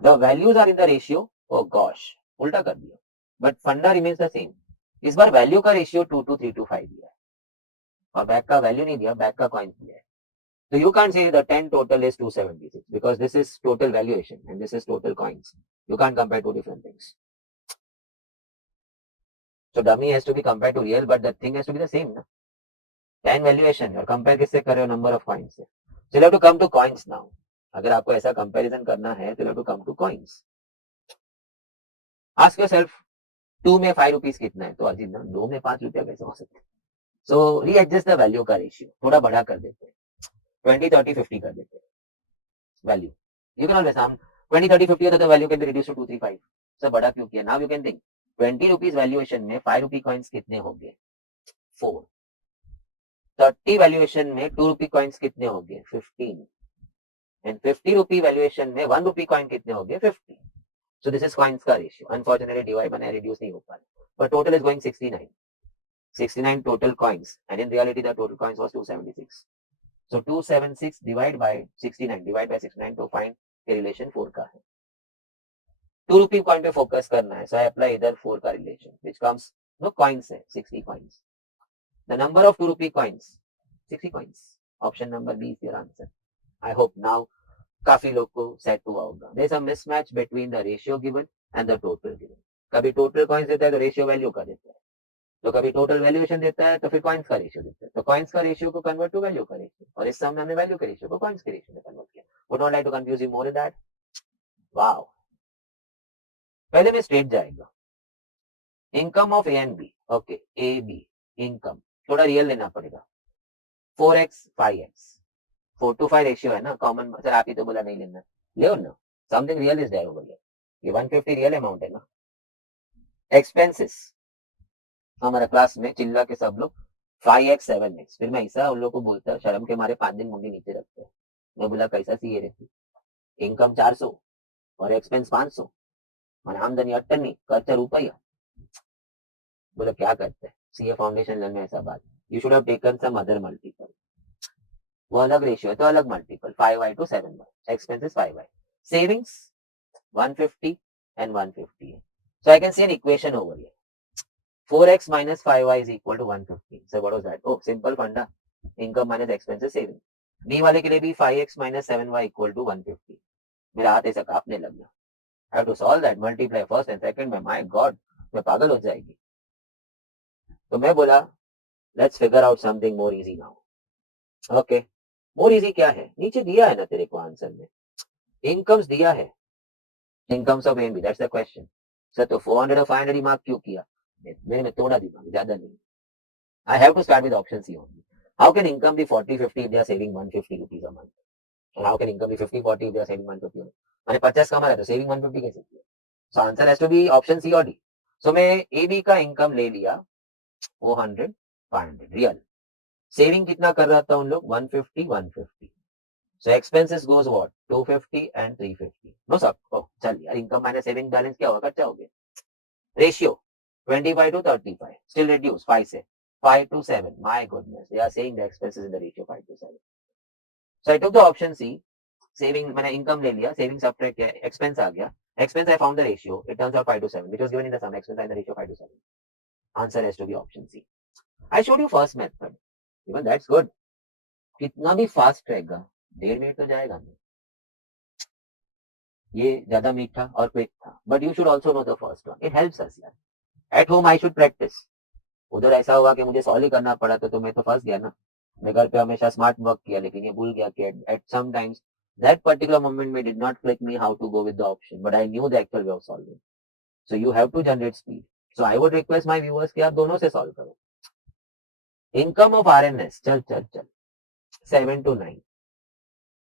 The values are in the ratio. Oh gosh, उल्टा कर दिया. But funda remains the same. इस बार वैल्यू का रेशियो 2:3:5 दिया है और बैक का वैल्यू नहीं दिया, बैक का कॉइन दिया है. So you can't say the 10 total is 276 because this is total valuation and this is total coins. You can't compare two different things. So dummy has to be compared to real, but the thing has to be the same. Na? 10 valuation और compare किससे कर रहे हो? Number of coins से. So you have to come to coins now. अगर आपको ऐसा comparison करना है तो you have to come to coins. Ask yourself, 2 में 5 rupees कितना है? तो अजीब ना, 2 में 5 रुपया कैसे हो सकते हैं? So readjust the value का ratio. थोड़ा बड़ा कर देते हैं. 20, 30, 50 कर देते हैं. Value. You can always 20, 30, 50 होता तो value can be reduced to 2, 3, 5. सब बड़ा क्यों किया? Now you can think 20 rupees valuation में 5 rupee coins कितने होंगे? 4. 30 valuation में 2 rupee coins कितने होंगे? 15. And 50 rupee valuation में 1 rupee coin कितने होंगे? 50. So this is coins का ratio. Unfortunately divide बनाया reduce नहीं हो पा रहा. But total is going 69. 69 total coins. And in reality the total coins was 276. So 276 divide by 69 divide by 69 to find के रिलेशन 4 का है. 2 रुपी कॉइन पे फोकस करना है. So I apply इधर 4 का relation which comes no coins है 60 coins. The number of 2 rupee coins 60 coins. Option number B is your answer. I hope now काफी लोग को सेट हुआ होगा. There is a mismatch between the ratio given and the total given. कभी total coins देता है तो ratio value का देता है, तो कभी टोटल वैल्यूएशन देता है तो फिर कॉइन्स का रेशियो देता है. तो कॉइन्स का रेशियो को कन्वर्ट टू वैल्यू का रेशियो और इस समय हमने वैल्यू के रेशियो को कॉइन्स के रेशियो में कन्वर्ट किया. Would not like to confuse you more in that. Wow. पहले में स्ट्रेट जाएगा. Income of a and b. Okay, a b income थोड़ा रियल लेना पड़ेगा. 4x 5x 4:5 रेशियो है ना. कॉमन सर आप ही तो बोला नहीं लेना, ले ना. Something real is there over here. ये 150 रियल अमाउंट है ना. एक्सपेंसेस हमारा क्लास में चिल्ला के सब लोग 5x 7x. फिर मैं ऐसा उन लोग को बोलता शर्म के मारे 5 दिन मुंडी नीचे रखते हैं. मैं बोला कैसा सी ये रहती. इनकम 400 और एक्सपेंस 500 और आमदनी 18 खर्चा रुपया. बोला क्या करते हैं सीए फाउंडेशन लर्न में ऐसा बात. You should have taken some other multiple. वो अलग रेशियो है तो अलग multiple. 5y to 7y. Expenses 5y. Savings 150 and 150 है. So I can see an equation over here. 4x minus 5y is equal to 150. So what was that? Oh, simple funda. Income minus expenses saving. B वाले के लिए भी 5x minus 7y equal to 150. मेरा हाथ ऐसा कांपने लग गया. I have to solve that. Multiply first and second में. My God, मैं पागल हो जाएगी. तो मैं बोला let's figure out something more easy now. Okay. More easy क्या है? नीचे दिया है ना तेरे को आंसर में. Incomes दिया है. Incomes of A and B. That's the question. Sir तो 400 और 500 ही मार्क क्यों किया? मेरे में थोड़ा दिमाग, ज्यादा नहीं. I have to start with option C only. How can income be 40, 50 if they are saving 150 rupees a month? And how can income be 50, 40 if they are saving 150? मैंने 50 कमा रहा तो सेविंग 150 कैसे किया? So answer has to be option c और d. सो मैं A B का income ले लिया 400 500 रियल. सेविंग कितना कर रहा था उन लोग 150 150. So expenses goes what 250 and 350. No सब चल यार इनकम माइनस सेविंग बैलेंस क्या होगा खर्चा हो गया. रेशियो 25 to 35 still reduce 5 से 5 to 7. My goodness, they are saying the expenses in the ratio 5 to 7. So I took the option C. Saving मैंने इनकम ले लिया, सेविंग सब्ट्रैक्ट किया, एक्सपेंस आ गया. Expense I found the ratio. It turns out 5 to 7, which was given in the sum. Expense in the ratio 5 to 7. Answer has to be option C. I showed you first method. Even that's good. कितना भी fast रहेगा 1.5 minute तो जाएगा नहीं. ये ज्यादा मीठा और क्विक था. But you should also know the first one. It helps us यार. At home I should practise. उधर ऐसा हुआ कि मुझे सॉल्व ही करना पड़ा तो मैं तो फंस गया ना. मैं घर पे हमेशा स्मार्ट वर्क किया लेकिन ये भूल गया कि at some times that particular moment may did not click me how to go with the option, but I knew the actual way of solving. So you have to generate speed. So I would request my viewers कि आप दोनों से solve करो. Income of RNS चल 7 to 9.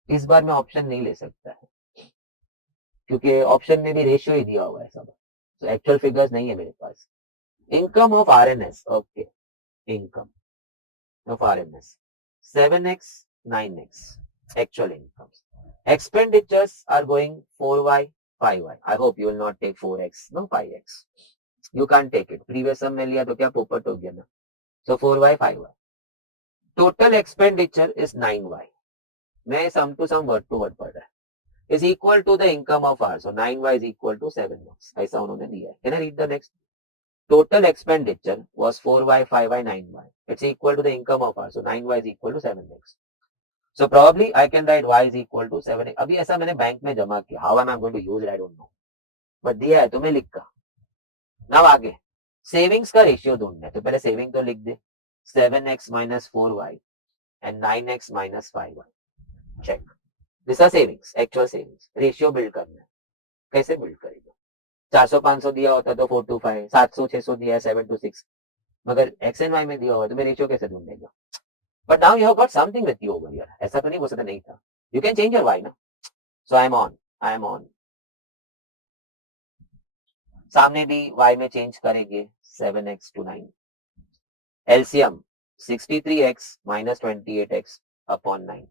इस बार मैं option नहीं ले सकता है क्योंकि ऑप्शन में भी रेशियो ही दिया हुआ है सब. तो एक्चुअल फिगर्स नहीं है मेरे पास. Income of RNS. Okay, income of RNS 7x 9x actual incomes. Expenditures are going 4y 5y. I hope you will not take 4x, no 5x. You can't take it. Previous sum में लिया तो क्या पोपट हो गया ना. So 4y 5y. Total expenditure is 9y. मैं sum to sum word to word पढ़ रहा है. Is equal to the income of R. So 9y is equal to 7x. ऐसा उन्होंने दिया है. Can I read the next? Total expenditure was 4y 5y 9y. It's equal to the income of R. So 9y is equal to 7x. So probably I can write y is equal to 7x. अभी ऐसा मैंने bank में जमा किया. How am I going to use it? I don't know. But दिया है तो मैं लिख का. Now आगे सेविंग्स का रेशियो ढूंढना है. तो पहले सेविंग तो लिख दे. 7x minus 4y and 9x minus 5y. Check. These are savings. Actual savings. Ratio build करना है. कैसे बिल्ड करेगा? 400-500 दिया होता तो 4 to 5. 700-600 दिया है 7 to 6. मगर एक्स एंड वाई में दिया हुआ तो मैं रेशियो कैसे ढूंढेगा? But now you have got something with you over here. ऐसा तो नहीं हो सकता नहीं था. You can change your y ना. So I am on. सामने भी y में चेंज करेंगे 7x to 9. LCM 63x minus 28x upon 9.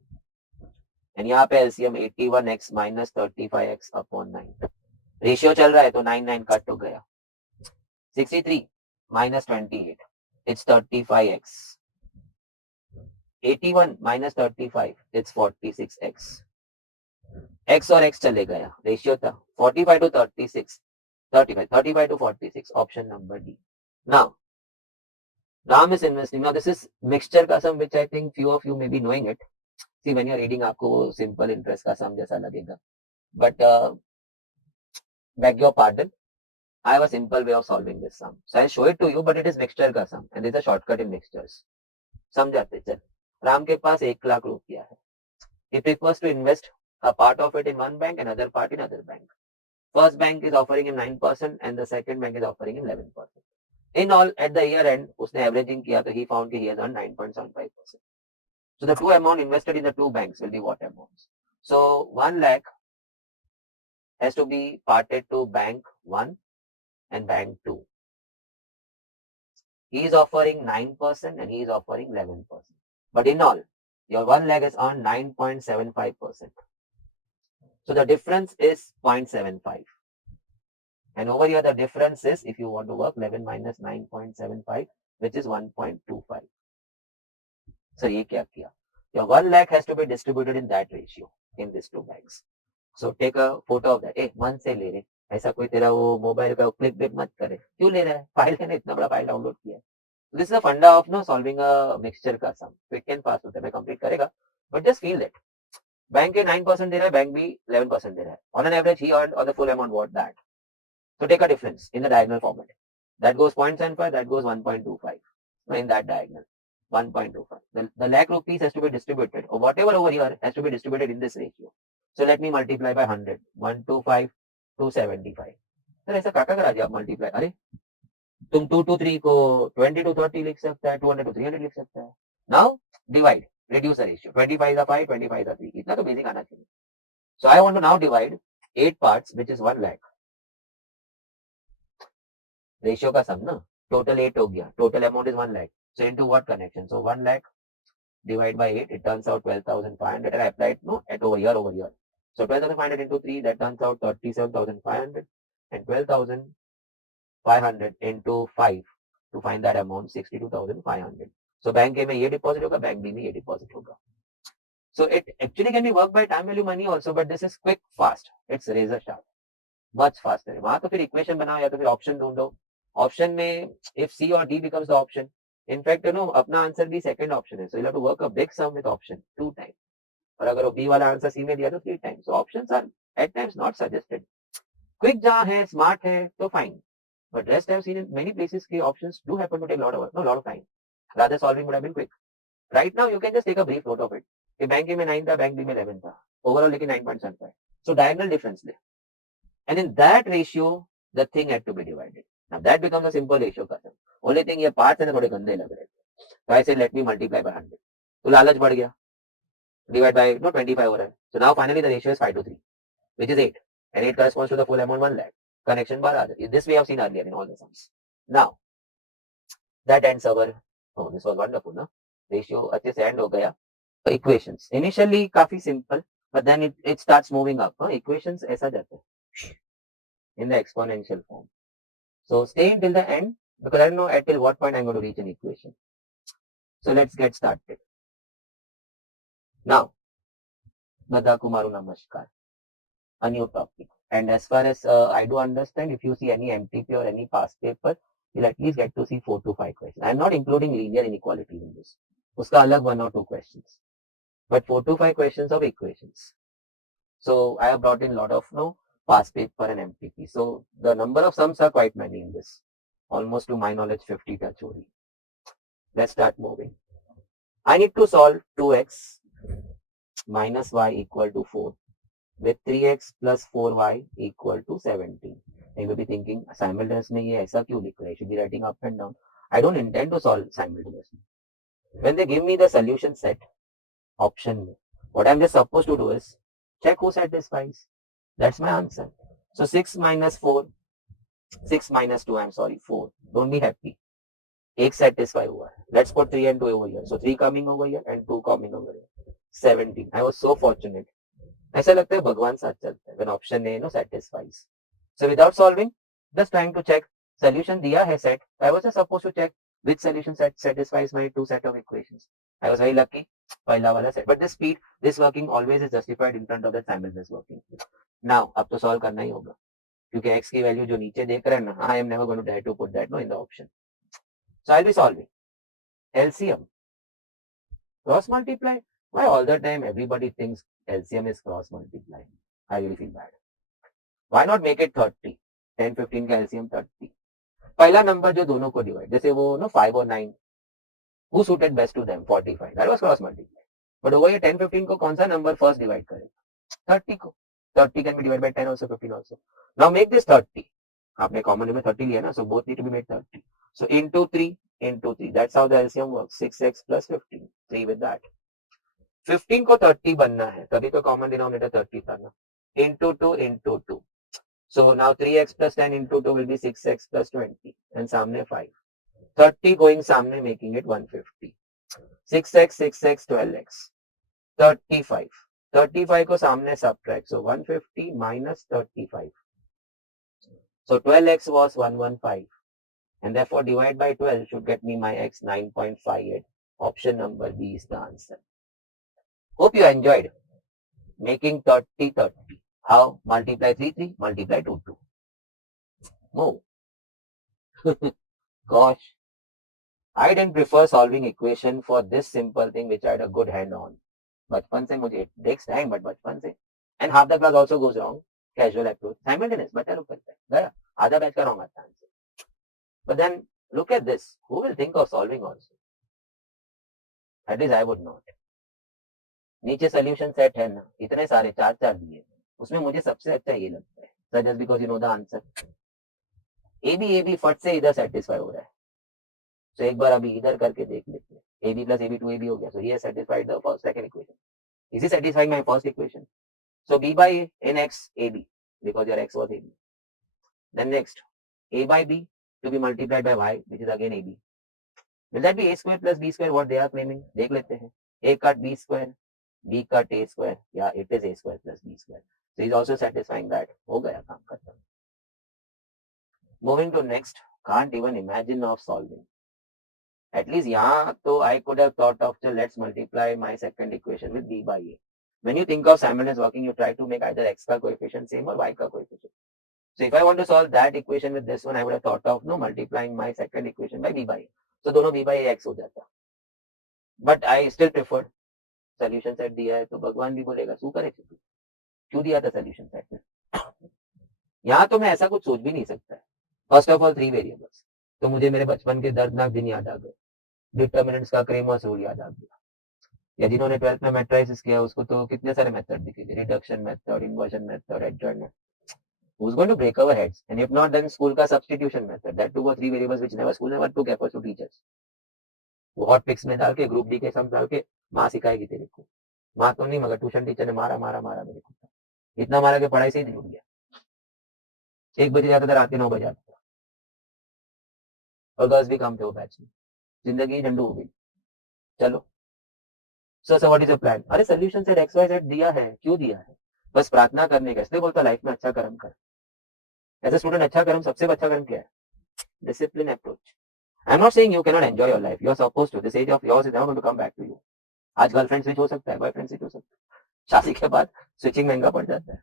And यहाँ पे LCM 81x minus 35x upon 9. Ratio चल रहा है तो 9 कट हो गया. 63 minus 28. It's 35x. 81 minus 35. It's 46x. x और x चले गया. रेशियो था 45 to 36. 35 to 46. Option number D. Now, Ram is investing. Now, this is mixture का sum, which I think few of you may be knowing it. See, when you're reading, आपको simple interest का sum जैसा लगेगा. But beg your pardon, I have a simple way of solving this sum. So I'll show it to you, but it is mixture का sum, and there's a shortcut in mixtures. समझाते चल. राम के पास 1 लाख रुपया है. He prefers to invest a part of it in one bank and other part in other bank. First bank is offering him 9% and the second bank is offering him 11%. In all, at the year end, उसने averaging किया तो he found he has earned 9.75%. So the two amount invested in the two banks will be what amounts? So 1 lakh has to be parted to bank 1 and bank 2. He is offering 9% and he is offering 11%. But in all, your 1 lakh has earned 9.75%. So the difference is 0.75. And over here, the difference is, if you want to work, 11 minus 9.75, which is 1.25. So ये क्या किया? Your 1 lakh has to be distributed in that ratio in these two banks. So take a photo of that. ए मन से ले रहे. ऐसा कोई तेरा वो मोबाइल का क्लिक बिक मत करे. क्यों ले रहा है? फाइल है ना, इतना बड़ा फाइल डाउनलोड किया है. This is the funda of no solving a mixture का sum. Quick and fast होता है. मैं complete करेगा. But just feel that. Bank के 9% दे रहा है, बैंक भी 11% दे रहा है. On an average, he earned on the full amount what that. So take a difference in the diagonal format. That goes 0.75, that goes 1.25. In that diagonal, 1.25. The lakh rupees has to be distributed, or whatever over here has to be distributed in this ratio. So let me multiply by 100. 125, 275. Sir ऐसा काका करा दिया आप multiply. अरे तुम 2 to 3 को 20 to 30 लिख सकता है, 200 to 300 लिख सकता है. Now divide, reduce the ratio. 25 is a 5, 25 is a 3. इतना तो basic आना चाहिए. So I want to now divide 8 parts which is 1 lakh. Ratio का सम ना, टोटल 8 हो गया, total amount is 1 lakh. So into what connection? So 1 lakh divide by 8, it turns out 12,500, and I applied no at over here. So 12,500 into 3, that turns out 37,500, and 12,500 into 5 to find that amount 62,500. So bank A में ये deposit होगा, bank B में ये deposit होगा. So it actually can be worked by time value money also, but this is quick, fast. It's razor sharp, much faster. वहां तो फिर equation बनाओ या तो फिर ऑप्शन ढूंढो. ऑप्शन में if C or D becomes the option, in fact अपना आंसर भी सेकंड ऑप्शन है, so you'll have to work a big sum with option 2 times. और अगर वो B वाला आंसर C में दिया तो 3 times. So options are at times not suggested. Quick जहाँ है, smart है तो fine. But rest I've seen in many places the options do happen to take a lot of time. Rather solving would have been quick. Right now you can just take a brief note of it. कि bank ए में 9 था, bank B में 11 था, overall लेकिन 9.75. So diagonal difference ले. And in that ratio, the thing had to be divided. Now that becomes a simple ratio person. Only thing ये parts है थोड़े गंदे लग रहे थे. So I said let me multiply by 100. तो लालच बढ़ गया. Divide by 25 हो रहा है. So now finally the ratio is 5:3, which is 8. And 8 corresponds to the full amount 1 lakh. Connection bar. This we have seen earlier in all the sums. Now that ends our. Oh, this was wonderful, ना? Ratio अच्छे से end हो गया. Equations. Initially काफी simple, but then it starts moving up. Equations ऐसा जाता है in the exponential form. So stay until the end because I don't know at till what point I'm going to reach an equation. So let's get started. Now, Badaku Maru Namaskar. A new topic. And as far as I do understand, if you see any MTP or any past paper, you'll at least get to see 4 to 5 questions. I'm not including linear inequalities in this. Uska alag 1 or 2 questions. But 4 to 5 questions of equations. So I have brought in a lot of past paper and MTP. So the number of sums are quite many in this. Almost to my knowledge 50 touch only. Let's start moving. I need to solve 2x minus y equal to 4 with 3x plus 4y equal to 17. You may be thinking simultaneous में ये ऐसा क्यों लिख रहा है? Should be writing up and down. I don't intend to solve simultaneously. When they give me the solution set option, what I'm just supposed to do is check who satisfies. That's my answer. So 6 minus 4, 6 minus 2, I'm sorry, 4. Don't be happy. 1 satisfy हुआ है. Let's put 3 and 2 over here. So 3 coming over here and 2 coming over here. 17. I was so fortunate. ऐसा लगता है भगवान साथ चलता है when option A satisfies. So without solving, just trying to check solution दिया है set. I was just supposed to check which solution set satisfies my 2 set of equations. I was very lucky. पहला वाला set. But this speed, this working always is justified in front of that simultaneous working. Now अब तो solve करना ही होगा क्योंकि x की value जो नीचे देख रहे हैं ना, I am never going to dare to put that in the option. So I'll be solving LCM cross multiply. Why all the time everybody thinks LCM is cross multiply? I really feel bad. Why not make it 30? 10, 15 का LCM 30. पहला number जो दोनों को divide, जैसे वो 5 और 9, who suited best to them? 45. That was cross multiply. But over here 10, 15 को कौन सा नंबर फर्स्ट डिवाइड करेगा? 30 को. 30 can be divided by 10 also, 15 also. Now make this 30. आपने कॉमन में 30 लिया ना, so both need to be made 30. So into 3, into 3. That's how the LCM works. 6x plus 15. 3 with that. 15 को 30 बनना है, तभी तो कॉमन डिनोमिनेटर 30 था ना. Into 2, into 2. So now 3x plus 10 into 2 will be 6x plus 20. And सामने 5. 30 going सामने, making it 150. 6x, 6x, 12x. 35. 35 को सामने subtract. So 150 minus 35. So 12x was 115. And therefore divide by 12 should get me my x 9.58. Option number B is the answer. Hope you enjoyed making 30, 30. How? Multiply 3, 3, multiply 2, 2. Move. Gosh. I didn't prefer solving equation for this simple thing which I had a good hand on. बचपन से मुझे, it takes time, but बचपन से. And half the class also goes wrong. Casual approach. Simultaneous, बच्चा लोग करता है. गया. आधा बैच का wrong आता है. But then look at this. Who will think of solving also? At least I would not. नीचे solution set है ना, इतने सारे 4 दिए, उसमें मुझे सबसे अच्छा ये लगता है. So just because you know the answer. AB फट से इधर satisfy हो रहा है. So एक बार अभी इधर करके देख लेते हैं. AB plus AB 2AB हो गया. So he has satisfied the second equation. Is he satisfying my first equation? So B by A in X AB. because your x was AB. Then next, A by B to be multiplied by Y, which is again AB. Will that be A square plus B square, what they are claiming? देख लेते हैं. A cut B square, B cut A square. Yeah, it is A square plus B square. So he's also satisfying that. हो गया काम खत्म. Moving to next, can't even imagine of solving. At least यहाँ तो I could have thought of, so let's multiply my second equation with B by A. When you think of simultaneous working, you try to make either x का coefficient same or y का coefficient. So if I want to solve that equation with this one, I would have thought of multiplying my second equation by B by A. So दोनों B by A x हो जाता. But I still preferred solution set दिया है तो भगवान भी बोलेगा शू करे क्यों दिया था solution set में. यहाँ तो मैं ऐसा कुछ सोच भी नहीं सकता है. फर्स्ट ऑफ ऑल 3 वेरिएबल्स, तो मुझे मेरे बचपन के दर्दनाक दिन याद आ गए. डिटर्मिनेंट्स का क्रेमर्स रूल याद आ गया. या जिन्होंने 12th में मैट्रिसेस किया उसको तो कितने सारे मेथड दिखेंगे, reduction method, inversion method, adjoint. Who's going to break our heads? And if not, then school का substitution method. That 2 or 3 variables which never school never took efforts to teach us. वो hot pics में डाल के group D के सम डाल के माँ सिखाएगी तेरे को. माँ तो नहीं मगर ट्यूशन टीचर ने मारा मारा मारा मेरे को. इतना मारा कि पढ़ाई से ही जुड़ गया. 1 बजे जाता था, रात के 9 बजे आता था. और गर्ल्स भी कम थे वो बैच में. जिंदगी झंडू हो गई. चलो sir what is a plan. अरे solution set x y z दिया है, क्यों दिया है? बस प्रार्थना करने का. इसलिए बोलता लाइफ में अच्छा कर्म कर. एज ए स्टूडेंट अच्छा कर्म, सबसे अच्छा कर्म क्या है? Discipline approach. I am not saying you can not enjoy your life. You are supposed to. This age of yours is now going to come back to you. आज girlfriend switch हो सकता है, बॉयफ्रेंड स्विच हो सकता है. शादी के बाद स्विचिंग महंगा पड़ जाता है.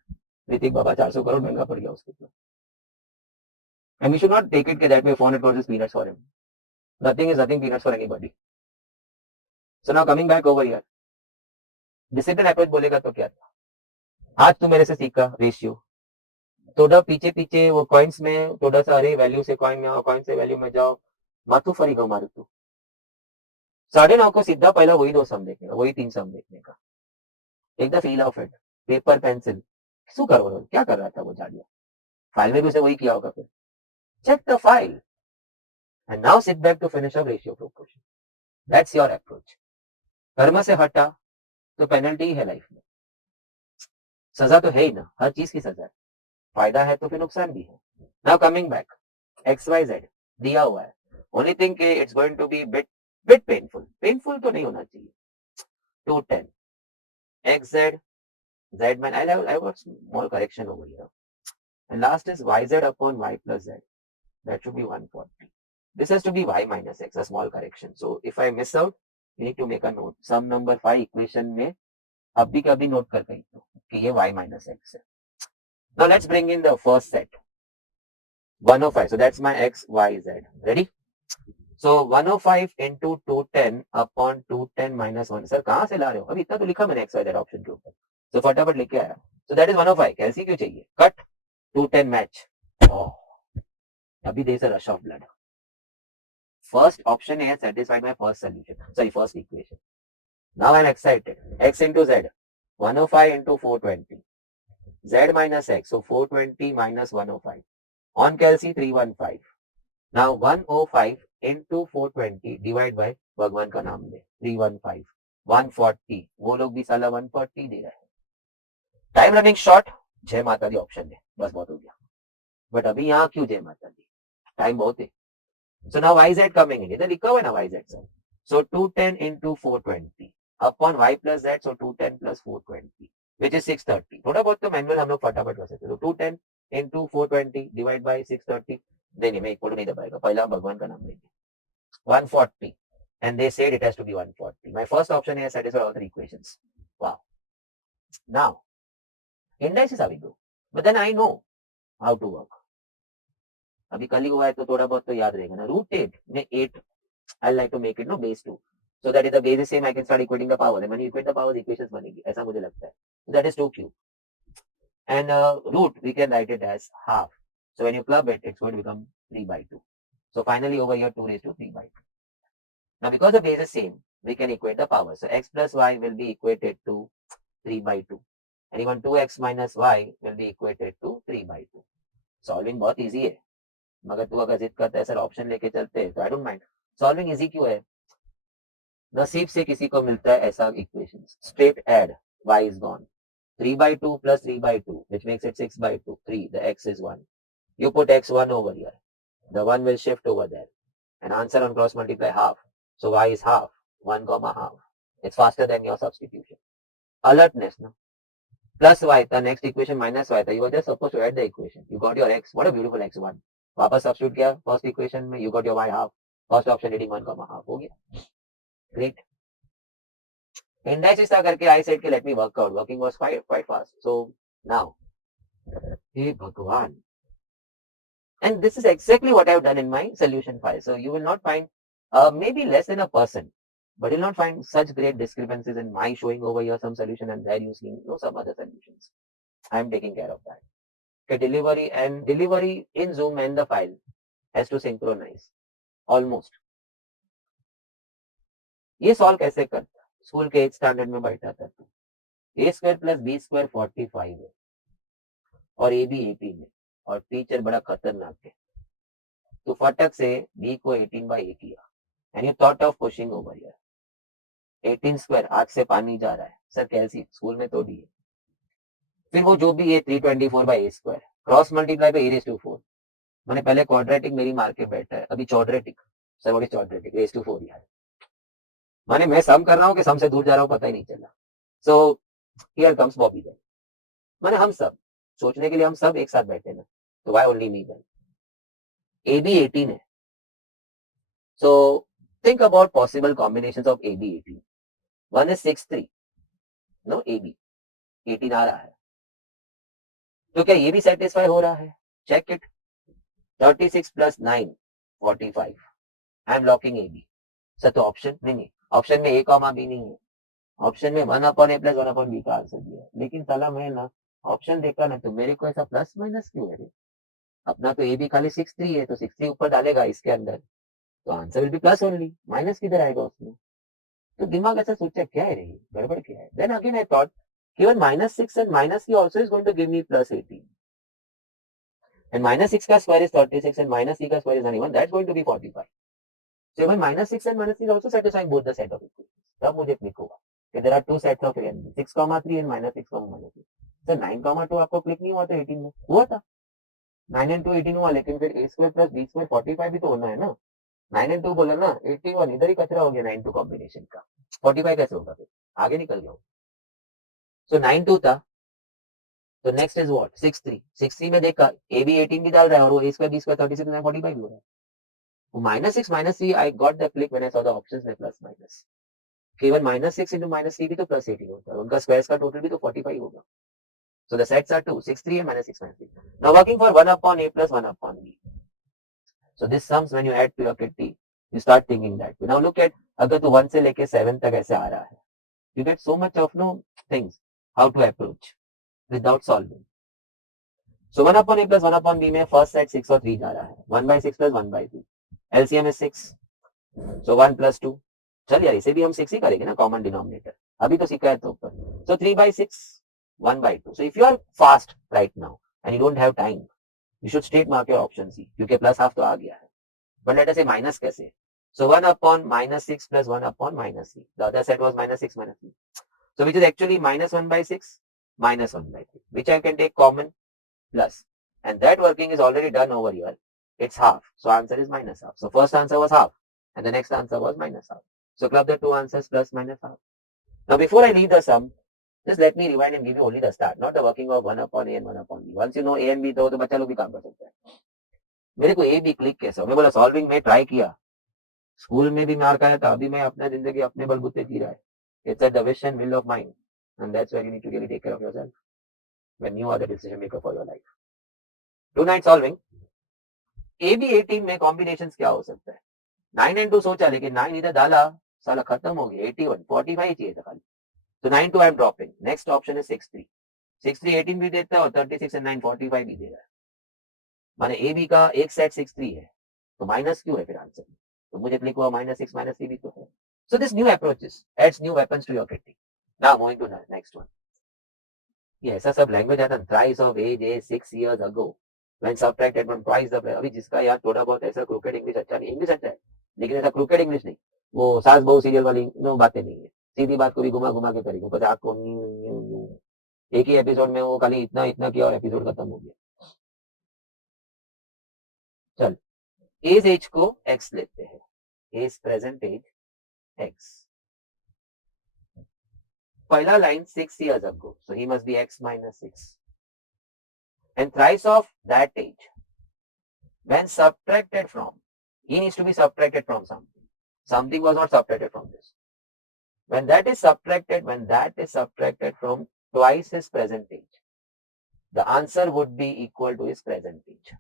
ऋतिक बाबा 400 करोड़ महंगा पड़ गया उसको. And we should not take it that way 400 crore is peanuts for him. Nothing is nothing peanuts for anybody. So now coming back over here, discipline approach बोलेगा तो क्या था? आज तू मेरे से सीखा रेशियो. थोड़ा पीछे पीछे वो कॉइन्स में थोड़ा सा, अरे वैल्यू से कॉइन में आओ, कॉइन से वैल्यू में जाओ. मातू फरी गो मारू तू. 9:30 को सीधा पहला वही 2 सम देखने का, वही 3 सम देखने का. एक the feel of it. Paper pencil शू करो, क्या कर रहा था वो जाड़िया. फाइल में भी उसे वही किया होगा. फिर check the file and now sit back to finish up ratio proportion. That's your approach. कर्म से हटा तो पेनल्टी है लाइफ में. सजा तो है ही ना, हर चीज की सजा है. फायदा है तो फिर नुकसान भी है. Now coming back, x y z दिया हुआ है. ओनली थिंग के it's going to be bit painful तो नहीं होना चाहिए. 210 x z z man, I have small correction over here. And last is y z upon y plus z. That should be 140. This has to be y minus x, a small correction. So if I miss out, you need to make a note. Some number 5 equation में अभी कभी note कर गई कि ये y minus x है. Now let's bring in the first set. 105. So that's my x, y, z. Ready? So 105 into 210 upon 210 minus 1. Sir कहाँ से ला रहे हो? अभी इतना तो लिखा मैंने x, y, z ऑप्शन के ऊपर. So फटाफट लिख के आया. So that is 105. कैसी क्यों चाहिए? Cut. 210 match. Oh. अभी there is a rush of blood. First option has satisfied my first solution. Sorry, first equation. Now I'm excited. X into z. 105 into 420. Z minus x. So 420 minus 105. On calci 315. Now 105 into 420 divide by भगवान का नाम ले 315. 140. वो लोग भी साला 140 दे रहे हैं. Time running short. जय माता दी ऑप्शन है, बस बहुत हो गया. बट अभी यहाँ क्यों जय माता दी? टाइम बहुत है. So now yz coming in. इधर लिखा हुआ है ना yz sir. So 210 into 420 upon y plus z. So 210 plus 420 which is 630. थोड़ा बहुत तो मैनुअल हम लोग फटाफट कर सकते. तो 210 into 420 divide by 630. नहीं मैं इक्वल नहीं दबाएगा, पहला भगवान का नाम लेंगे. 140 and they said it has to be 140. My first option is satisfy all 3 equations. Wow. Now indices are we do, but then I know how to work. अभी कल ही हुआ है तो थोड़ा बहुत तो याद रहेगा ना. √8 में 8 I like to make it no base 2. So that is the base is same, I can start equating the power. And when you equate the powers, equations बनेगी. ऐसा मुझे लगता है. So that is 2 cube. And root, we can write it as half. So when you club it, it's going to become 3 by 2. So finally over here 2 raised to 3 by 2. Now because the base is same, we can equate the power. So x plus y will be equated to 3 by 2. And even 2x minus y will be equated to 3 by 2. Solving बहुत easy है. मगर तू अगर जिद करता है sir option लेके चलते हैं तो I don't mind. Solving easy क्यों है? नसीब से किसी को मिलता है ऐसा equation. Straight add y is gone. 3 by 2 plus 3 by 2, which makes it 6 by 2, 3. The x is 1. You put x1 over here. The 1 will shift over there. And answer on cross multiply half. So y is half. 1 comma half. It's faster than your substitution. Alertness. No? Plus y, the next equation minus y. You were just supposed to add the equation. You got your x. What a beautiful x1. वापस substitute किया first equation में. You got your y half. First option reading 1 comma half. हो गया. Great. Indices था करके I said कि let me work out. Working was quite fast. So now, hey Bhagwan. And this is exactly what I've done in my solution file. So you will not find maybe less than a percent, but you'll not find such great discrepancies in my showing over here some solution and there you see some other solutions. I'm taking care of that. Okay, delivery in Zoom and the file has to synchronize almost. ये solve कैसे करता school के 8th standard में बैठा था तू a square plus b square 45 है और a भी 18 है और टीचर बड़ा खतरनाक है तो फटक से b को 18 by a किया and you thought of pushing over here 18 square आग से पानी जा रहा है सर कैलसी स्कूल में तो दी है फिर वो जो भी है 324 by a square cross multiply पे a raised to 4 मैंने पहले क्वाड्रेटिक मेरी मार के बैठा है अभी quadratic sir what is quadratic raised to 4 यार माने मैं सम कर रहा हूँ कि सम से दूर जा रहा हूँ पता ही नहीं चला so here comes Bobby then माने हम सब सोचने के लिए हम सब एक साथ बैठे ना तो why only me then a b 18 है so think about possible combinations of a b 18 one is 6 3 no a b 18 आ रहा है तो क्या ये भी सेटिस्फाई हो रहा है check it 36 plus 9 45 I am locking a b sir तो ऑप्शन नहीं ऑप्शन में ए कॉमा बी नहीं है ऑप्शन में 1 upon a plus 1 upon b का आंसर दिया है लेकिन साला मैं ना ऑप्शन देखा ना तो मेरे को ऐसा प्लस माइनस क्यों है अपना तो ए बी खाली 6 3 है तो 6 3 ऊपर डालेगा इसके अंदर तो answer will be plus only minus किधर आएगा उसमें तो दिमाग ऐसा सोचा क्या है रही गड़बड़ क्या है then again I thought given -6 and -c also is going to give me +18 and -6 का square is 36 and -c का square is 91 that's going to be 45 so even -6 and -c is also satisfying both the set of equations तब मुझे click होगा कि there are two sets of a and b 6,3 and -6, -3 sir 9,2 आपको click नहीं हुआ तो 18 में हुआ था 9 and 2 18 हुआ लेकिन फिर a square plus b square 45 भी तो होना है ना 9 and 2 बोला ना 81 इधर ही कचरा हो गया 9 2 कॉम्बिनेशन का 45 कैसे होगा फिर आगे निकल गया सो 9 2 था तो नेक्स्ट इज व्हाट 6 3 6 3 में देखा ए भी 18 भी डाल रहा है और वो a square b square 36 में 45 भी हो रहा है -6 -3 I got the click when I saw the options में प्लस माइनस केवल -6 into -3 भी तो +18 होता है उनका स्क्वायर्स का टोटल भी तो 45 होगा so the sets are 2 6 3 and -6 -3 now working for 1 upon a plus 1 upon b so this sums when you add to your kitty you start thinking that now look at अगर तो 1 से लेके 7 तक ऐसे आ रहा है you get so much of no things how to approach without solving so 1 upon a plus 1 upon b में first set 6 और 3 जा रहा है 1 by 6 plus 1 by 2 LCM is 6 so 1 plus 2 चल यार इसे भी हम 6 ही करेंगे ना कॉमन डिनोमिनेटर अभी तो सीखा है तो ऊपर सो 3 by 6 1 by 2 so if you are fast right now and you don't have time you should straight mark your option C क्योंकि प्लस हाफ तो आ गया है but let us say minus कैसे so 1 upon -6 plus 1 upon -3 the other set was -6 -3 so which is actually -1 by 6 -1 by 3 which I can take common plus and that working is already done over here it's half so answer is minus half so first answer was half and the next answer was minus half so club the two answers plus minus half now before I leave the sum just let me rewind and give you only the start not the working of 1 upon a and 1 upon b once you know a and b तो बच्चा लोग भी काम कर सकता है मेरे को a b क्लिक कैसे मैं बोला सॉल्विंग में ट्राई किया स्कूल में भी मार खाया था अभी मैं अपना जिंदगी अपने बलबूते जी रहा है it's at the wish and will of mind and that's where you need to really take care of yourself when you are the decision maker for your life tonight solving a b 18 में combinations क्या हो सकता है 9 and 2 सोचा लेकिन 9 इधर डाला साला खत्म हो गया 81 45 चाहिए था खाली तो 9 2 I am dropping next option है 6 3 6 3 18 भी देता है और 36 and 9 45 भी दे रहा है माने ए बी का एक सेट 6 3 है तो माइनस क्यों है फिर आंसर तो मुझे क्लिक हुआ -6 -3 भी तो है so this new approaches adds new weapons to your kit now moving to next one ये ऐसा सब लैंग्वेज आता thrice of age 6 years ago when subtracted from twice the अभी जिसका यार थोड़ा बहुत ऐसा क्रिकेट इंग्लिश अच्छा नहीं इंग्लिश अच्छा है लेकिन ऐसा क्रिकेट इंग्लिश नहीं वो सास बहू सीरियल वाली नो बातें नहीं है सीधी बात को भी घुमा घुमा के करेंगे पता आपको एक ही एपिसोड में वो खाली इतना इतना किया और एपिसोड खत्म हो गया। चल, एज को एक्स लेते हैं, एज प्रेजेंट एज एक्स। पहला line 6 years ago, so he must be x minus 6, and thrice of that age when subtracted from, he needs to be subtracted from something was not subtracted from this. When that is subtracted from twice his present age, the answer would be equal to his present age.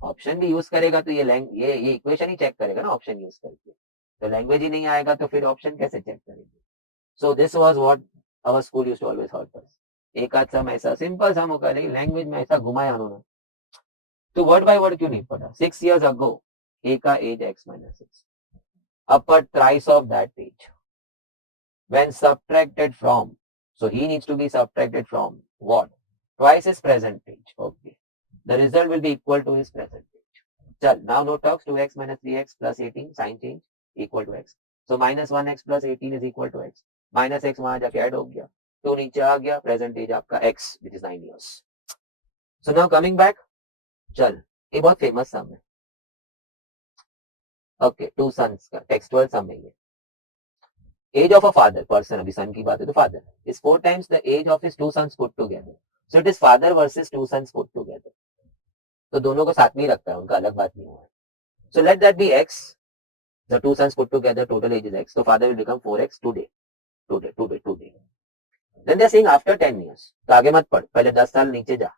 Option भी use करेगा तो ये equation ही check करेगा ना option use करके, तो language ही नहीं आएगा तो फिर ऑप्शन कैसे चेक करेंगे? So this was what our school used to always help us. एक आध सम ऐसा सिंपल सम होगा लेकिन लैंग्वेज में ऐसा घुमाया उन्होंने, तो वर्ड बाय वर्ड क्यों नहीं पढ़ा? 6 years ago a का as x minus 6, upper thrice of that age when subtracted from, so he needs to be subtracted from what? Twice his present age. Okay, the result will be equal to his present age. Chal, now note down 2x minus 3x plus 18 sign change equal to x, so minus 1x plus 18 is equal to x, minus x वहां जाके add हो गया तो नीचे आ गया present as आपका x which is 9 years. So now coming back, चल ये बहुत फेमस सम है। ओके, टू सन्स का टेक्सचुअल सम है ये। Age of a father person, अभी सन की बात है तो father is 4 times the age of his two sons put together, so it is father versus two sons put together, तो दोनों को साथ में ही रखता है, उनका अलग बात नहीं हुआ है। So let that be x, the two sons put together total age is x, तो father will become 4x today today today today. Then they are saying after 10 years, तो आगे मत पढ़, पहले 10 साल नीचे जा,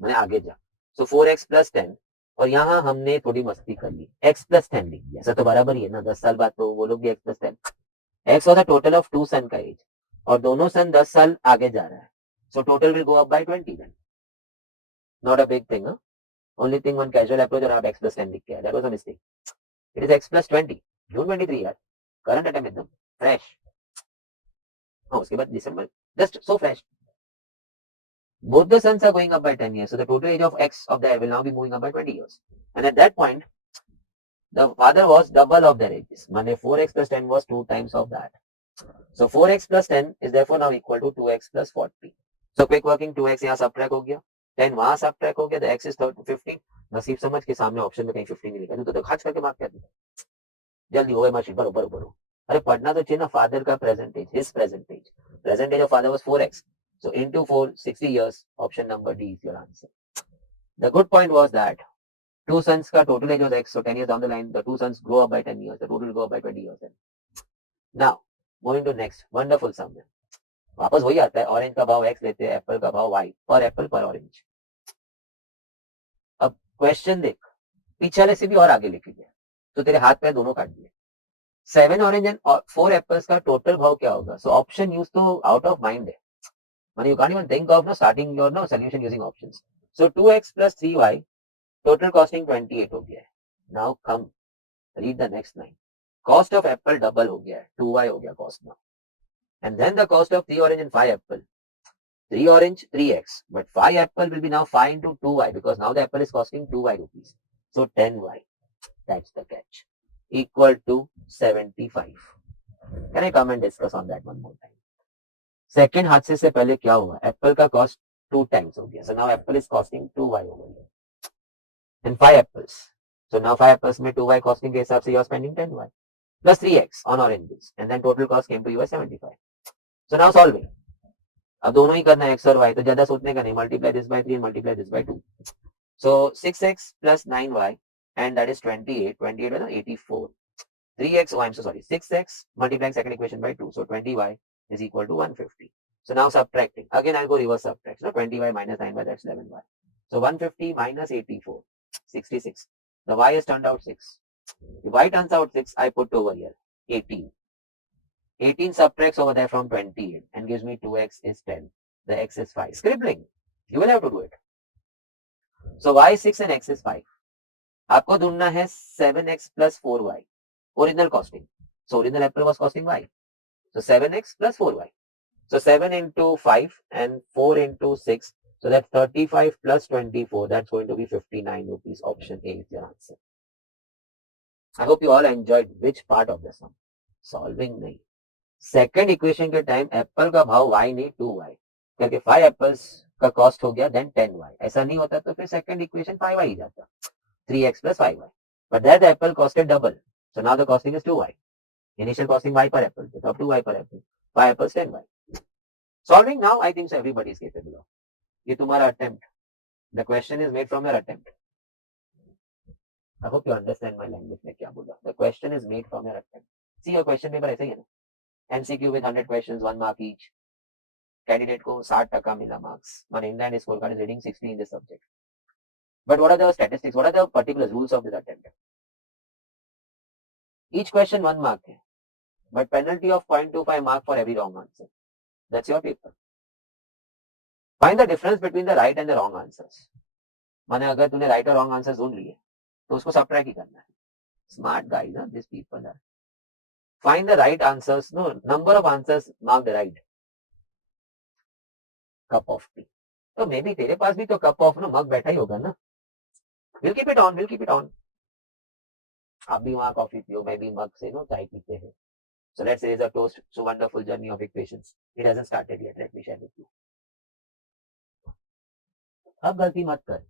मैंने आगे जा। सो 4x plus 10, और यहाँ हमने थोड़ी मस्ती कर ली, x plus 10 लिख दिया, ऐसा तो बराबर ही है ना, 10 साल बाद तो वो लोग भी x plus 10। x was the total of two सन का एज, और दोनों सन 10 साल आगे जा रहा है, so total will go up by 20 then. Not a big thing, huh? Only thing one casual approach और आप x plus 10 लिख के आए, that was a mistake. It is x plus 20, June 23 यार, करंट अटैक एकदम फ्रेश। हाँ, उसके बाद दिसंबर, just so fresh. Both the sons are going up by 10 years, so the total age of x of the heir will now be moving up by 20 years. And at that point, the father was double of their ages. Mane 4x plus 10 was 2 times of that. So 4x plus 10 is therefore now equal to 2x plus 40. So quick working, 2x यहाँ subtract हो गया, 10 वहां subtract हो गया, the x is 15. नसीब समझ के सामने ऑप्शन में कहीं 15 नहीं लिखा, तो खाच करके मार्क कर दिया, जल्दी हो गए मशीन, भरो भरो भरो। अरे पढ़ना तो चाहिए ना, फादर का present age, his present age of father was 4x, so into 4 60 years, option number D is your answer. The good point was that two sons का total age was x, so 10 years down the line the two sons grow up by 10 years, the total will go up by 20 years then. Now moving to next wonderful sum है, वापस वही आता है, orange का भाव x लेते हैं, Apple का भाव y, पर एप्पल पर ऑरेंज। अब क्वेश्चन देख, पीछे वाले से भी और आगे लेके गया, तो तेरे हाथ पैर दोनों काट दिए। 7 ऑरेंज एंड 4 एप्पल्स का टोटल भाव क्या होगा? सो ऑप्शन यूज तो आउट ऑफ माइंड है, and you can't even think of starting your solution using options. So 2x plus 3y total costing 28 हो गया है. Now come read the next line. Cost of apple double हो गया है, 2y हो गया cost now. And then the cost of 3 orange and 5 apple. 3 orange 3x, but 5 apple will be now 5 into 2y because now the apple is costing 2y rupees. So 10y. That's the catch. Equal to 75. Can I come and discuss on that one more time? Second हादसे से पहले क्या हुआ? Apple का cost 2 times हो गया, so now apple is costing 2y over here, and 5 apples, so now 5 apples में 2y costing के हिसाब से you are spending 10y plus 3x on oranges, and then total cost came to you 75. So now solving, अब दोनों ही करना है x और y, तो ज्यादा सोचने का नहीं, multiply this by 3 and multiply this by 2, so 6x plus 9y and that is 28, 28 है ना 84, 3x, oh I'm so sorry, 6x multiplying second equation by 2, so 20y is equal to 150. So now subtracting. Again, I'll go reverse subtract. So 20y minus 9y, that's 11y. So 150 minus 84, 66. The y has turned out 6. If y turns out 6, I put over here 18. 18 subtracts over there from 28 and gives me 2x is 10. The x is 5. Scribbling. You will have to do it. So y is 6 and x is 5. आपको ढूंढना है 7x plus 4y. Original costing. So original apple was costing y. So 7x plus 4y. So 7 into 5 and 4 into 6. So that's 35 plus 24. That's going to be 59 rupees. Option A is your answer. I hope you all enjoyed which part of the sum. Solving nahi. Second equation के time Apple का भाव y नहीं 2y करके 5 apples का cost हो गया then 10y। ऐसा नहीं होता तो फिर सेकंड इक्वेशन 5y ही जाता, 3x plus 5y, but there the apple costed double, so now the costing is 2y, initial costing y per apple, so up to y per apple, 5 apples 10y। Solving now I think so everybody is capable of। ये तुम्हारा attempt, the question is made from your attempt। I hope you understand my language में क्या बोला। The question is made from your attempt। See your question paper ऐसे ही है ना, MCQ with 100 questions, 1 mark each। Candidate को 60% मिला marks, one India and score card is reading 60 in this subject. But what are the statistics, what are the particular rules of this attempt? Each question 1 mark है, but penalty of 0.25 mark for every wrong answer. That's your paper. Find the difference between the right and the wrong answers. माने अगर तूने right और wrong answer ढूंढ लिए तो उसको subtract ही करना है। Smart guys this people are. Find the right answers, no number of answers mark the right. Cup of tea, तो मे बी तेरे पास भी तो कप ऑफ नो मग बैठा ही होगा ना। Will keep it on, will keep it on. आप भी वहां कॉफी पियो, मैं भी मग से नो चाय पीते हैं। So let's raise a toast to wonderful journey of equations. It hasn't started yet. Let me share with you. अब गलती मत कर।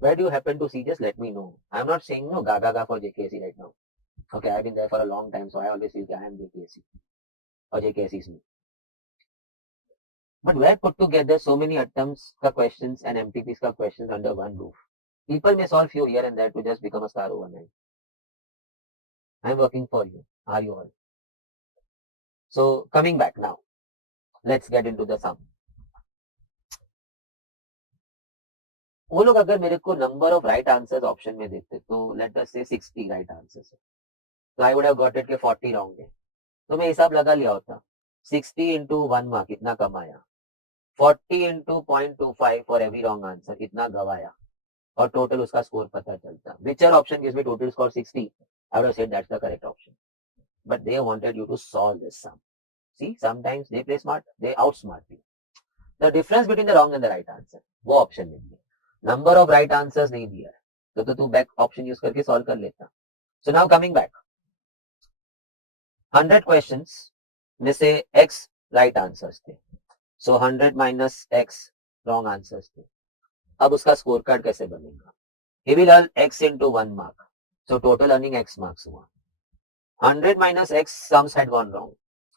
Where do you happen to see? Just let me know. I'm not saying no gaga for JKC right now. Okay, I've been there for a long time, so I always feel I am JKC or JKC is me. But where put together so many attempts ka questions and MTPs ka questions under one roof? People may solve few here and there to just become a star overnight. I'm working for you. Are you all? So coming back now, let's get into the sum. वो लोग अगर मेरे को number of right answers option में देते तो let us से 60 right answers है, तो आई वुड हैव गॉट इट के 40 रॉन्ग है, तो मैं हिसाब लगा लिया होता 60 इंटू 1 मार्क इतना कमाया, 40 into 0.25 for every wrong answer इतना गवाया, और टोटल उसका स्कोर पता चलता। Whichever option gives me total score 60, I would have said that's the correct option, but they wanted you to solve this sum. See sometimes they play smart, they outsmart you. The difference between the wrong and the right answer वो option नहीं है, number of right answers नहीं दिया है, तो तू back option use करके solve कर लेता। सो नाउ कमिंग बैक, 100 क्वेश्चंस में से x राइट आंसर्स थे, सो 100 माइनस x रॉन्ग आंसर्स थे। अब उसका स्कोर कार्ड कैसे बनेगा? he will earn x into 1 mark, so total earning x marks हुआ। 100 minus x sums had gone wrong,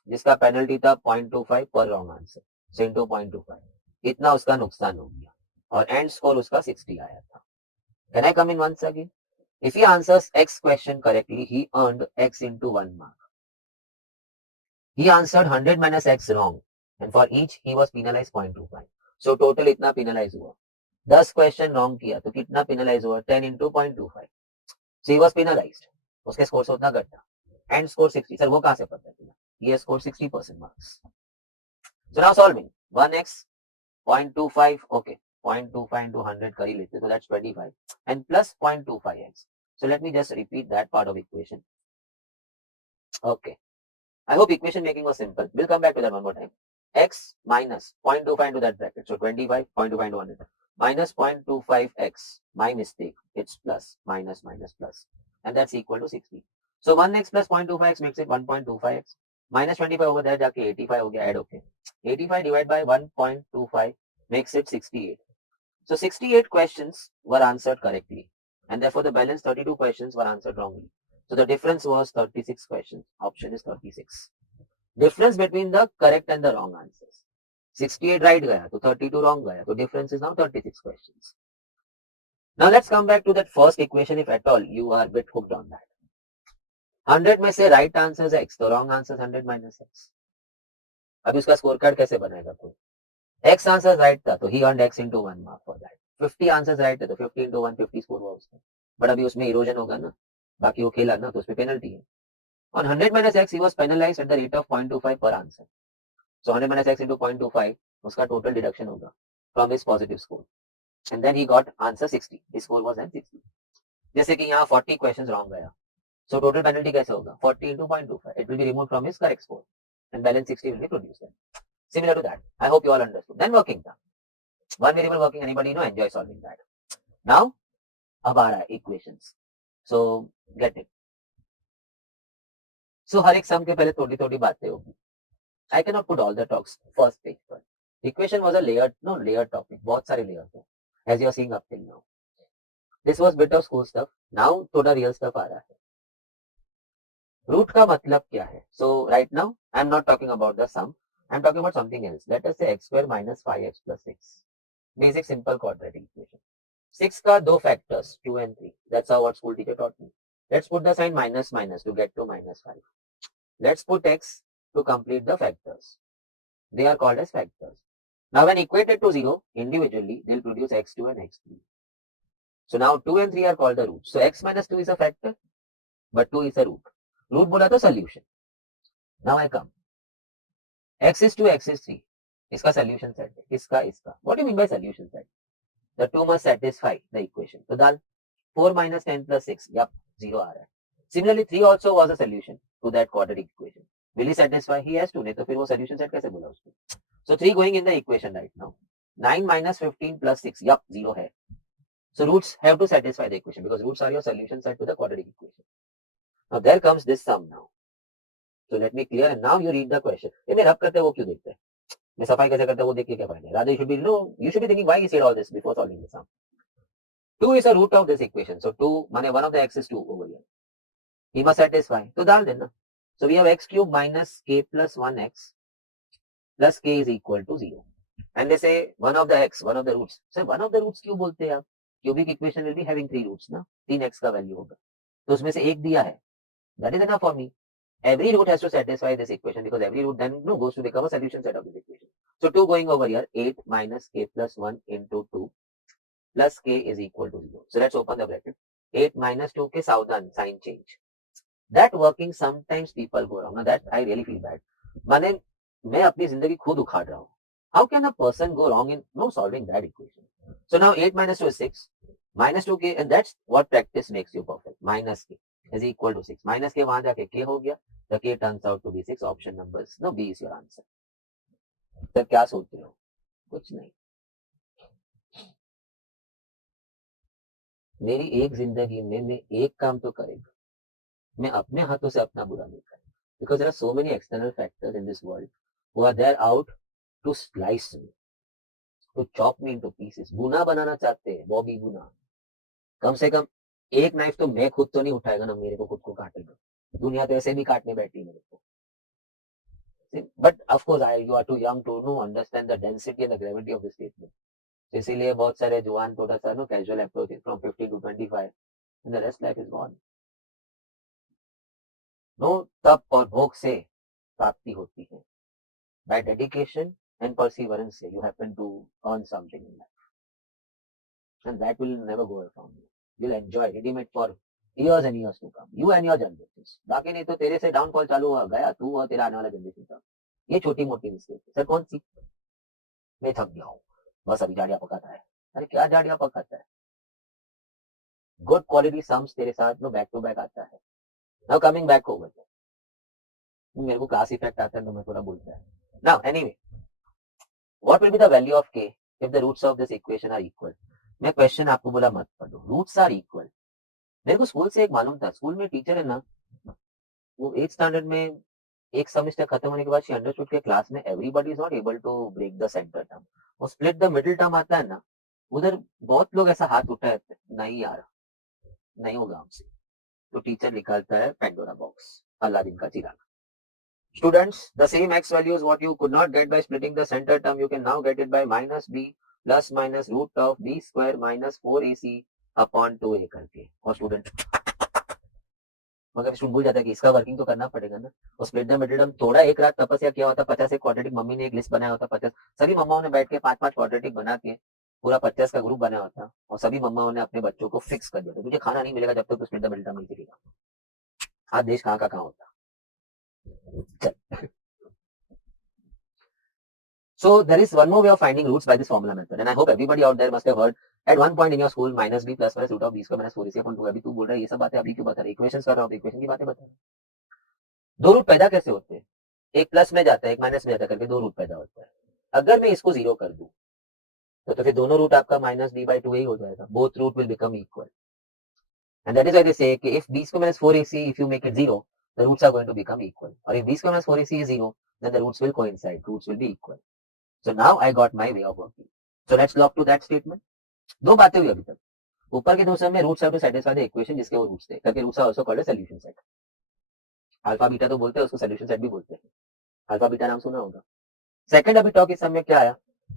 जिसका पेनल्टी था 0.25 पर रॉन्ग आंसर, so into 0.25 इतना उसका नुकसान हो गया, और एंड स्कोर उसका 60 आया था। Can I come in once again? If he answers X question correctly, he earned X into 1 mark. He answered 100 minus X wrong, and for each he was penalized 0.25. So total इतना penalize हुआ। 10 question wrong किया तो कितना penalize हुआ? 10 into 0.25. So he was penalized. उसके score से उतना घटा। And score 60। सर वो कहाँ से पता चला? ये score 60% marks. So now solving 1x 0.25, okay, 0.25 into 100 कर ही लेते, so that's 25 and plus 0.25x. So let me just repeat that part of equation. Okay, I hope equation making was simple. We'll come back to that one more time. X minus 0.25 into that bracket, so 25, 0.25 into 100 minus 0.25x, my mistake, it's plus, minus, minus, plus, and that's equal to 60. So 1x plus 0.25x makes it 1.25x, minus 25 over there जाके 85 हो गया, add okay, 85 divided by 1.25 makes it 68. So 68 questions were answered correctly, and therefore the balance 32 questions were answered wrongly. So the difference was 36 questions. Option is 36. Difference between the correct and the wrong answers. 68 right gaya, so 32 wrong gaya. So difference is now 36 questions. Now let's come back to that first equation if at all you are a bit hooked on that. 100 में से right answers है x, तो wrong answers 100 minus x. अब इसका score card कैसे बनाएगा कोई? X answer right था तो ही earned X into 1 mark for that. 50 answers right थे तो 50 into 1 50 स्कोर हुआ उसका, बट अभी उसमें इरोजन होगा ना, बाकी वो खेला ना तो उसमें पेनल्टी है। On 100 minus X he was penalized at the rate of 0.25 per answer. So 100 minus X into 0.25 उसका टोटल डिडक्शन होगा from his positive score, and then he got answer 60. His score was then 60. जैसे कि यहाँ 40 questions wrong गया, so total penalty कैसे होगा? 40 into 0.25, it will be removed from his correct score and balance 60 will be produced then. Similar to that, I hope you all understood. Then working term, one variable working, anybody enjoy solving that. Now अब आ रहा है equations, so get it. सो हर एक सम के पहले थोड़ी थोड़ी बातें होगी. I cannot put all the talks first page पर. Equation was a layered topic. बहुत सारे layers थे. As you are seeing up till now. This was bit of school stuff. Now थोड़ा real stuff आ रहा है. Root का मतलब क्या है? So right now I am not talking about the sum. I am talking about something else. Let us say x square minus 5x plus 6. Basic simple quadratic equation. 6 का दो factors 2 and 3. That's how what school teacher taught me. Let's put the sign minus minus to get to minus 5. Let's put x to complete the factors. They are called as factors. Now when equated to 0 individually, they'll produce x2 and x3. So now 2 and 3 are called the roots. So x minus 2 is a factor, but 2 is a root. Root बोला तो solution. Now I come. x is 2, x is 3. इसका solution set है. इसका. What do you mean by solution set? The two must satisfy the equation. तो डाल 4 minus 10 plus 6. Yup, 0 आ रहा है. Similarly, 3 also was a solution to that quadratic equation. Will he satisfy? He has to. नहीं तो फिर वो solution set कैसे बोला उसको? So 3 going in the equation right now. 9 minus 15 plus 6. Yup, 0 है. So roots have to satisfy the equation because roots are your solution set to the quadratic equation. Now there comes this sum now. So let me clear and now you read the question. ये मैं रब करते वो क्यों देखते हैं? मैं सफाई कैसे करते वो देख के क्या फायदा है? Rather you should be thinking why he said all this before solving the sum. 2 is a root of this equation. So 2 माने one of the x is 2 over here. He must satisfy. तो डाल देना. So we have x cube minus k plus 1x plus k is equal to 0. And they say one of the x, one of the roots. So one of the roots क्यों बोलते हैं आप? Cubic equation will be having 3 roots ना. 3x का value होगा. तो उसमें से एक दिया है. That is enough for me. Every root has to satisfy this equation because every root then goes to become a solution set of this equation. So 2 going over here, 8 minus k plus 1 into 2 plus k is equal to 0. So let's open the bracket. 8 minus 2 के सावधान sign change. That working sometimes people go wrong. Now that I really feel bad. माने मैं अपनी जिंदगी खुद उखाड़ रहा हूँ. How can a person go wrong in solving that equation? So now 8 minus 2 is 6. Minus 2k and that's what practice makes you perfect. Minus k is equal to 6. Minus k वहां जाके k हो गया. The k turns out to be 6. Option numbers. No, B is your answer. तो क्या सोच रहे हो? कुछ नहीं. मेरी एक जिंदगी में मैं एक काम तो करेगा. मैं अपने हाथों से अपना बुरा नहीं करेगा. Because there are so many external factors in this world who are there out to slice me, to chop me into pieces. गुना बनाना चाहते हैं, बॉबी गुना. कम से कम एक नाइफ तो मैं खुद तो नहीं उठाएगा ना, मेरे को खुद को काटेगा. दुनिया तो ऐसे भी काटने बैठी है मेरे को. But of course, you are too young to understand the density and the gravity of this statement. इसीलिए बहुत सारे जुआन थोड़ा सा casual approach from 15 to 25 and the rest life is gone. तप और भोग से प्राप्ति होती है. By dedication and perseverance you happen to earn something in life. And that will never go away from you. You'll enjoy it. Intimate for years and years to come. You and your generations. बाकी नहीं तो तेरे से downfall चालू हो गया, तू और तेरा आने वाला जनरेशन का. ये छोटी मोटी मिस्टेक है. सर कौन सी? मैं थक गया हूँ. बस अभी झाड़ियाँ पकाता है. अरे क्या झाड़ियाँ पकाता है? गुड क्वालिटी सम्स तेरे साथ बैक टू बैक आता है. Now coming back over. मेरे को क्लास इफेक्ट आता है तो मैं थोड़ा बोलता है. Now anyway, what will be the value of k if the roots of this equation are equal? मैं क्वेश्चन आपको बोला मत पढ़ो. Roots are equal. मेरे को स्कूल से एक मालूम था. स्कूल में टीचर है ना, वो 8th स्टैंडर्ड में एक सेमेस्टर खत्म होने के बाद शी अंडरस्टूड के क्लास में everybody is not able to break the centre term. वो स्प्लिट द मिडिल टर्म आता है ना, उधर बहुत लोग ऐसा हाथ उठाए नहीं यार, नहीं होगा हमसे. तो टीचर निकालता है पेंडोरा बॉक्स, अलादीन का चिराग. Students, the same x value is what you could not get by splitting the center term. You can now get it by minus b plus minus root of b square minus 4ac upon 2a करके. और student मगर student भूल जाता है कि इसका working तो करना पड़ेगा ना. और स्प्लिट द मिडिल टर्म थोड़ा एक रात तपस्या किया होता. 50 एक क्वाड्रेटिक मम्मी ने एक लिस्ट बनाया होता. 50 सभी मम्माओं ने बैठ के 5-5 क्वाड्रेटिक बना के पूरा 50 का ग्रुप बनाया होता. और सभी मम्माओं ने अपने बच्चों को फिक्स कर दिया था, तुझे खाना नहीं मिलेगा जब तक तो स्प्लिट द मिडिल टर्म नहीं सीखेगा. आज देश कहाँ का कहाँ होता. So there is one more way of finding roots by this formula method, and I hope everybody out there must have heard at one point in your school minus b plus minus root of b square minus 4ac upon 2. अभी तू बोल रहा है ये सब बातें अभी क्यों बता रहा है? इक्वेशंस कर रहा हूँ, इक्वेशन की बातें बता रहा हूँ. दो रूट पैदा कैसे होते हैं? एक प्लस में जाता है, एक माइनस में जाता है करके दो रूट पैदा होता है. अगर मैं इसको जीरो कर दूं तो फिर दोनों रूट आपका माइनस b by 2 ही हो जाएगा. Both root will become equal. And that is why they say if b square minus 4ac if you make it 0, the roots are going to become equal. Or if b square minus 4ac is 0, then the roots will coincide, roots will be equal. So now I got my way of working. So let's log to that statement. दो बातें हुई अभी तक. ऊपर के दो सब में roots have to satisfy the equation जिसके वो रूट्स थे, करके roots are also called a solution set. Alpha beta तो बोलते हैं, उसको सॉल्यूशन सेट भी बोलते हैं. अल्फा बीटा नाम सुना होगा. सेकंड अभी टॉक इस समय क्या आया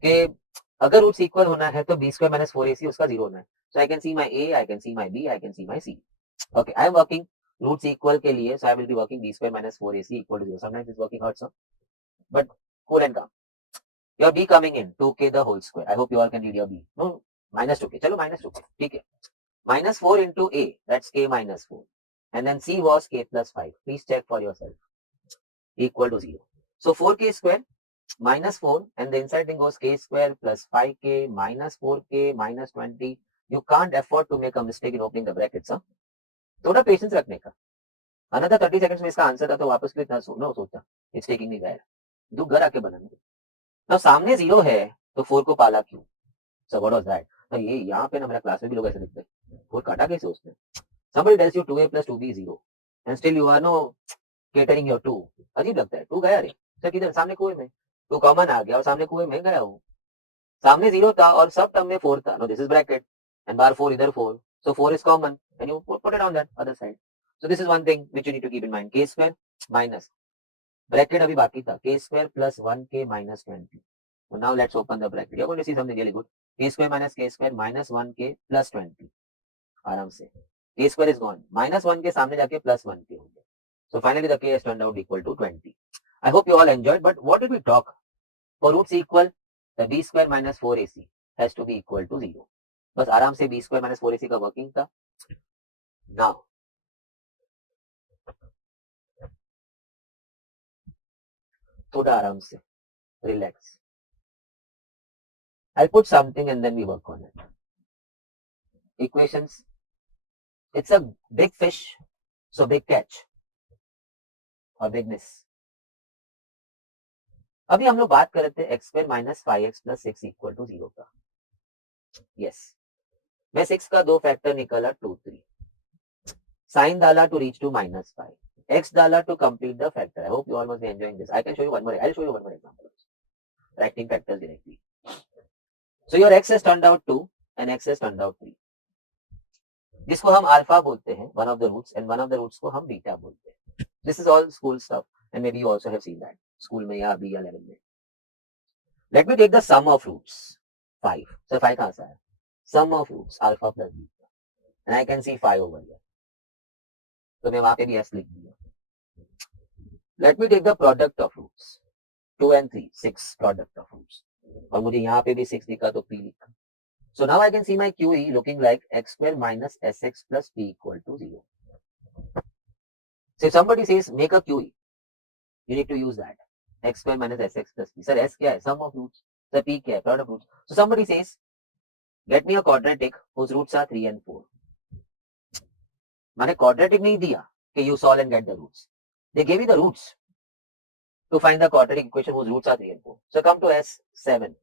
कि अगर रूट्स इक्वल होना है तो बी स्क्वायर माइनस 4ac उसका जीरो होना है. So I can see my a, I can see my b, I can see my c. Okay, I am working roots equal के लिए, so I will be working b square minus 4ac equal to 0. Sometimes it's working out sum, but cool and calm. Your b coming in 2k the whole square. I hope you all can read your b. No, minus 2k, चलो minus 2k, ठीक है. minus 4 into a, that's k minus 4, and then c was k plus 5. Please check for yourself. Equal to 0. So 4k square minus 4, and the inside thing goes k square plus 5k minus 4k minus 20. You can't afford to make a mistake in opening the brackets. Huh? थोड़ा patience रखने का. Another 30 seconds में इसका answer था तो वापस क्यों इतना सोचा. It's taking me there. दो घर आके बनाने. Now सामने 0 है तो 4 को पाला क्यों? So what was that? ये यहाँ पे ना मेरा क्लास में भी लोग ऐसे लिखते हैं, 4 काटा कैसे उसने. Somebody tells you 2a plus 2b is 0 and still you are no catering your 2. अजीब लगता है. 2 गया रे सर किधर, सामने कुएं में. तो कॉमन आ गया और सामने कुएं में गया हूँ. सामने 0 था और सब टर्म में 4 था. No, this is bracket and bar 4 इधर 4, so 4 is common and you put it on that other side. So this is one thing which you need to keep in mind. K square minus bracket अभी बाकी था, k square plus 1k minus 20. So now let's open the bracket. You're going to see something really good. K square minus 1k plus 20. आराम से k square is gone, minus 1 के सामने जाके plus 1k हो गया. So finally the k has turned out equal to 20. I hope you all enjoyed, but what did we talk? For roots equal, the b square minus 4ac has to be equal to 0. बस आराम से b square minus 4ac का working था. Now थोड़ा आराम से relax. I'll put something and then we work on it. Equations. It's a big fish, so big catch or bigness. अभी हम लोग बात कर रहे थे x square minus 5x plus 6 equal to 0 का. यस, मैं 6 का दो फैक्टर निकाला 2 3, साइन डाला to reach to minus 5, x डाला to complete the factor. I hope you all must be enjoying this. I can show you one more. I will show you one more example. Writing factors directly. So your x has turned out 2 and x has turned out 3, जिसको हम alpha बोलते हैं, one of the roots, and one of the roots को हम beta बोलते हैं. This is all school stuff and maybe you also have seen that school में या अभी या 11 में. Let me take the sum of roots 5. Sir 5 कहां से आया? Sum of roots alpha plus beta, and I can see 5 over here, तो मैं वहां पे भी s लिख दिया. Let me take the product of roots 2 and 3, 6 product of roots, और मुझे यहाँ पे भी 6 लिखा तो p लिखा. So now I can see my QE looking like x square minus sx plus p equal to 0. So if somebody says make a QE, you need to use that. X square minus sx plus p. Sir, s क्या है? Sum of roots. Sir, p क्या है? Product of roots. So somebody says, get me a quadratic whose roots are 3 and 4. मैंने quadratic नहीं दिया कि you solve and get the roots. They gave me the roots to find the quadratic equation whose roots are 3 and 4. So come to S7.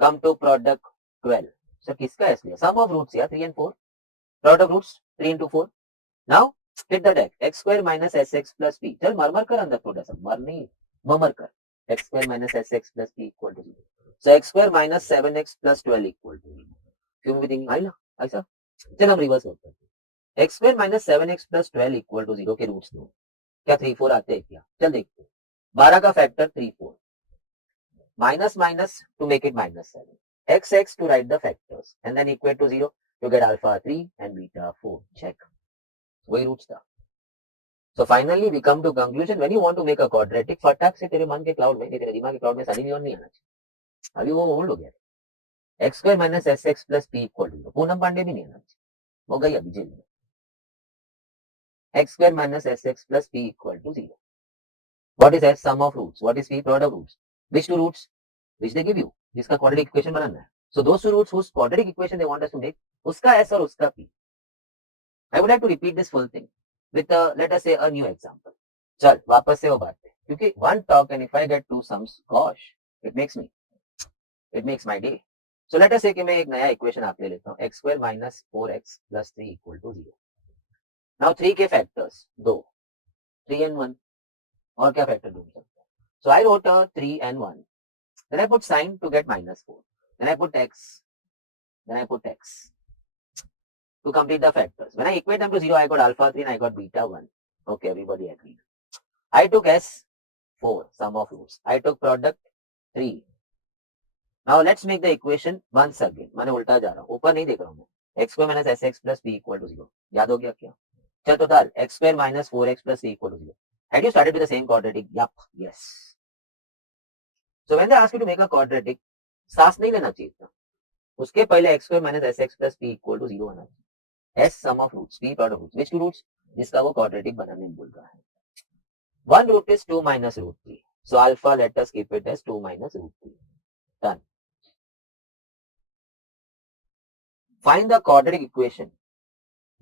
Come to product 12. So किसका S लिया? Sum of roots या 3 and 4. Product of roots 3 into 4. Now hit the deck. X square minus sx plus p. चल मरमर कर अंदर थोड़ा सा, मर नहीं ममर कर. X square minus sx plus p equal to 0. So x square minus 7x plus 12 equal to 0. क्यों भी थिंकिंग आई ना ऐसा. चल हम रिवर्स करते हैं. x square minus 7x plus 12 equal to 0 के रूट्स दो. क्या 3 4 आते हैं क्या? चल देखते हैं. 12 का factor 3 4. Minus minus to make it minus 7. X to write the factors and then equate to 0 to get alpha 3 and beta 4. Check. वही रूट्स था. So finally we come to conclusion. When you want to make a quadratic, फटाक से तेरे मन के cloud में, तेरे दिमाग के क्लाउड में सनी लियोन नहीं आना चाहिए. अभी वो ओल्ड हो गया. x square minus sx plus p equal to 0. Poonam Pandey भी नहीं आना चाहिए, वो गई अभी जेल में. x square minus sx plus p equal to 0. What is s? Sum of roots. What is p? Product of roots. Which two roots? Which they give you. जिसका quadratic equation बनाना है. So those two roots whose quadratic equation they want us to make, उसका s और उसका p. I would like to repeat this full thing with let us say a new example. चल वापस से वो बात है, क्योंकि one talk and if I get two sums, gosh, it makes my day. So let us say कि मैं एक नया equation आप ले लेता हूँ, x square minus 4x plus 3 equal to 0. Now 3 के factors 2, 3 and 1 और क्या फैक्टर ढूंढ सकते हैं. So I wrote 3 and 1. Then I put sign to get -4. Then I put x. Then I put x to complete the factors. When I equate them to 0, I got alpha 3 and I got beta 1. Okay, everybody agreed. I took s 4, sum of roots. I took product 3. Now let's make the equation once again. मैंने उल्टा जा रहा हूँ, ऊपर नहीं देख रहा हूँ मैं. x square minus sx plus p equal to 0. याद हो गया क्या? चल तो डाल x square minus 4x plus c equal to 0. Had you started with the same quadratic? Yup, yes. So when they ask you to make a quadratic, सांस नहीं लेना चाहिए था. उसके पहले x square minus sx plus p equal to 0 आना चाहिए. s sum of roots, p product of roots. Which two roots? जिसका वो quadratic बनाने में बोल रहा है. One root is 2 minus root 3. So alpha, let us keep it as 2 minus root 3. Done. Find the quadratic equation.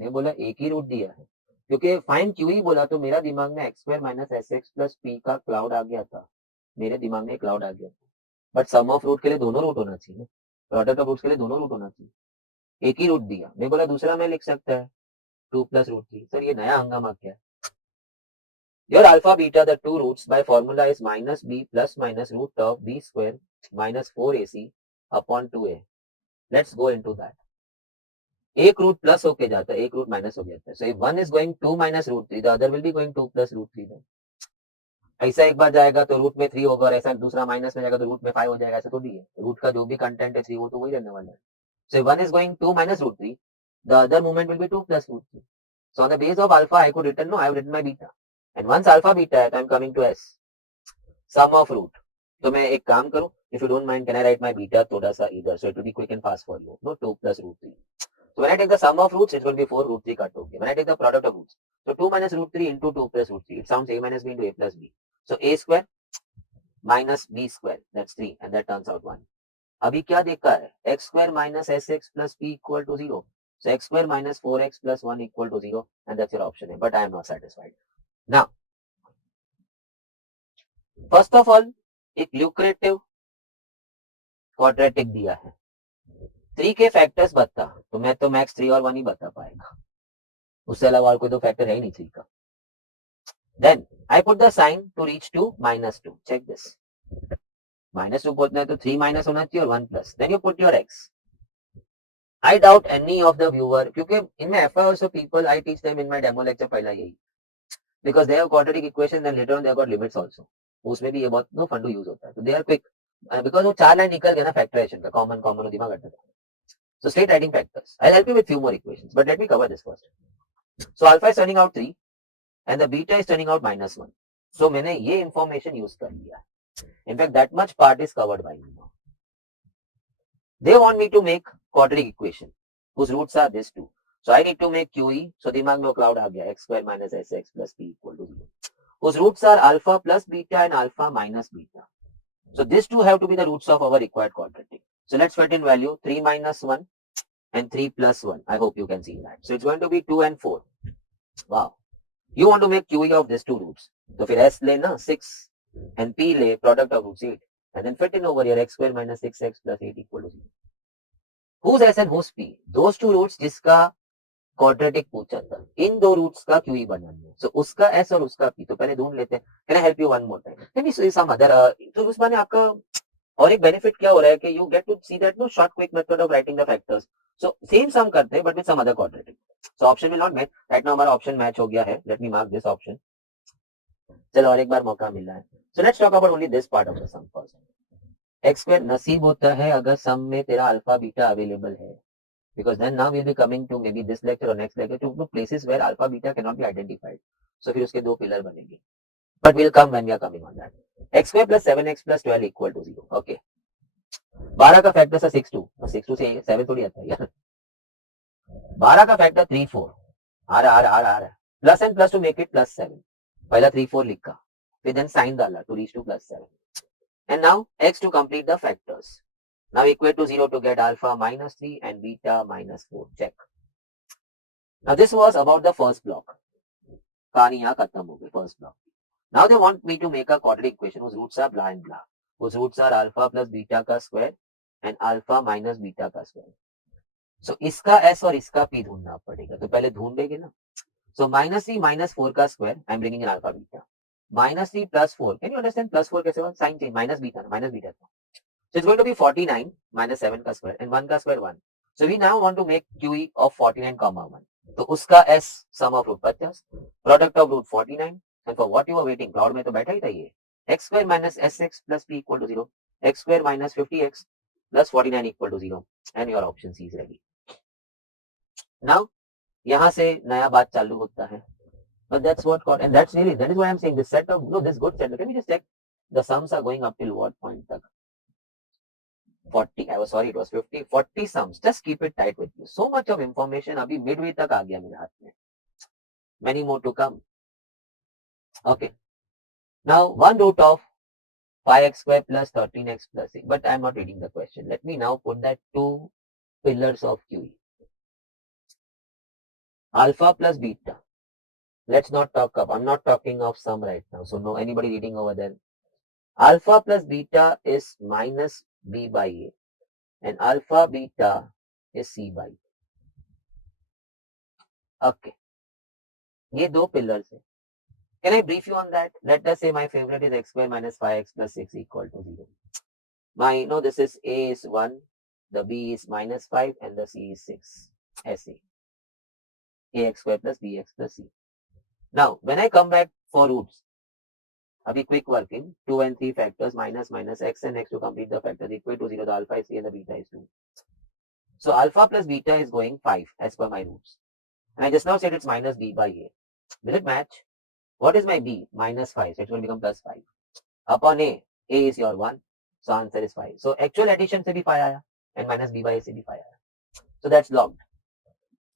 मैं बोला एक ही रूट दिया है, क्योंकि फाइंड क्यू ही बोला तो मेरा दिमाग में x square minus S x plus P का क्लाउड आ गया था. मेरे दिमाग में क्लाउड आ गया था. बट सम ऑफ रूट के लिए दोनों रूट होना चाहिए. प्रोडक्ट ऑफ रूट्स के लिए दोनों रूट होना चाहिए. एक ही रूट दिया. मैं बोला दूसरा मैं लिख सकता है 2 plus root 3. सर ये नया हंगामा क्या है? Your alpha beta, the two roots by formula is minus b plus minus root of b square minus 4ac upon 2a. Let's go into that. एक रूट प्लस होके जाता है, एक रूट माइनस हो जाता है. So if one is going 2 minus root 3, the other will be going 2 plus root 3. then ऐसा एक बार जाएगा तो रूट में 3 होगा और ऐसा दूसरा माइनस में जाएगा तो रूट में 5 हो जाएगा. ऐसा थोड़ी है. रूट का जो भी कंटेंट है 3 वो तो वही रहने वाला है. So one is going 2 minus root 3, the other movement will be 2 plus root 3. So on the base of alpha I could written, no, I have written my beta. And once alpha beta है तो I am coming to s, sum of root. तो मैं एक काम करूं, if you don't mind, can I write my beta थोड़ा सा इधर, so it will be quick and fast for you. No, 2 plus root 3. So when I take the sum of roots, it will be 4 root 3 cut. Okay. When I take the product of roots, so 2 minus root 3 into 2 plus root 3, it sounds a minus b into a plus b. So a square minus b square, that's 3, and that turns out 1. अभी क्या देखा है? x square minus sx plus p equal to 0. So x square minus 4x plus 1 equal to 0, and that's your option A. But I am not satisfied. Now, first of all, एक lucrative quadratic दिया है. 3 के factors बता, तो मैं तो max 3 और 1 ही बता पाएगा. उससे अलावा और कोई तो फैक्टर है ही नहीं 3 का. Then I put the sign to reach to minus 2. Check this. Minus 2 पहुंचना है तो 3 minus होना चाहिए और 1 plus. Then you put your x. I doubt any of the viewer, क्योंकि इनमें FI also people I teach them in my demo lecture पहला यही. Because they have quadratic equation and later on they have got limits also. उसमें भी ये बहुत no fun to use होता है. So they are quick. Because वो 4 line निकल गया ना factorization का, common और दिमाग हटता था. So straight writing factors. I'll help you with few more equations, but let me cover this first. So alpha is turning out 3 and the beta is turning out minus 1. So मैंने ये information use कर लिया. In fact, that much part is covered by me now. They want me to make quadratic equation whose roots are this two. So I need to make QE. So दिमाग में cloud आ गया, x square minus sx plus p equal to 0. Whose roots are alpha plus beta and alpha minus beta. So these two have to be the roots of our required quadratic. So let's put in value 3 minus 1 and 3 plus 1. I hope you can see that. So it's going to be 2 and 4. Wow. You want to make QE of these two roots. So फिर s ले ना 6 and p ले product of roots 8. And then fit in over here x square minus 6x plus 8 equal to 0. Who's s and who's p? Those two roots जिसका quadratic पूछा था. इन दो roots का QE बनाना है. So उसका s और उसका p. तो पहले ढूंढ लेते हैं. Can I help you one more time? Let me see some other. तो उस बार आपका और एक बेनिफिट क्या हो रहा है कि you get to see that no short quick method of writing the factors. So same sum करते हैं but with some other quadratic. So option will not match. Right now हमारा option match हो गया है. Let me mark this option. चलो और एक बार मौका मिल रहा है. So let's talk about only this part of the sum first. x square नसीब होता है अगर सम में तेरा अल्फा बीटा अवेलेबल है. Because then now we'll be coming to maybe this lecture or next lecture to places where alpha beta cannot be identified. So फिर उसके दो पिलर बनेंगे. But we'll come when we are coming on that. X square plus 7x plus 12 equal to 0. Okay. 12 का factor था 6 2. 6 2 से 7 थोड़ी आता है यार. 12 का फैक्टर 3 4. आ रहा है. Plus and plus to make it plus 7. पहला 3 4 लिखा. फिर then sign डाला to reach to plus 7. And now x to complete the factors. Now equate to 0 to get alpha minus 3 and beta minus 4. Check. Now this was about the first block. कहानी यहाँ खत्म हो गई first block. Now they want me to make a quadratic equation whose roots are blah and blah. Whose roots are alpha plus beta का square and alpha minus beta का square. So इसका s और इसका p ढूंढना पड़ेगा. तो पहले ढूंढेंगे ना. So minus 3 minus 4 का square, I'm bringing in alpha beta. Minus 3 plus 4. Can you understand plus 4 कैसे होगा? Sign change, minus beta. So it's going to be 49 minus 7 का square and 1 का square 1. So we now want to make QE of 49 comma 1. तो उसका S sum of root 50, product of root 49, and for what you are waiting, cloud में तो बैठा ही था ये. X square minus SX plus P equal to 0. X square minus 50X plus 49 equal to 0. And your option C is ready. Now, यहाँ से नया बात चालू होता है. But that's what called, and that is why I'm saying this set of, this good set. Can we just check the sums are going up till what point? 40, I was sorry, it was 50, 40 sums. Just keep it tight with you. So much of information अभी midway तक आ गया मेरे हाथ में. Many more to come. Okay. Now, 1 root of 5x square plus 13x plus 6. But I'm not reading the question. Let me now put that two pillars of QE. Alpha plus beta. Let's not talk up. I'm not talking of sum right now. So no, anybody reading over there? Alpha plus beta is minus B by A. And alpha beta is C by A. Okay. ये दो pillars है. Can I brief you on that? Let us say my favorite is x square minus 5x plus 6 equal to 0. This is A is 1, the B is minus 5, and the C is 6. SA. AX square plus BX plus C. Now, when I come back for roots, abhi quick working, 2 and 3 factors, minus x and x to complete the factors equal to 0, the alpha is 3 and the beta is 2. So alpha plus beta is going 5 as per my roots. And I just now said it's minus B by A. Will it match? What is my B? Minus 5. So it's going to become plus 5. Upon A is your 1. So answer is 5. So actual addition se bhi 5 aaya. And minus B by A se bhi 5 aaya. So that's logged.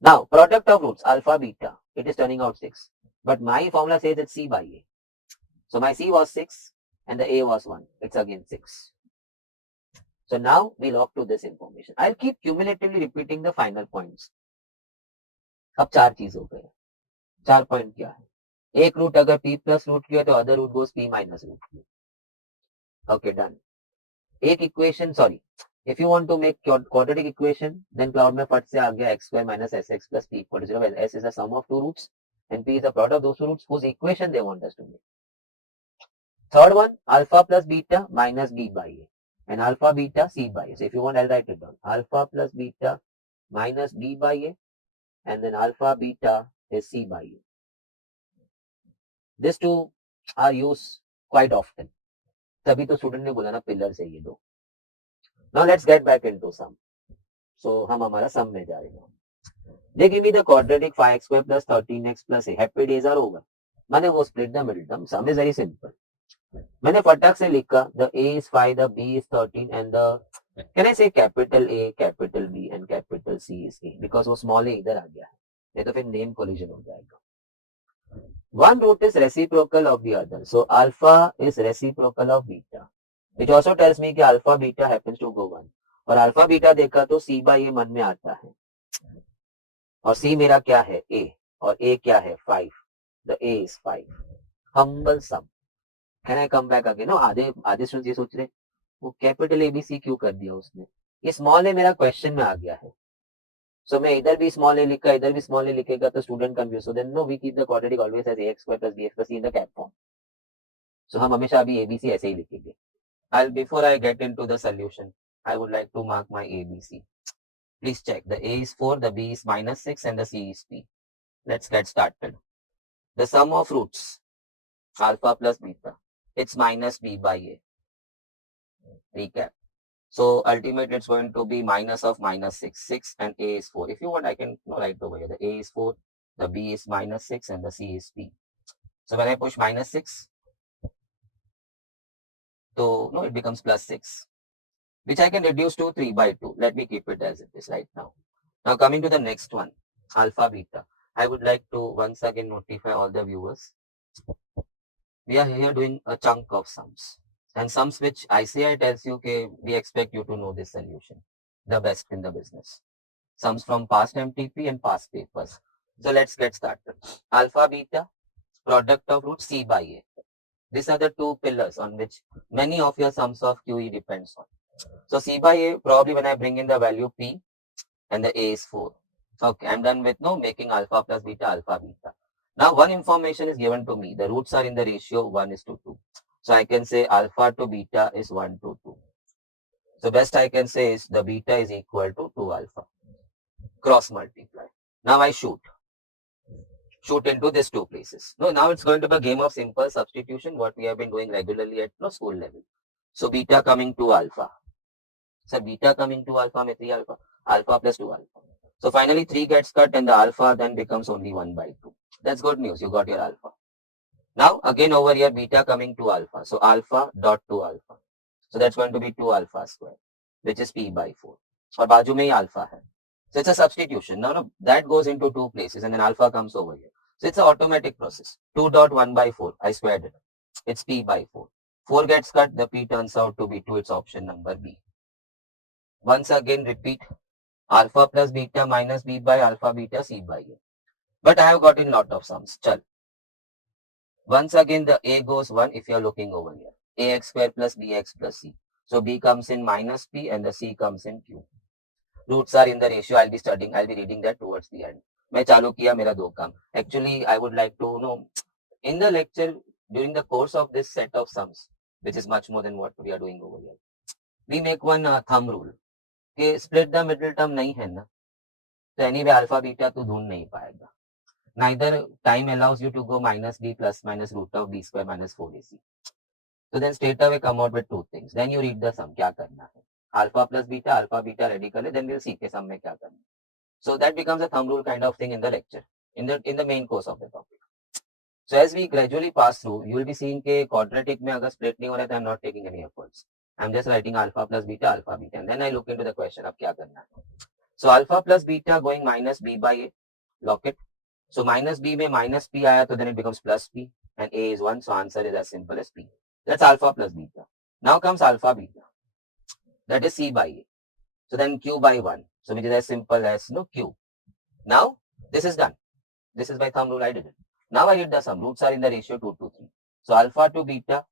Now, product of roots, alpha, beta, it is turning out 6. But my formula says it's C by A. So my C was 6 and the A was 1. It's again 6. So now we log to this information. I'll keep cumulatively repeating the final points. अब 4 चीज हो गए. 4 point क्या है? एक root अगर P plus root किया तो other root goes P minus root. Okay, done. एक equation, sorry, if you want to make quadratic equation, then cloud में फट से आ गया x square minus sx plus p equal to 0, where s is the sum of two roots and p is the product of those two roots whose equation they want us to make. Third one, alpha plus beta minus b by a and alpha beta c by a. So if you want, I'll write it down. Alpha plus beta minus b by a and then alpha beta is c by a. These two are used quite often. तभी तो student ने बोला ना pillar से ये दो. Now let's get back into sum. So हम हमारा sum में जा रहे हैं. They give me the quadratic 5x square plus 13x plus a. Happy days are over. मैंने वो split the middle term. Sum is very simple. मैंने फटाक से लिखा the a is 5, the b is 13 and the, can I say capital A, capital B and capital C is a, because वो small a इधर आ गया है, नहीं तो फिर name collision हो जाएगा. One root is reciprocal of the other. So alpha is reciprocal of beta. Which also tells me कि alpha beta happens to go 1. और alpha beta देखा तो C by A मन में आता है. और C मेरा क्या है? A. और A क्या है? 5. The A is 5. Humble sum. Can I come back again? No, आधे स्टूडेंट्स ये सोच रहे वो कैपिटल ABC क्यों कर दिया उसने? ये स्मॉल ए मेरा क्वेश्चन में आ गया है. So मैं इधर भी स्मॉल ए लिखा, इधर भी स्मॉल ए लिखेगा तो student confuse. So then no, we keep the quadratic always as ax square plus bx plus c in the cap form. So हम हमेशा अभी ABC ऐसे ही लिखेंगे. Before I get into the solution, I would like to mark my ABC. Please check. The A is 4, the B is minus 6 and the C is P. Let's get started. The sum of roots, alpha plus beta, it's minus B by A. Recap. So ultimately it's going to be minus of minus 6 and A is 4. If you want, I can write over here. The A is 4, the B is minus 6 and the C is P. So when I push minus 6, so no, it becomes plus 6, which I can reduce to 3 by 2. Let me keep it as it is right now. Now coming to the next one, alpha beta. I would like to once again notify all the viewers. We are here doing a chunk of sums. And sums which ICI tells you, okay, we expect you to know this solution. The best in the business. Sums from past MTP and past papers. So let's get started. Alpha beta, product of root C by A. These are the two pillars on which many of your sums of QE depends on. So C by A, probably when I bring in the value P and the A is 4. Okay, I'm done with making alpha plus beta, alpha beta. Now one information is given to me. The roots are in the ratio 1:2. So I can say alpha to beta is 1:2. So best I can say is the beta is equal to 2 alpha. Cross multiply. Now I shoot into these two places. No, now it's going to be a game of simple substitution, what we have been doing regularly at school level. So beta coming to alpha. So beta coming to alpha में 3 alpha. Alpha plus 2 alpha. So finally 3 gets cut and the alpha then becomes only 1/2. That's good news. You got your alpha. Now again over here beta coming to alpha. So alpha dot to alpha. So that's going to be 2 alpha square, which is p/4. और बाजू में ही alpha है. So it's a substitution. Now that goes into two places and then alpha comes over here. So it's an automatic process. 2 dot 1/4. I squared it. It's p/4. 4 gets cut. The p turns out to be 2. It's option number B. Once again repeat. Alpha plus beta minus b by alpha beta c by a. But I have got in lot of sums. Chal. Once again the a goes 1 if you are looking over here. Ax square plus bx plus c. So b comes in minus p and the c comes in q. Roots are in the ratio. I'll be reading that towards the end. मैं चालू किया मेरा दो काम. Actually, I would like to know in the lecture during the course of this set of sums, which is much more than what we are doing over here. We make one thumb rule. कि split the middle term नहीं है ना, तो anyway alpha beta तो ढूंढ नहीं पाएगा. Neither time allows you to go minus b plus minus root of b square minus 4ac. So then straight away come out with two things. Then you read the sum. क्या करना है? Alpha plus beta ready कर ले. Then we'll see के sum में क्या करना है. So that becomes a thumb rule kind of thing in the lecture, in the main course of the topic. So as we gradually pass through, you will be seeing कि quadratic में अगर split नहीं हो रहा है, I'm not taking any efforts. I'm just writing alpha plus beta, and then I look into the question अब क्या करना है. So alpha plus beta going minus b by a, lock it. So minus b में minus p आया तो then it becomes plus p and a is 1, so answer is as simple as p. That's alpha plus beta. Now comes alpha beta. That is c by a. So then q by 1. So which is as simple as q. Now this is done. This is by thumb rule I did it. Now I did the sum. Roots are in the ratio 2:3. So alpha to beta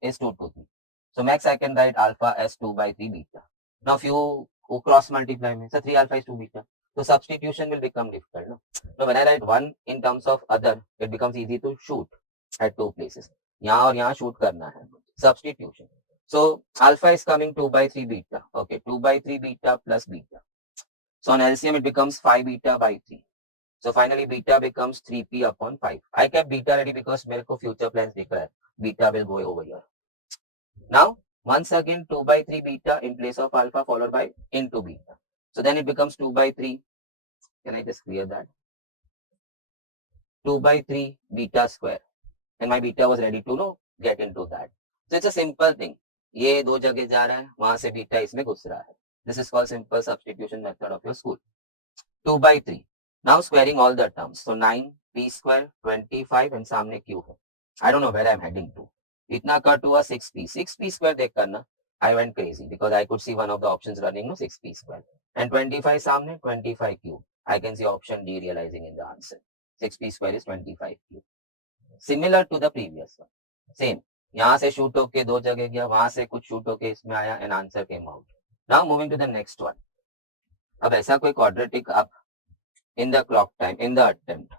is 2:3. So max I can write alpha as 2/3 beta. Now if you cross multiply me, so 3 alpha is 2 beta. So substitution will become difficult. No? So when I write 1 in terms of other, it becomes easy to shoot at two places. यहाँ और यहाँ shoot करना है. Substitution. So alpha is coming 2/3 beta. Okay, 2/3 beta plus beta. So on LCM it becomes 5 beta by 3. So finally beta becomes 3p upon 5. I kept beta ready because मेरे को future plans दिख रहा है. Beta will go over here. Now once again 2/3 beta in place of alpha followed by into beta. So then it becomes 2/3. Can I just clear that? 2/3 beta square. And my beta was ready to get into that. So it's a simple thing. ये दो जगह जा रहा है, वहां से beta इसमें घुस रहा है. This is called simple substitution method of your school. 2/3. Now squaring all the terms. So 9 p square 25 and सामने q है. I don't know where I'm heading to. इतना कट हुआ 6p. 6p square देख करना. I went crazy because I could see one of the options running 6p square. And 25 सामने 25q. I can see option D realizing in the answer. 6p square is 25q. Similar to the previous one. Same. यहाँ से shoot होके दो जगह गया, वहां से कुछ शूट होके इसमें आया and answer came out. Now moving to the next one. अब ऐसा कोई quadratic आप in the clock time, in the attempt,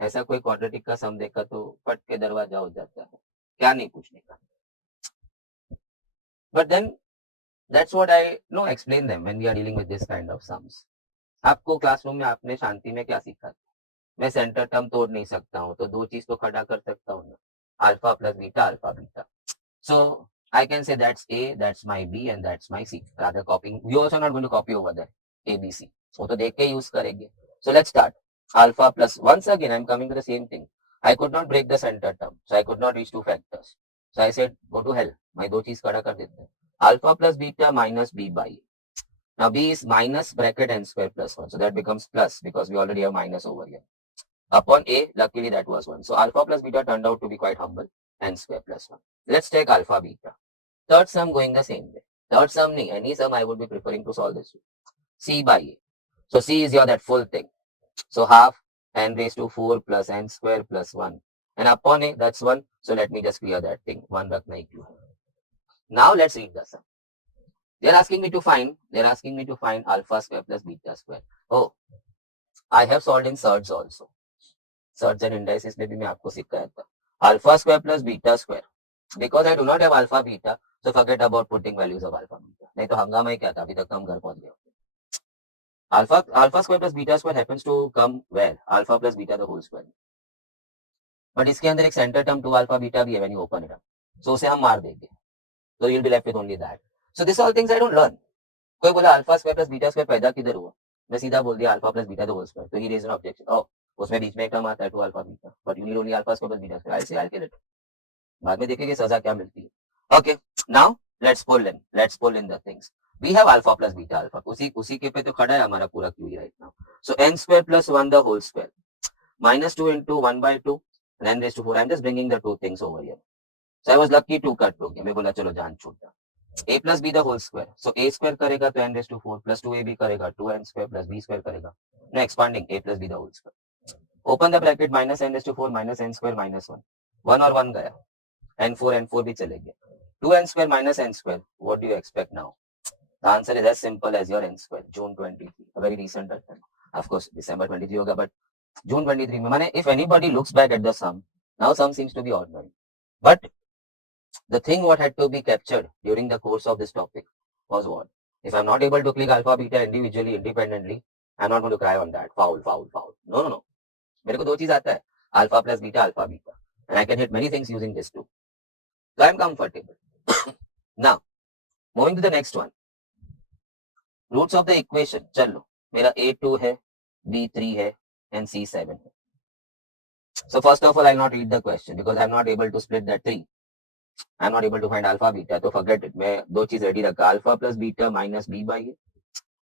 ऐसा कोई quadratic का सम देखा तो फट के दरवाजा हो जाता है. क्या नहीं पूछने का. But then that's what I explain them when we are dealing with this kind of sums. आपको क्लासरूम में आपने शांति में क्या सीखा था? मैं सेंटर टर्म तोड़ नहीं सकता हूँ तो दो चीज तो खड़ा कर सकता हूँ ना. Alpha plus beta, alpha beta. So I can say that's A, that's my B, and that's my C. Rather copying. We also not going to copy over there. A, B, C. So to देख के use करेंगे. So let's start. Alpha plus, once again I'm coming to the same thing. I could not break the center term. So I could not reach two factors. So I said go to hell. मैं दो चीज खड़ा कर देते हैं. Alpha plus beta minus B by A. Now B is minus bracket n square plus 1. So that becomes plus because we already have minus over here. Upon A, luckily that was 1. So alpha plus beta turned out to be quite humble. N square plus 1. Let's take alpha beta. Third sum going the same way. Third sum, any sum I would be preferring to solve this way. C by A. So C is your that full thing. So half n raised to 4 plus n square plus 1. And upon A, that's 1. So let me just clear that thing. 1 rakna hi kyun. Now let's read the sum. They're asking me to find alpha square plus beta square. Oh, I have solved in Surds also. Surds and indices में भी मैं आपको सिखाया था, alpha square plus beta square, because I do not have alpha beta, so forget about putting values of alpha beta, नहीं तो हंगामा ही क्या था, अभी तक हम घर पहुंच गए। alpha square plus beta square happens to come where, alpha plus beta the whole square, but इसके अंदर एक सेंटर टर्म 2 अल्फा बीटा भी है when you open it up, so उसे हम मार देंगे, तो you will be left with only that. So this all things I don't learn. कोई बोला alpha square plus beta square पैदा किधर हुआ, मैं सीधा बोल दिया alpha plus beta the whole square, तो ही रेज एन ऑब्जेक्शन, ओह उसमें बीच में एक टर्म आता है 2 alpha beta, but you need only alpha square plus beta square, आई से आई किल इट, बाद में देखेंगे सजा क्या मिलती है। Okay, now let's pull in the things, we have alpha plus beta alpha, उसी के पे तो खड़ा है हमारा पूरा QE right now. So n square plus 1 the whole square minus 2 into 1 by 2 and n raised to 4, I'm just bringing the two things over here, so I was lucky 2 cut हो गया, मैं बोला चलो जान छूटा, a plus b the whole square, so a square करेगा तो n raised to 4 plus 2ab करेगा 2n square plus b square करेगा, now expanding a plus b the whole square, open the bracket minus n raised to 4 minus n square minus 1, 1 और 1 गया, n4 भी चले गए, 2n square minus n square, what do you expect now? The answer is as simple as your n square, June 23, a very recent attempt, of course December 23 होगा, but June 23 में, माने if anybody looks back at the sum, now sum seems to be ordinary, but the thing what had to be captured during the course of this topic was what? If I'm not able to click alpha beta individually independently, I'm not going to cry on that, foul. No, मेरे को दो चीज आता है, alpha plus beta, alpha beta, and I can hit many things using this too, so I'm comfortable. Now moving to the next one, roots of the equation, चलो मेरा a2 है, b3 है and c7 है. So first of all, I'll not read the question because I'm not able to split that 3. I'm not able to find alpha beta, so forget it. मैं दो चीज ready रखा, alpha plus beta minus b by a,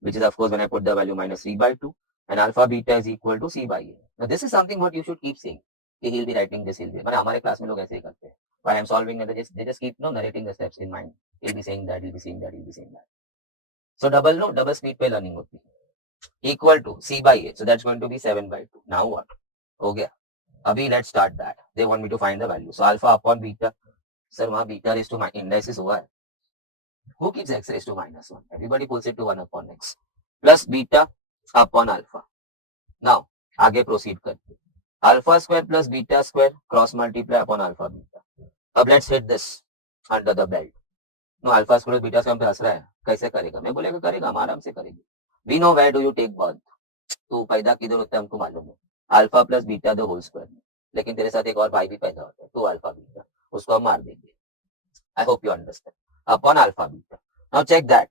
which is of course when I put the value minus 3 by 2, and alpha beta is equal to c by a. Now this is something what you should keep saying. He'll be writing this, he'll be. मैंने हमारे class में लोग ऐसे ही करते हैं. While I'm solving, they just keep narrating the steps in mind. He'll be saying that, he'll be saying that, he'll be saying that. So double speed पे learning होती है. Equal to c by a, so that's going to be 7 by 2. Now what? हो गया. अभी let's start that. They want me to find the value. So alpha upon beta. Sir, वहाँ beta raised to indices हुआ है. Who keeps x raised to minus 1? Everybody pulls it to 1 upon x. Plus beta upon alpha. Now, आगे proceed करते. Alpha square plus beta square cross multiply upon alpha beta. अब let's hit this under the belt. No, alpha square beta square हम पे हंस रहा है. कैसे करेगा? मैं बोलेगा करेगा, हम आराम से करेंगे. We know where do you take birth. तू पैदा किधर होता है हमको मालूम है. Alpha plus beta the whole square में, लेकिन तेरे साथ एक और भाई भी पैदा होता है, 2 अल्फा बीटा, उसको हम मार देंगे. I hope you understand. Upon alpha beta. Now check that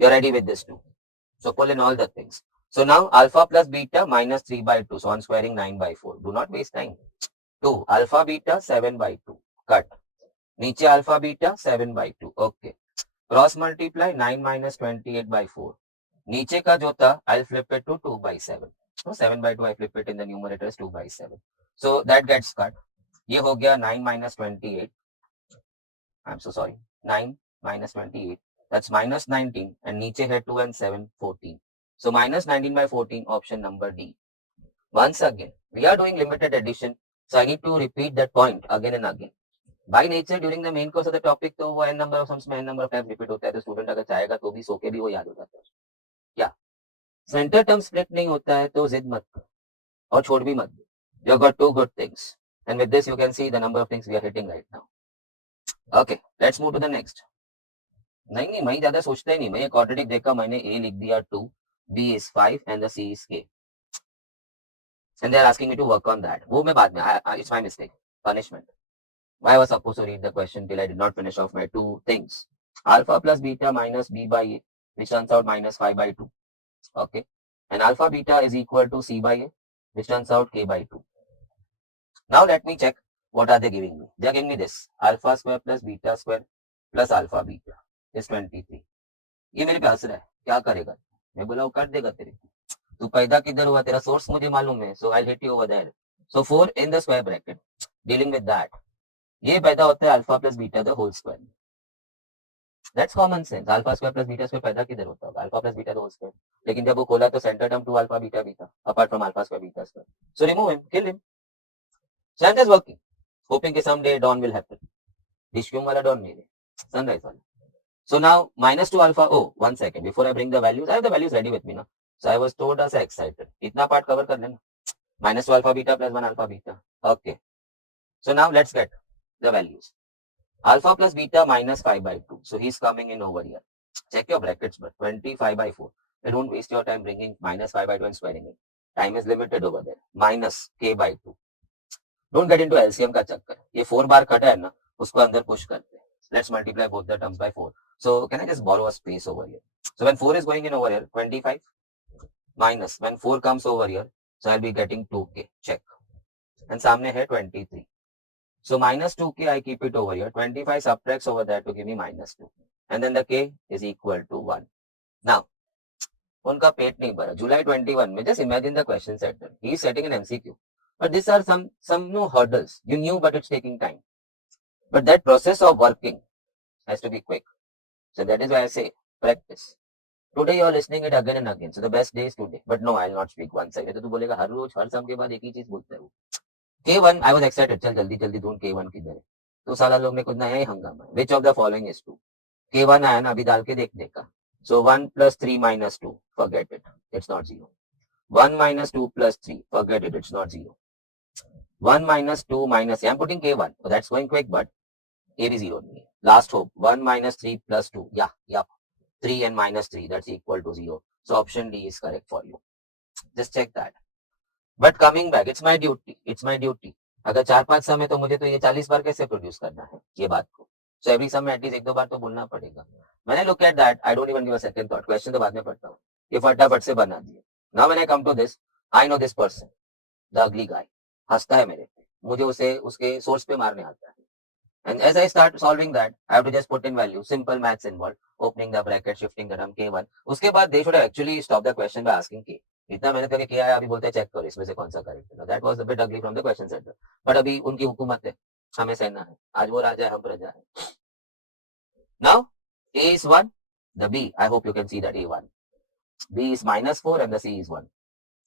you are ready with this too, so pull in all the things. So now alpha plus beta minus 3 by 2, so on squaring 9 by 4, do not waste time. 2 alpha beta 7 by 2, cut. नीचे alpha beta 7 by 2, okay. Cross multiply 9 minus 28 by 4, नीचे का जो था I'll flip it to 2 by 7. So 7 by 2 I flip it in the numerator as 2 by 7. So that gets cut. ये हो गया 9 minus 28. I'm so sorry. 9 minus 28. That's minus 19. And नीचे है 2 and 7, 14. So minus 19 by 14, option number D. Once again, we are doing limited addition. So I need to repeat that point again and again. By nature, during the main course of the topic, तो वो n number of sums में n number of times repeat होता है, तो student अगर चाहेगा तो भी सो के भी वो याद हो जाता है. क्या सेंटर टर्म स्प्लिट नहीं होता है तो जिद मत कर और छोड़ भी मत दे. You have got two good things, and with this you can see the number of things we are hitting right now. Okay, let's move to the next. नहीं मैं ज्यादा सोचता ही नहीं, मैं ये क्वाड्रेटिक देखा, मैंने a लिख दिया 2, b is 5 and the c is k, and they are asking me to work on that. वो मैं बाद में, it's my mistake, punishment. I was supposed to read the question till I did not finish off my two things. Alpha plus beta minus b by a, which turns out minus 5 by 2. Okay, and alpha beta is equal to c by a, which turns out k by 2. Now let me check what are they giving me. They are giving me this alpha square plus beta square plus alpha beta is 23. ये मेरे पे हंस रहा है, क्या करेगा? मैं बोला वो काट देगा तेरे को. तू पैदा किधर हुआ, तेरा सोर्स मुझे मालूम है, so I'll hit you over there. So 4 in the square bracket. Dealing with that, ये पैदा होता है alpha plus beta the whole square. That's common sense. Alpha square plus beta square पैदा किधर होता होगा? Alpha plus beta the whole square. लेकिन जब वो खोला तो सेंटर टर्म 2 अल्फा बीटा भी था, apart from alpha square beta square. So remove him, kill him. So I'm just working, hoping that someday dawn will happen. Dishkyum wala dawn nahi hai, sunrise wala. So now minus 2 alpha. Oh, 1 second before I bring the values, I have the values ready with me now. So I was told as excited. इतना part cover कर लेना. minus 2 alpha beta plus 1 alpha beta. Okay. So now let's get the values. Alpha plus beta minus 5 by 2. So he's coming in over here. Check your brackets, but 25 by 4. You don't waste your time bringing minus 5 by 2 and squaring it. Time is limited over there. Minus k by 2. Don't get into LCM का चक्कर. ये 4 बार कटा है ना, उसको अंदर push करते हैं. Let's multiply both the terms by 4. So can I just borrow a space over here? So when 4 is going in over here, 25 minus when 4 comes over here, so I'll be getting 2k. Check. And सामने है 23. So minus 2k, I keep it over here. 25 subtracts over there to give me minus 2. And then the k is equal to 1. Now, उनका पेट नहीं भरा. July 21 में, just imagine the question setter. He is setting an MCQ. But these are some no hurdles. You knew, but it's taking time. But that process of working has to be quick. So that is why I say practice. Today you are listening it again and again. So the best day is today. But no, I'll not speak one side. तो तू बोलेगा हर रोज हर सम के बाद एक ही चीज बोलता है वो. K1, I was excited. चल जल्दी जल्दी ढूंढ K1 किधर है. तो साला लोग ने कुछ नया ही हंगामा है. Which of the following is true? K1 आया ना, अभी डाल के देखने का. So 1 plus 3 minus 2, forget it. It's not 0. 1 minus 2 plus 3, forget it. It's not 0. 1 minus 2 minus, I'm putting K1. So that's going quick, but A भी 0 नहीं है. Last hope. 1 minus 3 plus 2. Yeah. 3 and minus 3, that's equal to 0. So option D is correct for you. Just check that. But coming back, it's my duty. अगर 4-5 सम है तो मुझे तो ये 40 बार कैसे प्रोड्यूस करना है ये बात को. So every सम में एटलीस्ट 1-2 बार तो बोलना पड़ेगा. When I look at that, I don't even give a second thought. Question तो बाद में पढ़ता हूँ. ये फटाफट से बना दिए. Now when I come to this, I know this person, the ugly guy. हंसता है मेरे पे. मुझे उसे उसके सोर्स पे मारने आता है. And as I start solving that, I have to just put in value. Simple maths involved. Opening the bracket, shifting the term K1. उसके बाद they should have actually stopped the question by asking K. इतना मेहनत करके किया है, अभी बोलते हैं चेक करो इसमें से कौन सा करेक्ट है. That was a bit ugly from the question setter. But अभी उनकी हुकूमत है, हमें सहना है. आज वो राजा है, हम प्रजा है. Now A is 1, the B, I hope you can see that A1. B is minus 4 and the C is 1.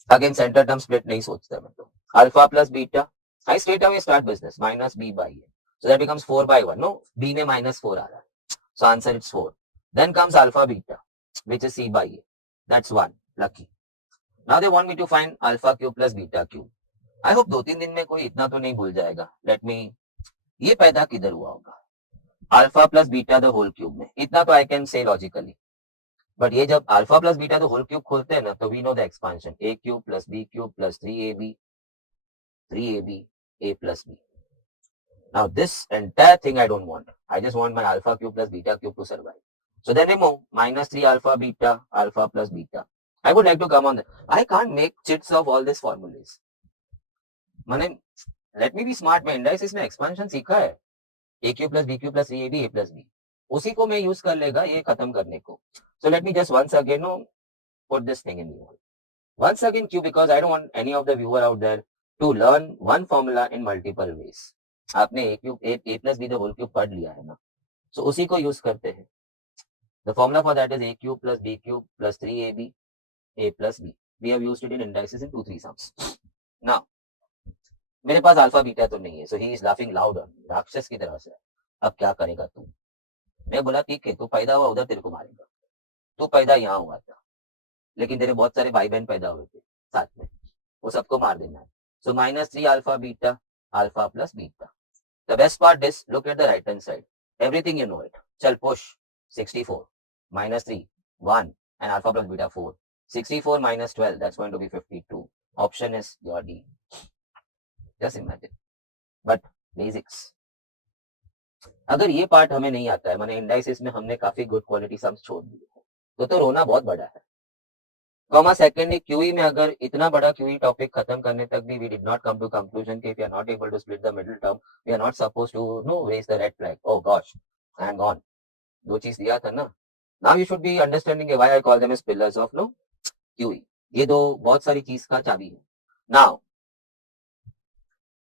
Again center term split नहीं सोचता मैं तो. Alpha plus beta, I straight away start business. Minus B by A. So that becomes 4 by 1. No, B में minus 4 आ रहा है. So answer is 4. Then comes alpha beta, which is C by A. That's 1. Lucky. Now they want me to find alpha cube plus beta cube. I hope 2-3 दिन में कोई इतना तो नहीं भूल जाएगा. Let me, ये पैदा किधर हुआ होगा? Alpha plus beta the whole cube में. इतना तो I can say logically. But ये जब alpha plus beta the whole cube खोलते हैं ना, तो we know the expansion. A cube plus B cube plus 3AB, A plus B. Now this entire thing I don't want. I just want my alpha cube plus beta cube to survive. So then remove minus 3 alpha plus beta. I would like to come on that. I can't make chits of all these formulas. मैंने let me be smart. मैं indices में expansion सीखा है. A cube plus B cube plus 3AB, A plus B. उसी को मैं use कर लेगा ये खत्म करने को. So let me just once again put this thing in you. Once again Q, because I don't want any of the viewer out there to learn one formula in multiple ways. आपने A cube A plus B the whole cube पढ़ लिया है ना, so उसी को use करते हैं. The formula for that is A cube plus B cube plus 3AB, A plus B. We have used it in indices in 2-3 sums. Now मेरे पास alpha beta तो नहीं है, so he is laughing louder. राक्षस की तरह से. अब क्या करेगा तू? मैं बोला ठीक है, तू पैदा हुआ उधर तेरे को मारेगा. तू पैदा यहाँ हुआ था, लेकिन तेरे बहुत सारे भाई बहन पैदा हुए थे साथ में, वो सबको मार देना है. So minus 3 alpha beta, alpha plus beta. The best part is, look at the right hand side. Everything you know it. Chal push. 64 minus 3, 1 and alpha plus beta 4. 64 minus 12, that's going to be 52. Option is your D. Just imagine. But basics. अगर ये part हमें नहीं आता है, माने indices में हमने काफी गुड क्वालिटी सम्स छोड़ दिए हैं, तो रोना बहुत बड़ा है. कॉमा सेकेंडली क्यूई में अगर इतना बड़ा क्यूई टॉपिक खत्म करने तक भी we did not come to conclusion कि we are not able to split the middle term, we are not supposed to no raise the red flag. Oh gosh, I am gone. दो चीज दिया था ना. Now you should be understanding why I call them as pillars of QE. ये दो बहुत सारी चीज का चाबी है. Now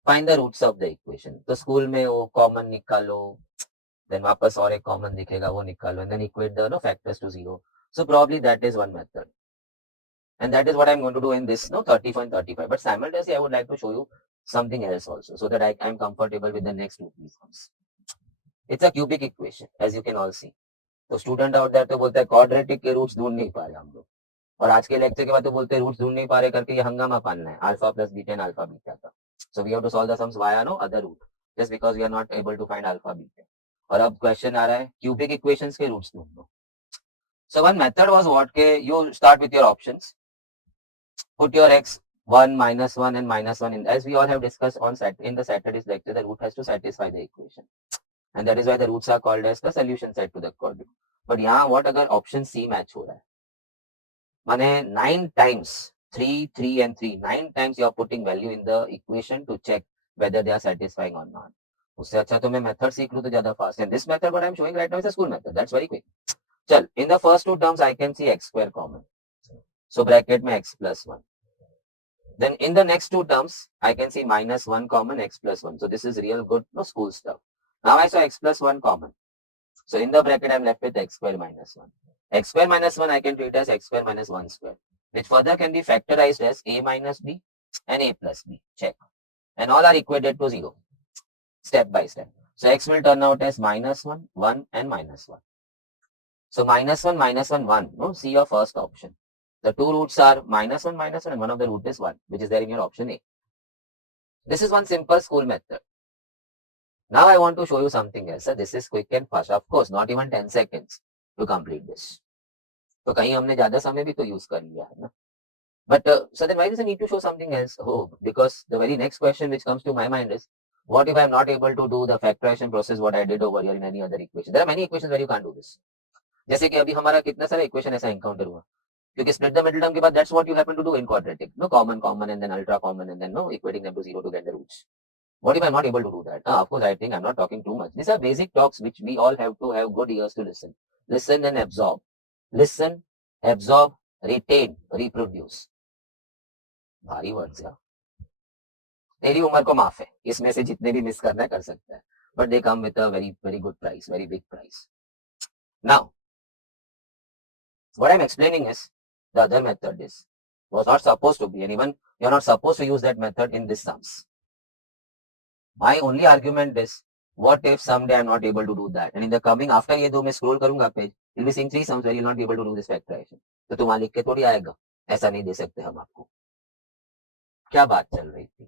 find the roots of the equation. तो स्कूल में वो कॉमन निकालो, देन वापस और एक कॉमन दिखेगा वो निकालो, and then equate the factors to zero. So probably that is one method. And that is what I'm going to do in this 34 and 35. But simultaneously, I would like to show you something else also, so that I am comfortable with the next 2 sums. It's a cubic equation, as you can all see. तो student out there तो बोलता है quadratic के roots ढूंढ नहीं पा रहे हम लोग. और आज के लेक्चर के बाद तो बोलते हैं रूट्स ढूंढ नहीं पा रहे करके ये हंगामा पालना है, alpha plus beta and alpha beta का. So we have to solve the sums via no other root just because we are not able to find alpha beta. और अब क्वेश्चन आ रहा है क्यूबिक इक्वेशंस के रूट्स ढूंढ लो. So one method was what के you start with your options, put your x 1 minus 1 and minus 1 in, as we all have discussed on in the Saturday's lecture, the root has to satisfy the equation and that is why the roots are called as the solution set to the quadrant. But यहाँ what अगर option C match हो रहा है, माने 9 times 3 3 and 3 9 times you are putting value in the equation to check whether they are satisfying or not. उससे अच्छा तो मैं मेथड सीख लूं तो ज्यादा fast. And this method what I am showing right now is a school method, that's very quick. चल in the first two terms I can see x square common, so bracket में x plus 1. Then in the next two terms, I can see minus 1 common, x plus 1. So this is real good no school stuff. Now I saw x plus 1 common. So in the bracket, I'm left with x square minus 1. X square minus 1, I can treat as x square minus 1 square, which further can be factorized as a minus b and a plus b. Check. And all are equated to 0, step by step. So x will turn out as minus 1, 1 and minus 1. So minus 1, 1. No, see your first option. The two roots are minus 1 and one of the root is 1, which is there in your option A. This is one simple school method. Now I want to show you something else. This is quick and fast. Of course, not even 10 seconds to complete this. तो कहीं हमने ज्यादा समय भी तो use कर लिया है ना. But so then why does I need to show something else? Oh, because the very next question which comes to my mind is, what if I am not able to do the factorization process what I did over here in any other equation? There are many equations where you can't do this. जैसे कि अभी हमारा कितना सारा equation ऐसा encounter हुआ क्योंकि split the middle term के बाद that's what you happen to do in quadratic, no common common and then ultra common and then no equating them to 0 to get the roots. What if I'm not able to do that? Of course, I think I'm not talking too much. These are basic talks which we all have to have good ears to listen. Listen and absorb. Listen, absorb, retain, reproduce. भारी words यार. तेरी उम्र को माफ है, इसमें से जितने भी मिस करना है कर सकता है, but they come with a very very good price, very big price. Now, what I'm explaining is the other method is was not supposed to be, and even you're not supposed to use that method in this sums. My only argument is, what if someday I'm not able to do that, and in the coming after ये दो मैं scroll करूंगा page, you'll be seeing 3 sums where you'll not be able to do this factorization. तो तुम वहां लिख के थोड़ी आएगा, ऐसा नहीं दे सकते हम आपको. क्या बात चल रही थी,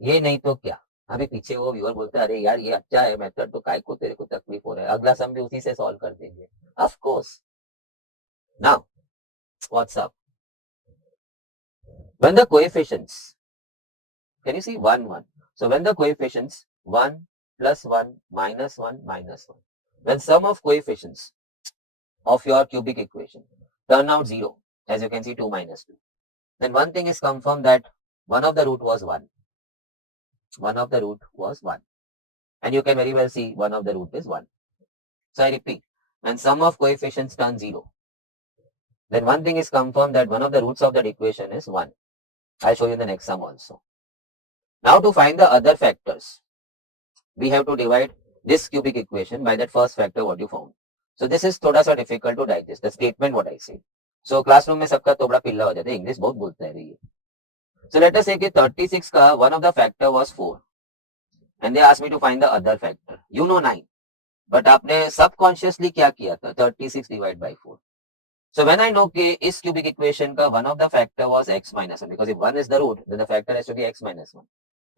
ये नहीं तो क्या. अभी पीछे वो व्यूअर बोलते अरे यार ये अच्छा है मेथड तो काय को तेरे को तकलीफ हो रहा है, अगला सम भी उसी से सॉल्व कर देंगे. Of course. Now what's up, when the coefficients, can you see 1 1, so when the coefficients 1 plus 1 minus 1 minus 1, when sum of coefficients of your cubic equation turn out 0, as you can see 2 minus 2, then one thing is confirmed that one of the root was 1. One of the root was 1. And you can very well see one of the root is 1. So I repeat, when sum of coefficients turn 0, then one thing is confirmed that one of the roots of that equation is 1. I'll show you in the next sum also. Now to find the other factors, we have to divide this cubic equation by that first factor what you found. So this is थोड़ा सा difficult to digest, the statement what I said. So classroom में सबका तोबड़ा पिल्ला हो जाता है, English बहुत बोलता है ये. So let us say कि 36 का one of the factor was 4 and they asked me to find the other factor. You know 9, but आपने subconsciously क्या किया था, 36 divided by 4. So when I know कि इस cubic equation का one of the factor was x minus 1, because if 1 is the root, then the factor has to be x minus 1.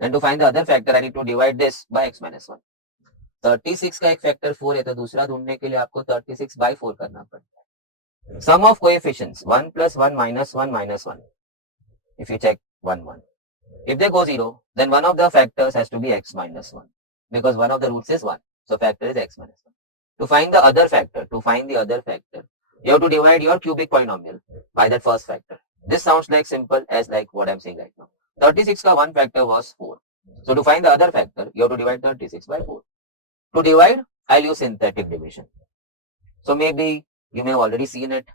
And to find the other factor, I need to divide this by x minus 1. 36 का एक factor 4 है, तो दूसरा ढूंढने के लिए आपको 36 by 4 करना पड़ता है. Sum of coefficients 1 plus 1 minus 1 minus 1. If you check 1 1, if they go 0, then one of the factors has to be x minus 1, because one of the roots is 1. So factor is x minus 1. To find the other factor, you have to divide your cubic polynomial by that first factor. This sounds like simple as like what I'm saying right now. 36 का one factor was 4. So to find the other factor, you have to divide 36 by 4. To divide, I'll use synthetic division. So maybe you may have already seen it,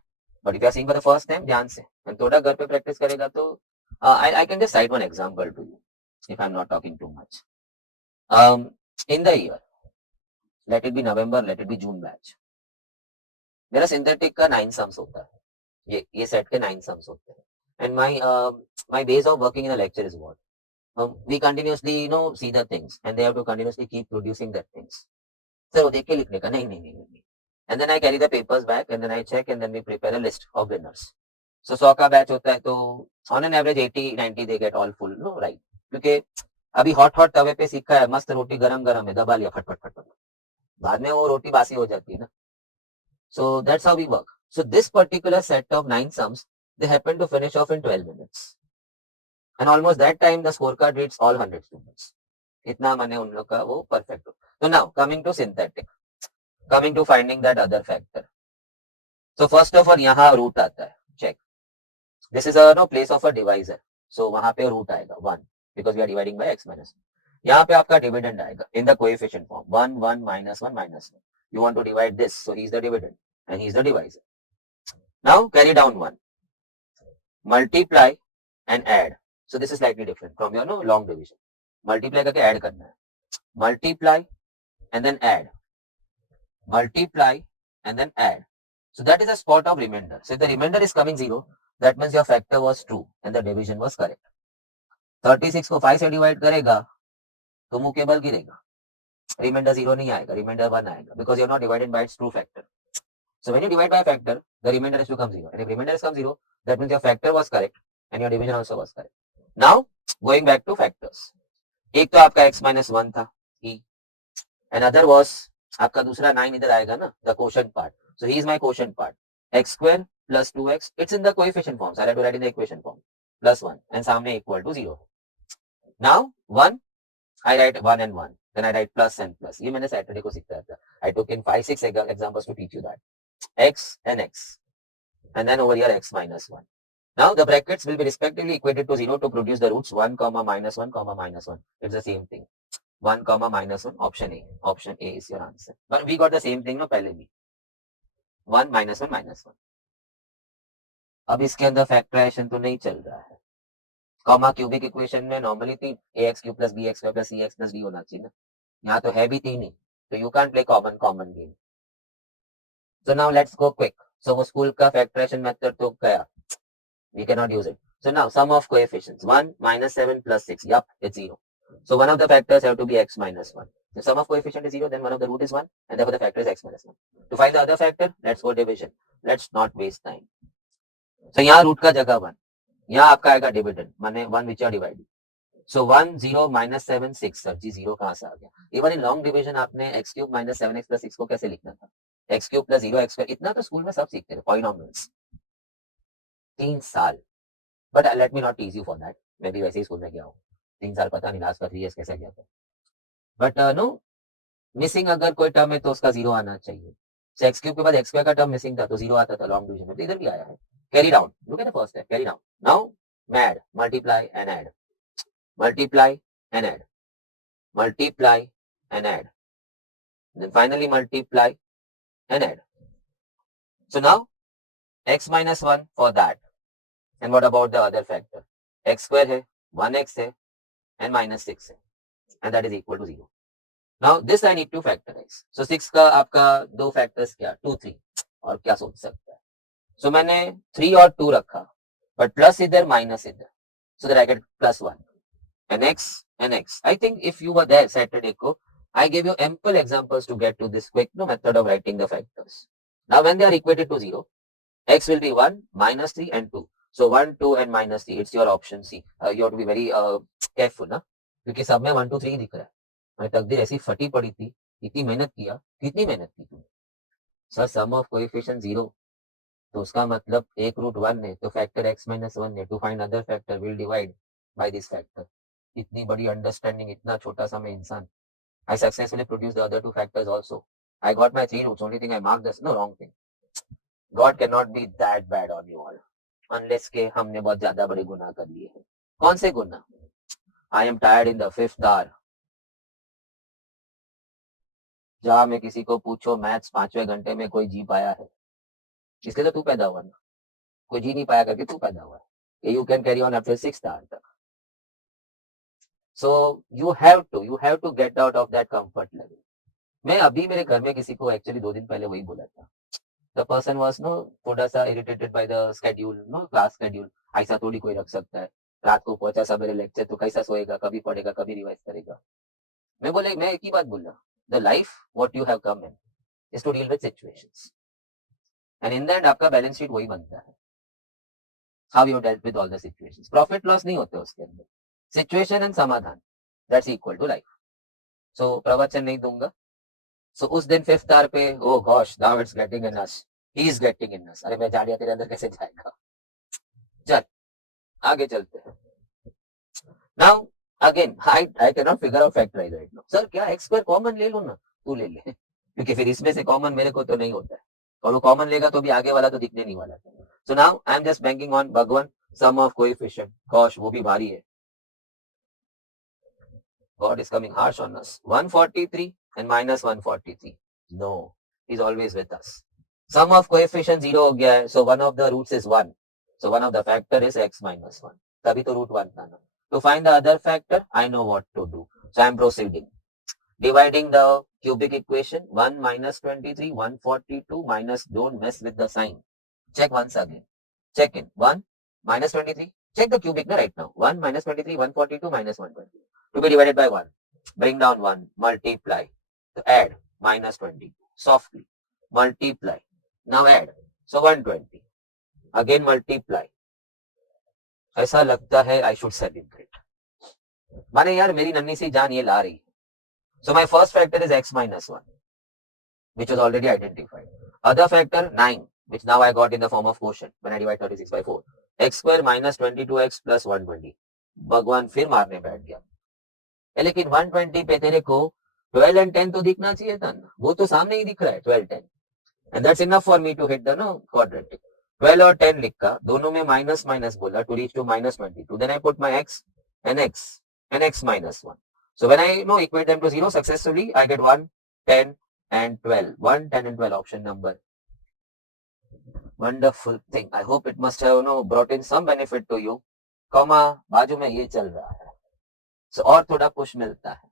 but if you are seeing for the first time, ध्यान से. And थोड़ा घर पे practice करेगा तो I can just cite one example to you if I'm not talking too much. In the year, let it be November, let it be June batch, मेरा synthetic का 9 sums होता है, ये सेट के 9 सम्स होते हैं. And my ways of working in a lecture is what, we continuously see the things and they have to continuously keep producing that things. Sir वो देख के लिखने का नहीं, and then I carry the papers back and then I check and then we prepare a list of winners. So 100 का batch होता है तो on an average 80-90 they get all full no right, क्योंकि अभी हॉट हॉट तवे पे सीखा है, मस्त रोटी गरम गरम है, दबा लिया फट फट फट फट, बाद में वो रोटी बासी हो जाती है ना. So that's how we work. So this particular set of 9 sums, they happen to finish off in 12 minutes. And almost that time the scorecard reads all 100 students. इतना मैंने उन लोग का वो perfect. So now coming to synthetic, coming to finding that other factor. So first of all यहाँ root आता है, check. This is a no place of a divisor. So वहाँ पे root आएगा 1 because we are dividing by x minus 1. यहाँ पे आपका dividend आएगा in the coefficient form 1 1 minus 1 minus 1. You want to divide this, so he is the dividend and he is the divisor. Now carry down 1, multiply and add. So this is slightly different from your no long division. Multiply करके add करना है. Multiply and then add. Multiply and then add. So that is a spot of remainder. So if the remainder is coming 0, that means your factor was true and the division was correct. 36 को 5 से divide करेगा तो मुंह के बल गिरेगा. Remainder 0 नहीं आएगा, remainder 1 आएगा because you are not divided by its true factor. So when you divide by a factor, the remainder has to come 0. And if remainder has come 0, that means your factor was correct and your division also was correct. Now going back to factors. एक तो आपका x minus 1 था e. Another was आपका दूसरा 9 इधर आएगा ना, the quotient part. So he is my quotient part. X square plus 2x, it's in the coefficient form. So I have to write in the equation form. Plus 1 and सामने equal to 0. Now 1, I write 1 and 1. Then I write plus and plus. ये मैंने Saturday को सीखा था. I took in 5-6 examples to teach you that. X and x. And then over here x minus 1. Now the brackets will be respectively equated to 0 to produce the roots 1, minus 1, minus 1. It's the same thing. 1, minus 1, option A. Option A is your answer. But we got the same thing no पहले भी. 1 minus 1 minus 1. अब इसके अंदर factorisation तो नहीं चल रहा है. कॉमा क्यूबिक इक्वेशन में normally 3 ax cube plus bx square plus cx plus d होना चाहिए ना. यहाँ तो है भी 3 ही. तो you can't play common game. So now let's go quick. So वो स्कूल का फैक्टराइजेशन मेथड तो गया. We cannot use it. So now sum of coefficients 1 minus 7 plus 6. Yup, it's 0. So one of the factors have to be x minus 1. If sum of coefficient is 0, then one of the root is 1 and therefore the factor is x minus 1. To find the other factor, let's go division. Let's not waste time. So यहाँ root का जगह 1. यहाँ आपका आएगा dividend. माने 1 which are divided. So 1 0 minus 7 6. Sir जी 0 कहाँ से आ गया? Even in long division आपने x cube minus 7x plus 6 को कैसे लिखना था? x cube plus 0 x square. इतना तो स्कूल में सब सीखते थे. Polynomials. 3 साल. But let me not tease you for that. मैं भी वैसे ही स्कूल में गया हूँ. 3 साल पता नहीं लास्ट का 3 years कैसे गया था. But no, मिसिंग अगर कोई टर्म है तो उसका 0 आना चाहिए. So x cube के बाद x square का टर्म मिसिंग था तो 0 आता था लॉन्ग डिवीजन में. तो इधर भी आया है. Carry down. Look at the first step. Carry down. Now add, multiply and add. Multiply and add. Multiply and add. Then finally multiply and add. So now x minus 1 for that. And what about the other factor? X square है, 1x है, and minus 6 है. And that is equal to 0. Now this I need to factorize. So 6 का आपका दो factors क्या? 2, 3. और क्या सोच सकता है? So मैंने 3 और 2 रखा. But plus इधर, minus इधर. So that I get plus 1. And x and x. I think if you were there Saturday को, I gave you ample examples to get to this quick method of writing the factors. Now when they are equated to 0, x will be 1, minus 3 and 2. So 1, 2 and minus 3. It's your option C. You have to be very careful ना, क्योंकि सब में 1, 2, 3 दिख रहा है. मैं तकदीर ऐसी फटी पड़ी थी, इतनी मेहनत किया, कितनी मेहनत की तुमने? सर सम ऑफ कोएफिशिएंट 0, तो उसका मतलब एक रूट 1 है तो फैक्टर x minus 1 है. To find other factor will divide by this factor. इतनी बड़ी अंडरस्टैंडिंग, इतना छोटा सा मैं इंसान. I successfully produced the other two factors also. I got my 3 roots. Only thing I marked this, no, wrong thing. God cannot be that bad on you all. Unless के हमने बहुत ज्यादा बड़े गुनाह कर लिए हैं. कौन से गुनाह? I am tired in the 5th hour. जहाँ में किसी को पूछो मैथ्स 5वें घंटे में कोई जी पाया है, इसलिए तो तू पैदा हुआ ना. कोई जी नहीं पाया करके तू पैदा हुआ है. You can carry on after 6th hour तक. So you have to get out of that comfort level. मैं अभी मेरे घर में किसी को एक्चुअली 2 दिन पहले वही बोला था. The person was थोड़ा सा irritated by the schedule, class schedule. ऐसा थोड़ी कोई रख सकता है. रात को पहुंचा सवेरे लेक्चर तो कैसा सोएगा, कभी पढ़ेगा, कभी रिवाइज करेगा. मैं एक ही बात बोला. The life what you have come in is to deal with situations. And in the end आपका बैलेंस शीट वही बनता है, how you dealt with all the situations. Profit loss नहीं होते उसके अंदर, सिचुएशन एंड समाधान, that's equal to life. So प्रवचन नहीं दूंगा. सो उस दिन फिफ्थ आवर पे, oh gosh now it's getting in us, he is getting in us. अरे मैं जाड़िया तेरे अंदर कैसे जाएगा. चल आगे चलते हैं. Now again I can not figure out factorise right now. Sir क्या एक्स स्क्वायर कॉमन ले लो ना. तू ले ले, क्योंकि फिर इसमें से कॉमन मेरे को तो नहीं होता है, और वो कॉमन लेगा तो भी आगे वाला तो दिखने नहीं वाला. So now I am just banking on भगवान सम ऑफ कोएफिशिएंट. गॉश वो भी भारी है. God is coming harsh on us. 143 and minus 143. No, he's always with us. Sum of coefficient 0 हो गया है, so one of the roots is 1. So one of the factor is x minus 1. तभी तो root 1 था ना. To find the other factor, I know what to do. So I am proceeding. Dividing the cubic equation, 1 minus 23, 142 minus, don't mess with the sign. Check once again. Check in. 1 minus 23. Check the cubic right now. 1 minus 23, 142 minus 120. To be divided by 1. Bring down 1. Multiply. So add. Minus 22. Softly. Multiply. Now add. So 120. Again multiply. ऐसा लगता है I should celebrate. माने यार मेरी नन्ही सी जान ये ला रही है. So my first factor is x minus 1, which was already identified. Other factor 9, which now I got in the form of quotient when I divide 36 by 4. X square minus 22x plus 120. भगवान फिर मारने बैठ गया. लेकिन 120 पे तेरे को 12 and 10 तो दिखना चाहिए था ना, वो तो सामने ही दिख रहा है 12 10. And that's enough for me to hit the quadratic. 12 और 10 लिखा, दोनों में माइनस माइनस बोला to reach to minus 22. Then I put my x and x minus 1. So when I equate them to 0 successfully, I get 1, 10 and 12. 1, 10 and 12 option number. Wonderful thing. I hope it must have brought in some benefit to you. Comma बाजू में ये चल रहा है, so और थोड़ा push मिलता है.